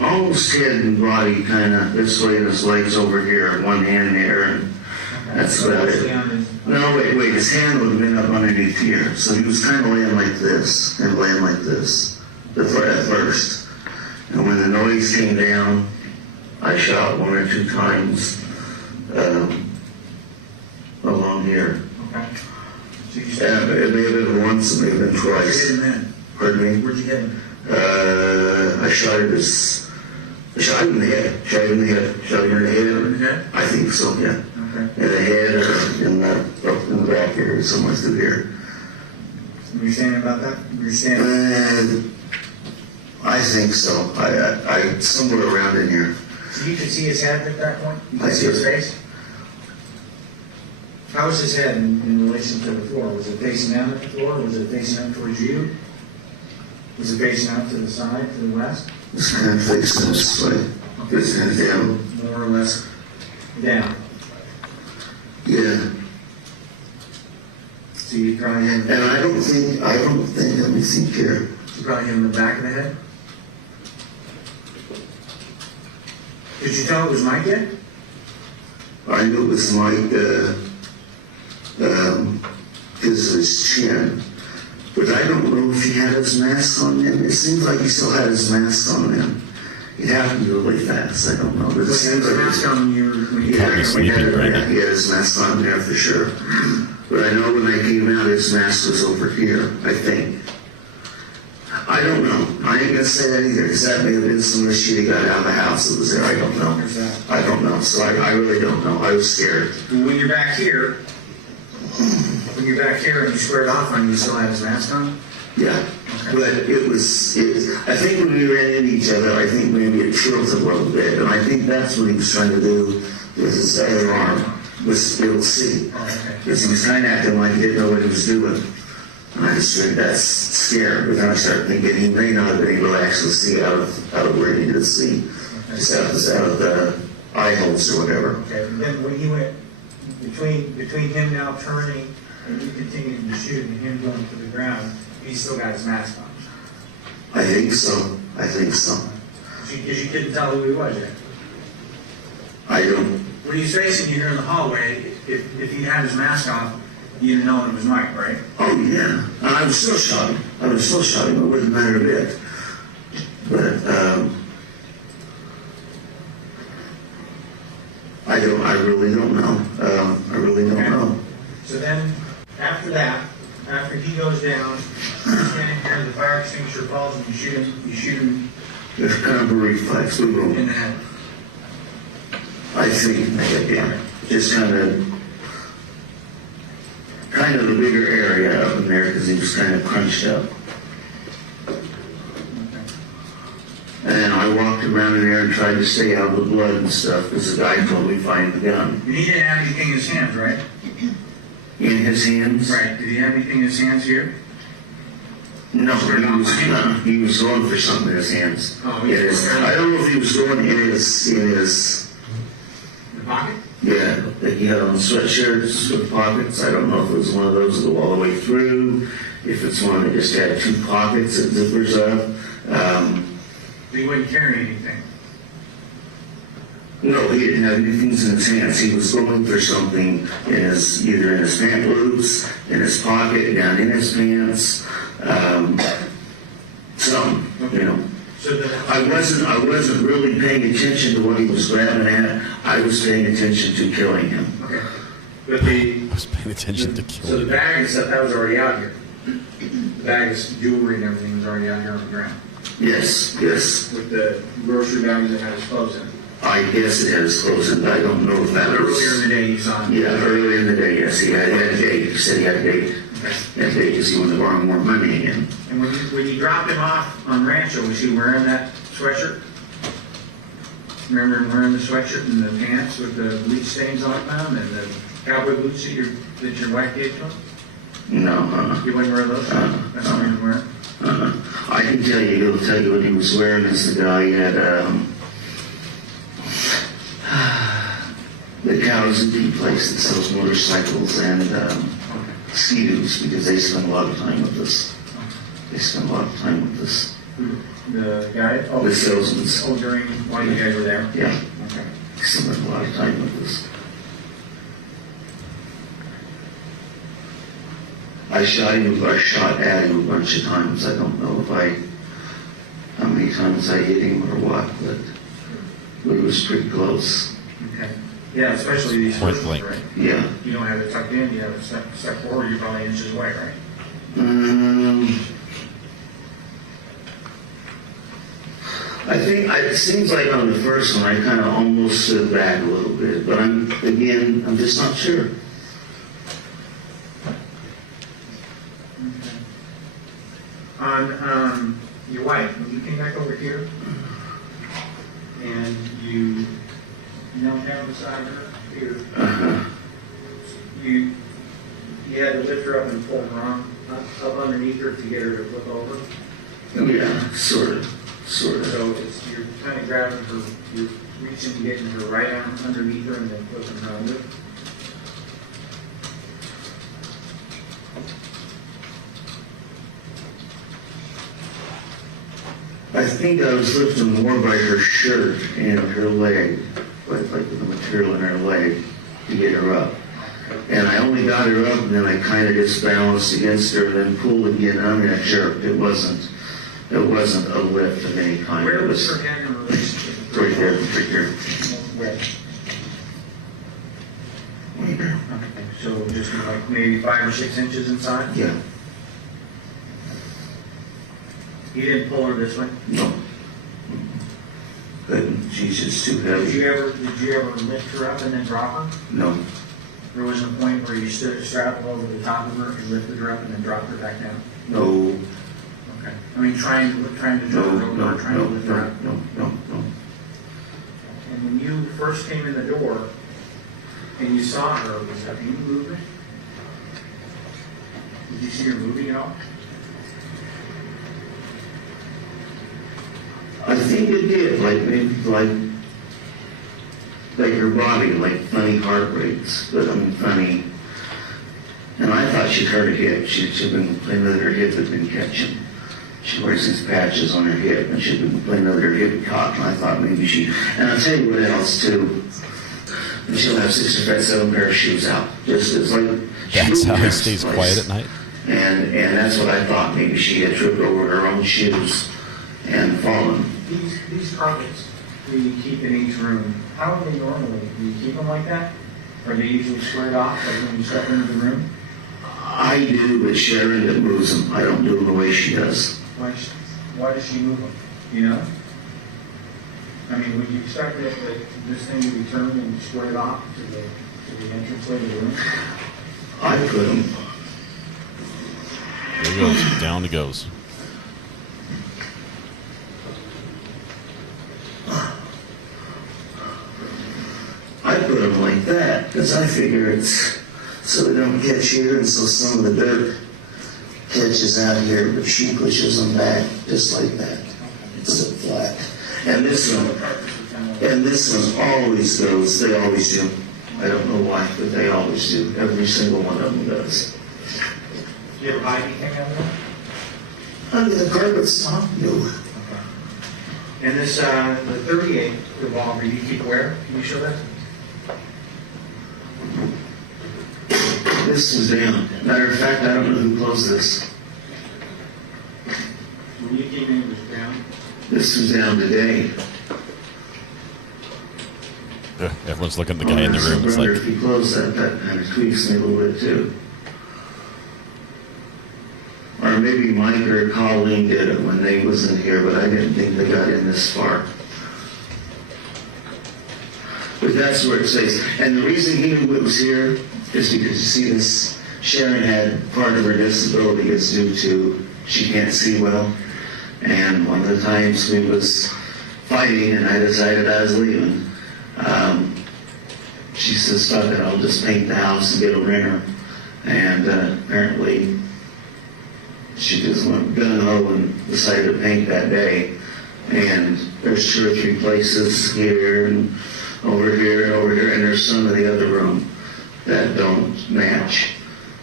Almost head and body kind of this way, and his legs over here, one hand there, and that's about it. No, wait, his hand would have been up underneath here, so he was kind of laying like this, at first. And when the noise came down, I shot 1 or 2 times along here. Okay. So you It may have been once, it may have been twice. hit him then? Pardon me? Where'd you hit him? I shot him in the head. I think so, yeah. Okay. In the head or in the back here, somewhere through here. Were you saying about that? Were you saying? I think so. I somewhere around in here. So you could see his head at that point? You I could see his did. face? How was his head in relation to the floor? Was it facing down at the floor? Was it facing up towards you? Was it facing out to the side, to the west? It's kind of facing this way. It's kind of down. More or less down. Yeah. So you probably hit him. And I don't think, let me think here. You probably hit him in the back of the head? Did you tell it was Mike yet? I knew it was Mike, because of his chin. But I don't know if he had his mask on then. It seems like he still had his mask on then. It happened really fast. I don't know. But it Was seems like mask on when you yeah, he had his mask on there for sure. But I know when I came out, his mask was over here, I think. I don't know. I ain't gonna say that either, because that may have been some of the shit he got out of the house that was there. I don't know. I don't know. So I really don't know. I was scared. When you're back here, and you squared off on you still had his mask on? Yeah. But it was, I think when we ran into each other, I think maybe it tilted a little bit. And I think that's what he was trying to do with his other arm, was be able to see. Because he was kind of acting like he didn't know what he was doing. And I just think that's scary. But then I started thinking he may not have been able to actually see out of where he needed to see. Just out of the eye holes or whatever. Okay, and then when he went between him now turning and you continuing to shoot and him going to the ground, he still got his mask on. I think so. I think so. Because you couldn't tell who he was yet. I don't. When he's facing you here in the hallway, if he had his mask off, you didn't know it was Mike, right? Oh, yeah. And I was still shot him. It wouldn't matter a bit. But, I really don't know. I really don't know. So then, after that, after he goes down, you're standing here, the fire extinguisher falls and you shoot him. It's kind of a reflex. We will. In the head. I think, yeah. Just kind of the bigger area up in there because he was kind of crunched up. And I walked around in there and tried to stay out of the blood and stuff because the guy told me find the gun. He didn't have anything in his hands, right? In his hands? Right. Did he have anything in his hands here? No, he was going for something in his hands. Oh, I don't know if he was going in his pocket? Yeah, that he had on sweatshirts with pockets. I don't know if it was one of those that go all the way through, if it's one that just had two pockets that zippers up. He wouldn't carry anything. No, he didn't have anything in his hands. He was going for something either in his pant loops, in his pocket, down in his pants, something, you know. I wasn't really paying attention to what he was grabbing at. I was paying attention to killing him. Okay. But I was paying attention to killing him. So the bag and stuff, that was already out here. The bag of jewelry and everything was already out here on the ground. Yes. With the grocery bags that had his clothes in. I guess it had his clothes in, but I don't know if that was... Earlier in the day you saw him? Yeah, earlier in the day, yes. He had a date. He said he had a date. He had a date because he wanted to borrow more money again. And when you dropped him off on Rancho, was he wearing that sweatshirt? Remember him wearing the sweatshirt and the pants with the bleach stains on them and the cowboy boots that your wife gave to him? No, You wouldn't wear those? That's what he was wearing? I can tell you, he'll tell you what he was wearing is the guy had the Cows and Bee place that sells motorcycles and ski-doos because they spend a lot of time with us. The guy? Oh, the salesman. Oh, while you guys were there? Yeah. Okay. They spend a lot of time with us. I shot at him a bunch of times. I don't know how many times I hit him or what, but it was pretty close. Okay. Yeah, especially these first ones, right? Yeah. You don't have it tucked in, you have it stuck forward, you're probably inches away, right? I think it seems like on the first one I kind of almost stood back a little bit, but I'm just not sure. On your wife, when you came back over here and you knelt down beside her here, you had to lift her up and pull her arm up underneath her to get her to flip over. Yeah, sort of. So you're kind of grabbing her, you're reaching and getting her right arm underneath her and then flipping her under. I think I was lifting more by her shirt and her leg, like the material in her leg, to get her up. And I only got her up, and then I kind of just balanced against her, and then pulled again on that jerk. It wasn't a lift of any kind. Where was her head in relation here, right here. Where? Okay, so just like maybe 5 or 6 inches inside? Yeah. You didn't pull her this way? No. Couldn't. She's just too heavy. Did you ever lift her up and then drop her? No. There wasn't a point where you stood strapped over the top of her and lifted her up and then dropped her back down? No. Okay. I mean, trying to lift her up or trying to lift her up? No. And when you first came in the door and you saw her, was that you moving? Did you see her moving at all? I think it did, like her body, like funny heart rates, but funny. And I thought she'd hurt her hip. She'd been playing with her hip had been catching. She wears these patches on her hip, and she'd been playing with her hip had caught. And I thought maybe she. And I'll tell you what else too. She'll have 6 or 7 pair of shoes out. Just as like. That's how he stays quiet at night. And that's what I thought. Maybe she had tripped over her own shoes and fallen. These carpets that you keep in each room, how are they normally? Do you keep them like that? Or are they usually squared off like when you step into the room? I do, but Sharon that moves them. I don't do them the way she does. Why does she move them? You know? I mean, would you expect that this thing to be turned and squared off to the entranceway to the room? I put them. There he goes. Down he goes. I put them like that because I figure it's so they don't catch here, and so some of the dirt catches out here, but she pushes them back just like that. It's a flat. And this one always goes. They always do. I don't know why, but they always do. Every single one of them does. Do you ever buy anything out of that? Under the carpet's not new. And this, the 38 revolver, you keep where? Can you show that? This is down. Matter of fact, I don't know who closed this. When you came in, it was down? This was down today. Everyone's looking at the guy in the room. It's like, if he closed that kind of tweaks me a little bit too. Or maybe Mike or Colleen did it when they wasn't here, but I didn't think they got in this far. But that's where it says. And the reason he knew it was here is because you see this, Sharon had part of her disability is due to she can't see well. And one of the times we was fighting and I decided I was leaving, she says, fuck it, I'll just paint the house and get a renter. And apparently she just went gung-ho and decided to paint that day. And there's 2 or 3 places here and over here and over here, and there's some in the other room that don't match.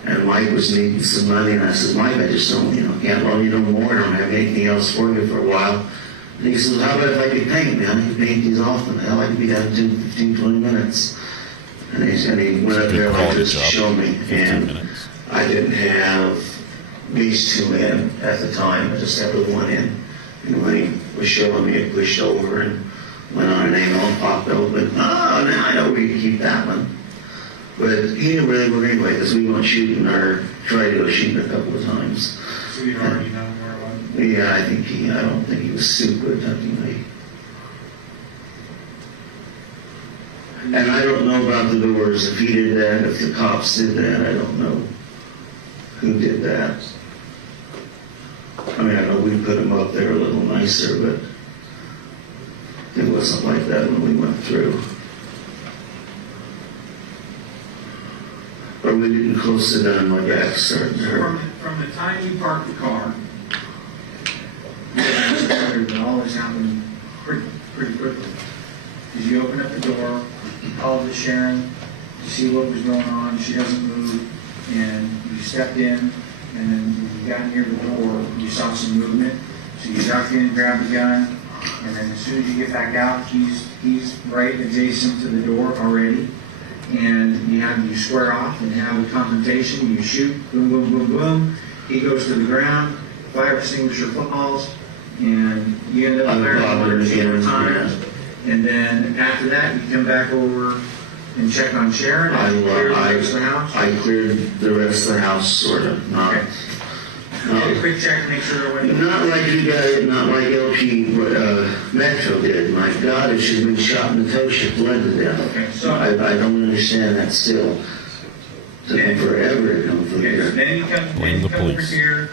And Mike was needing some money, and I said, Mike, I just don't, can't loan you no more. I don't have anything else for you for a while. And he says, how about if I could paint, man? I could paint these off, and hell, I could be done in 10, 15, 20 minutes. And he went up there like this to show me, and I didn't have these 2 in at the time. I just had the 1 in. And when he was showing me, it pushed over and went on an angle and popped open. Oh, now I know where you keep that one. But he didn't really work anyway, because we went shooting or tried to go shooting a couple of times. So you already know where it was? Yeah, I don't think he was super touching me. And I don't know about the doors, if he did that, if the cops did that, I don't know who did that. I mean, I know we put them up there a little nicer, but it wasn't like that when we went through. Or we didn't close it down, my back started to hurt. From the time you parked the car, that all this happened pretty quickly. Because you opened up the door, you called to Sharon to see what was going on. She doesn't move, and you stepped in, and then when you got near the door, you saw some movement. So you ducked in, grabbed the gun, and then as soon as you get back out, he's right adjacent to the door already. And you square off and have a confrontation. You shoot, boom, boom, boom, boom. He goes to the ground, fire extinguisher falls, and you end up firing 1 or 2 times. And then after that, you come back over and check on Sharon and clear the rest of the house? I cleared the rest of the house, sort of. Not, okay. A quick check to make sure it went. Not like you guys, not like LP Metro did. My God, if she's been shot in the toe, she bled to death. Okay, so I don't understand that still. It took me forever to come through here. Then you come over here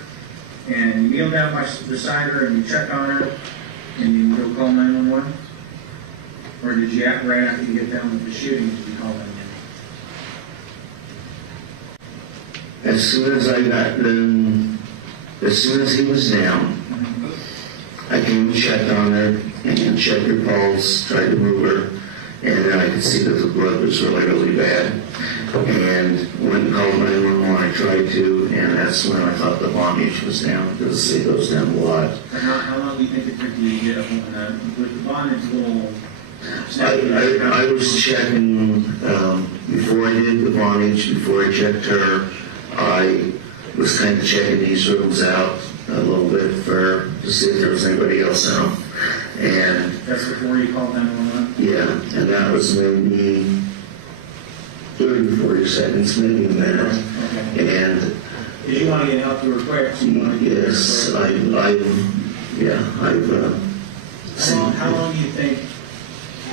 and you kneel down beside her and you check on her and you go call 911? Or did you act right after you get done with the shooting, did you call 911? As soon as I got done, as soon as he was down, I came and checked on her and checked her pulse, tried to move her, and then I could see that the blood was really, really bad. And went and called 911, I tried to, and that's when I thought the bondage was down, because it goes down a lot. How long do you think it took you to get up on that? With the bondage little... I was checking, before I did the bondage, before I checked her, I was kind of checking these rooms out a little bit to see if there was anybody else out. And that's before you called 911? Yeah, and that was maybe 30, 40 seconds, maybe a minute. Okay. And did you want to get help to her quick? So yes, How long do you think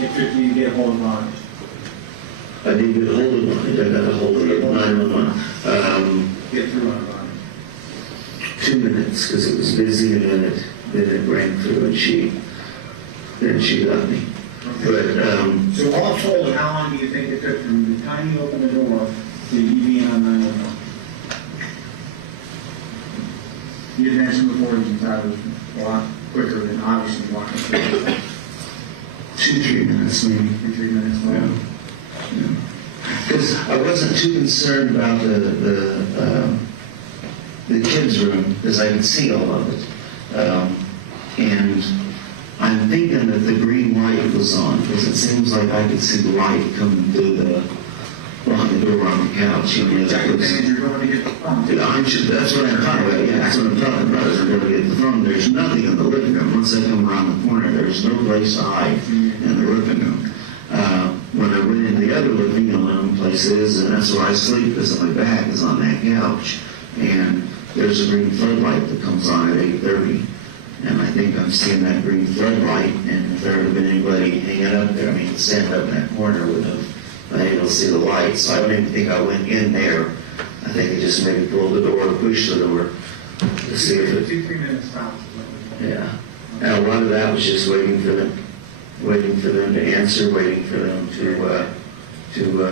it took you to get a hold of bondage? I didn't get a hold of bondage. I got a hold of 911. Get through on bondage? 2 minutes, because it was busy, and then it rang through, and she got me. Okay. But so all told, how long do you think it took from the time you opened the door to you being on 911? You didn't mention before you thought it was a lot quicker than obviously walking through. 2-3 minutes, maybe. 2-3 minutes long. Yeah. Because I wasn't too concerned about the kids' room, because I could see all of it. And I'm thinking that the green light was on, because it seems like I could see the light coming through on the door on the couch. You're going to get the phone. That's what I'm talking about. Yeah, that's what I'm talking about, is I'm going to get the phone. There's nothing in the living room. Once I come around the corner, there's no place to hide in the living room. When I went in the other living room places, and that's where I sleep, because my back is on that couch, and there's a green floodlight that comes on at 8:30. And I think I'm seeing that green floodlight, and if there had been anybody hanging up there, stand up in that corner, would have been able to see the light. So I don't even think I went in there. I think I just maybe pulled the door, pushed the door to see if it... 2-3 minutes stops. Yeah. And a lot of that was just waiting for them to answer, waiting for them to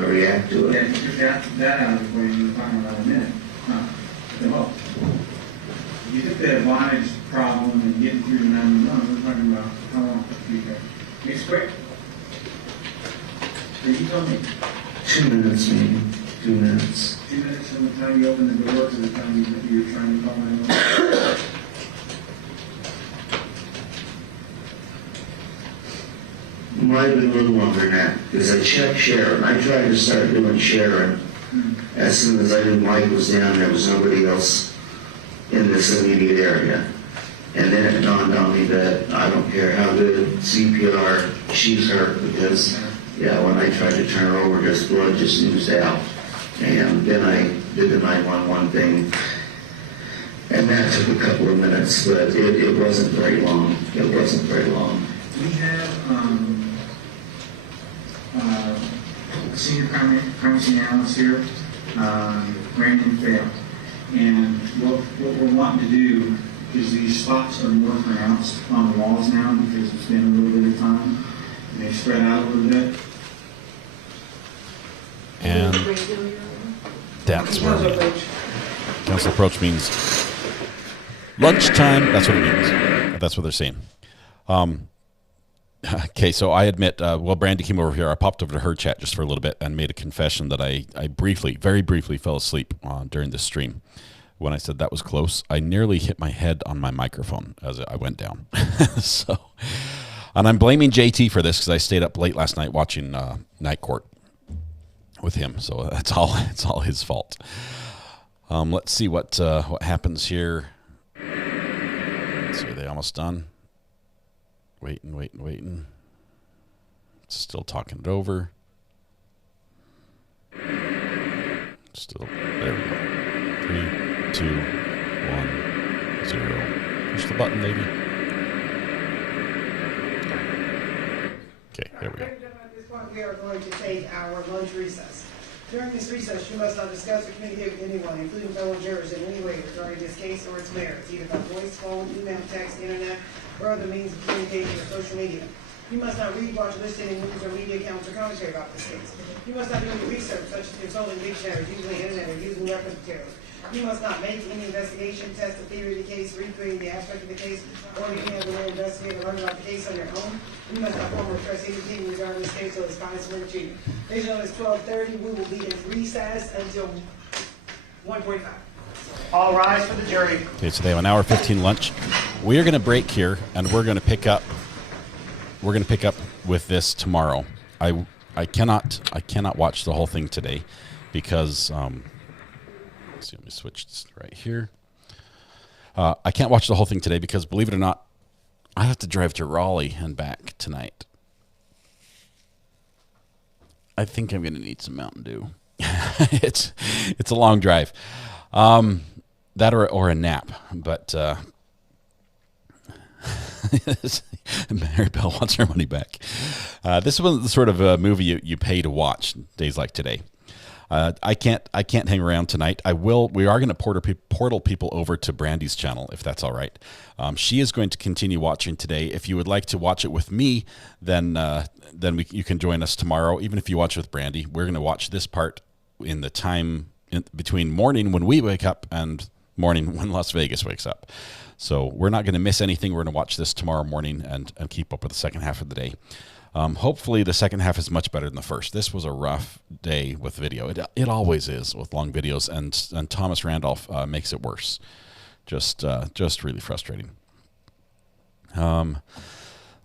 react to it. Yeah, you took that out of the way you were talking about a minute. Well, you took the bondage problem and getting through the 911. We're talking about how long you got. It's quick. You told me. 2 minutes, maybe. 2 minutes. 2 minutes from the time you opened the door to the time you were trying to call 911. Might have been a little longer than that, because I checked Sharon. I tried to start doing Sharon as soon as I knew Mike was down. There was nobody else in this immediate area. And then it dawned on me that I don't care how good CPR, she's hurt, because, when I tried to turn her over, just blood just oozed out. And then I did the 911 thing, and that took a couple of minutes, but it wasn't very long. It wasn't very long. We have a senior crime scene analyst here, Brandon Fail. And what we're wanting to do is these spots are more pronounced on the walls now because it's been a little bit of time. They spread out a little bit. And that's where we are. Council approach means lunchtime. That's what it means. That's what they're saying. Okay, so I admit, Brandy came over here. I popped over to her chat just for a little bit and made a confession that I very briefly fell asleep during this stream. When I said that was close, I nearly hit my head on my microphone as I went down. And I'm blaming JT for this because I stayed up late last night watching Night Court with him. So it's all his fault. Let's see what happens here. Let's see, are they almost done? Waiting. Still talking it over. Still, there we go. 3, 2, 1, 0. Push the button, lady. Okay, here we go. At this point, we are going to take our lunch recess. During this recess, you must not discuss or communicate with anyone, including fellow jurors, in any way regarding this case or its merits, either by voice, phone, email, text, internet, or other means of communication or social media. You must not read, watch, listen to news or media accounts or commentary about this case. You must not do any research, such as consulting dictionaries, using the internet, or using reference materials. You must not make any investigation, test the theory of the case, recreate the aspect of the case, or any other way investigate or learn about the case on your own. You must not form or express anything regarding this case or its punishment or treatment. Based on it's 12:30, we will be in recess until 1:45. All rise for the jury. Okay, so they have an hour 15 lunch. We are going to break here, and we're going to pick up. We're going to pick up with this tomorrow. I cannot watch the whole thing today because let's see, let me switch this right here. I can't watch the whole thing today because, believe it or not, I have to drive to Raleigh and back tonight. I think I'm going to need some Mountain Dew. It's a long drive. That or a nap, but Mary Bell wants her money back. This was the sort of movie you pay to watch days like today. I can't hang around tonight. We are going to portal people over to Brandy's channel, if that's all right. She is going to continue watching today. If you would like to watch it with me, then you can join us tomorrow. Even if you watch with Brandy, we're going to watch this part in the time between morning when we wake up and morning when Las Vegas wakes up. So we're not going to miss anything. We're going to watch this tomorrow morning and keep up with the second half of the day. Hopefully the second half is much better than the first. This was a rough day with video. It always is with long videos, and Thomas Randolph makes it worse. Just really frustrating.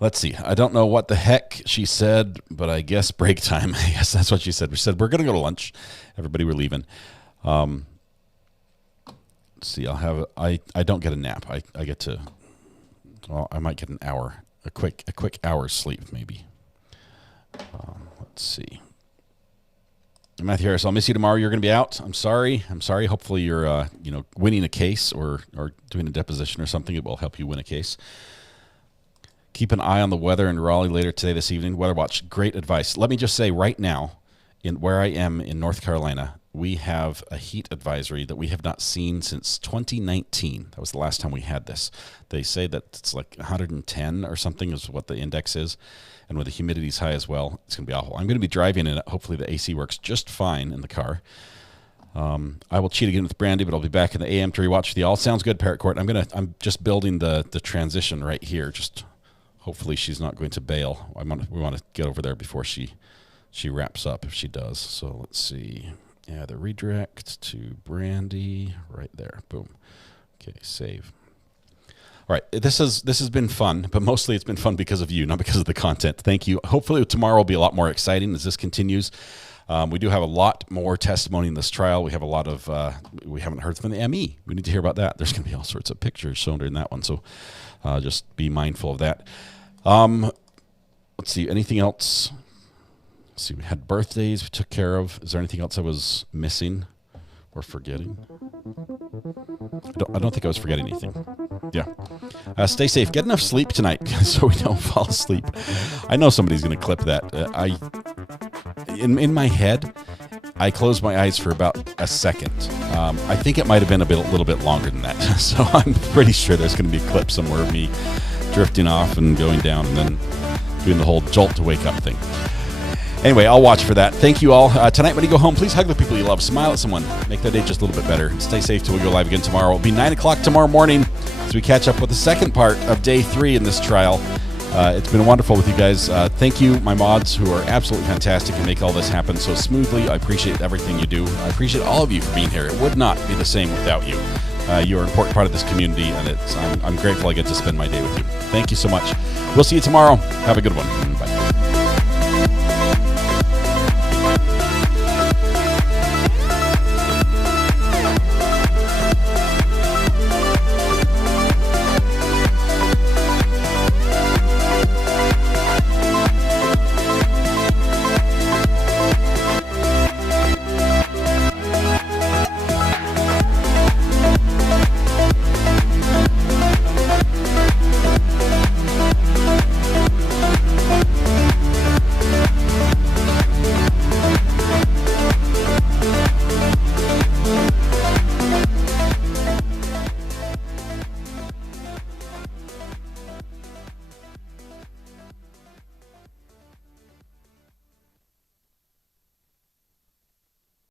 Let's see. I don't know what the heck she said, but I guess break time. I guess that's what she said. We said we're going to go to lunch. Everybody, we're leaving. Let's see. I don't get a nap. I get to. Well, I might get an hour, a quick hour's sleep maybe. Let's see. Matthew Harris, I'll miss you tomorrow. You're going to be out. I'm sorry. Hopefully you're winning a case or doing a deposition or something. It will help you win a case. Keep an eye on the weather in Raleigh later today, this evening. Weather watch, great advice. Let me just say right now, in where I am in North Carolina, we have a heat advisory that we have not seen since 2019. That was the last time we had this. They say that it's like 110 or something is what the index is. And with the humidity's high as well, it's going to be awful. I'm going to be driving in it. Hopefully the AC works just fine in the car. I will cheat again with Brandy, but I'll be back in the AM to rewatch the all. Sounds good, Parrot Court. I'm just building the transition right here. Just hopefully she's not going to bail. We want to get over there before she wraps up if she does. So let's see. Yeah, the redirect to Brandy right there. Boom. Okay, save. All right, this has been fun, but mostly it's been fun because of you, not because of the content. Thank you. Hopefully tomorrow will be a lot more exciting as this continues. We do have a lot more testimony in this trial. We have a lot of, we haven't heard from the ME. We need to hear about that. There's going to be all sorts of pictures shown during that one, so just be mindful of that. Let's see, anything else? Let's see, we had birthdays we took care of. Is there anything else I was missing or forgetting? I don't think I was forgetting anything. Yeah. Stay safe. Get enough sleep tonight so we don't fall asleep. I know somebody's going to clip that. In my head, I closed my eyes for about a second. I think it might have been a little bit longer than that. So I'm pretty sure there's going to be a clip somewhere of me drifting off and going down and then doing the whole jolt to wake up thing. Anyway, I'll watch for that. Thank you all. Tonight when you go home, please hug the people you love. Smile at someone. Make their day just a little bit better. Stay safe till we go live again tomorrow. It'll be 9 o'clock tomorrow morning as we catch up with the second part of day 3 in this trial. It's been wonderful with you guys. Thank you, my mods, who are absolutely fantastic and make all this happen so smoothly. I appreciate everything you do. I appreciate all of you for being here. It would not be the same without you. You are an important part of this community, and I'm grateful I get to spend my day with you. Thank you so much. We'll see you tomorrow. Have a good one.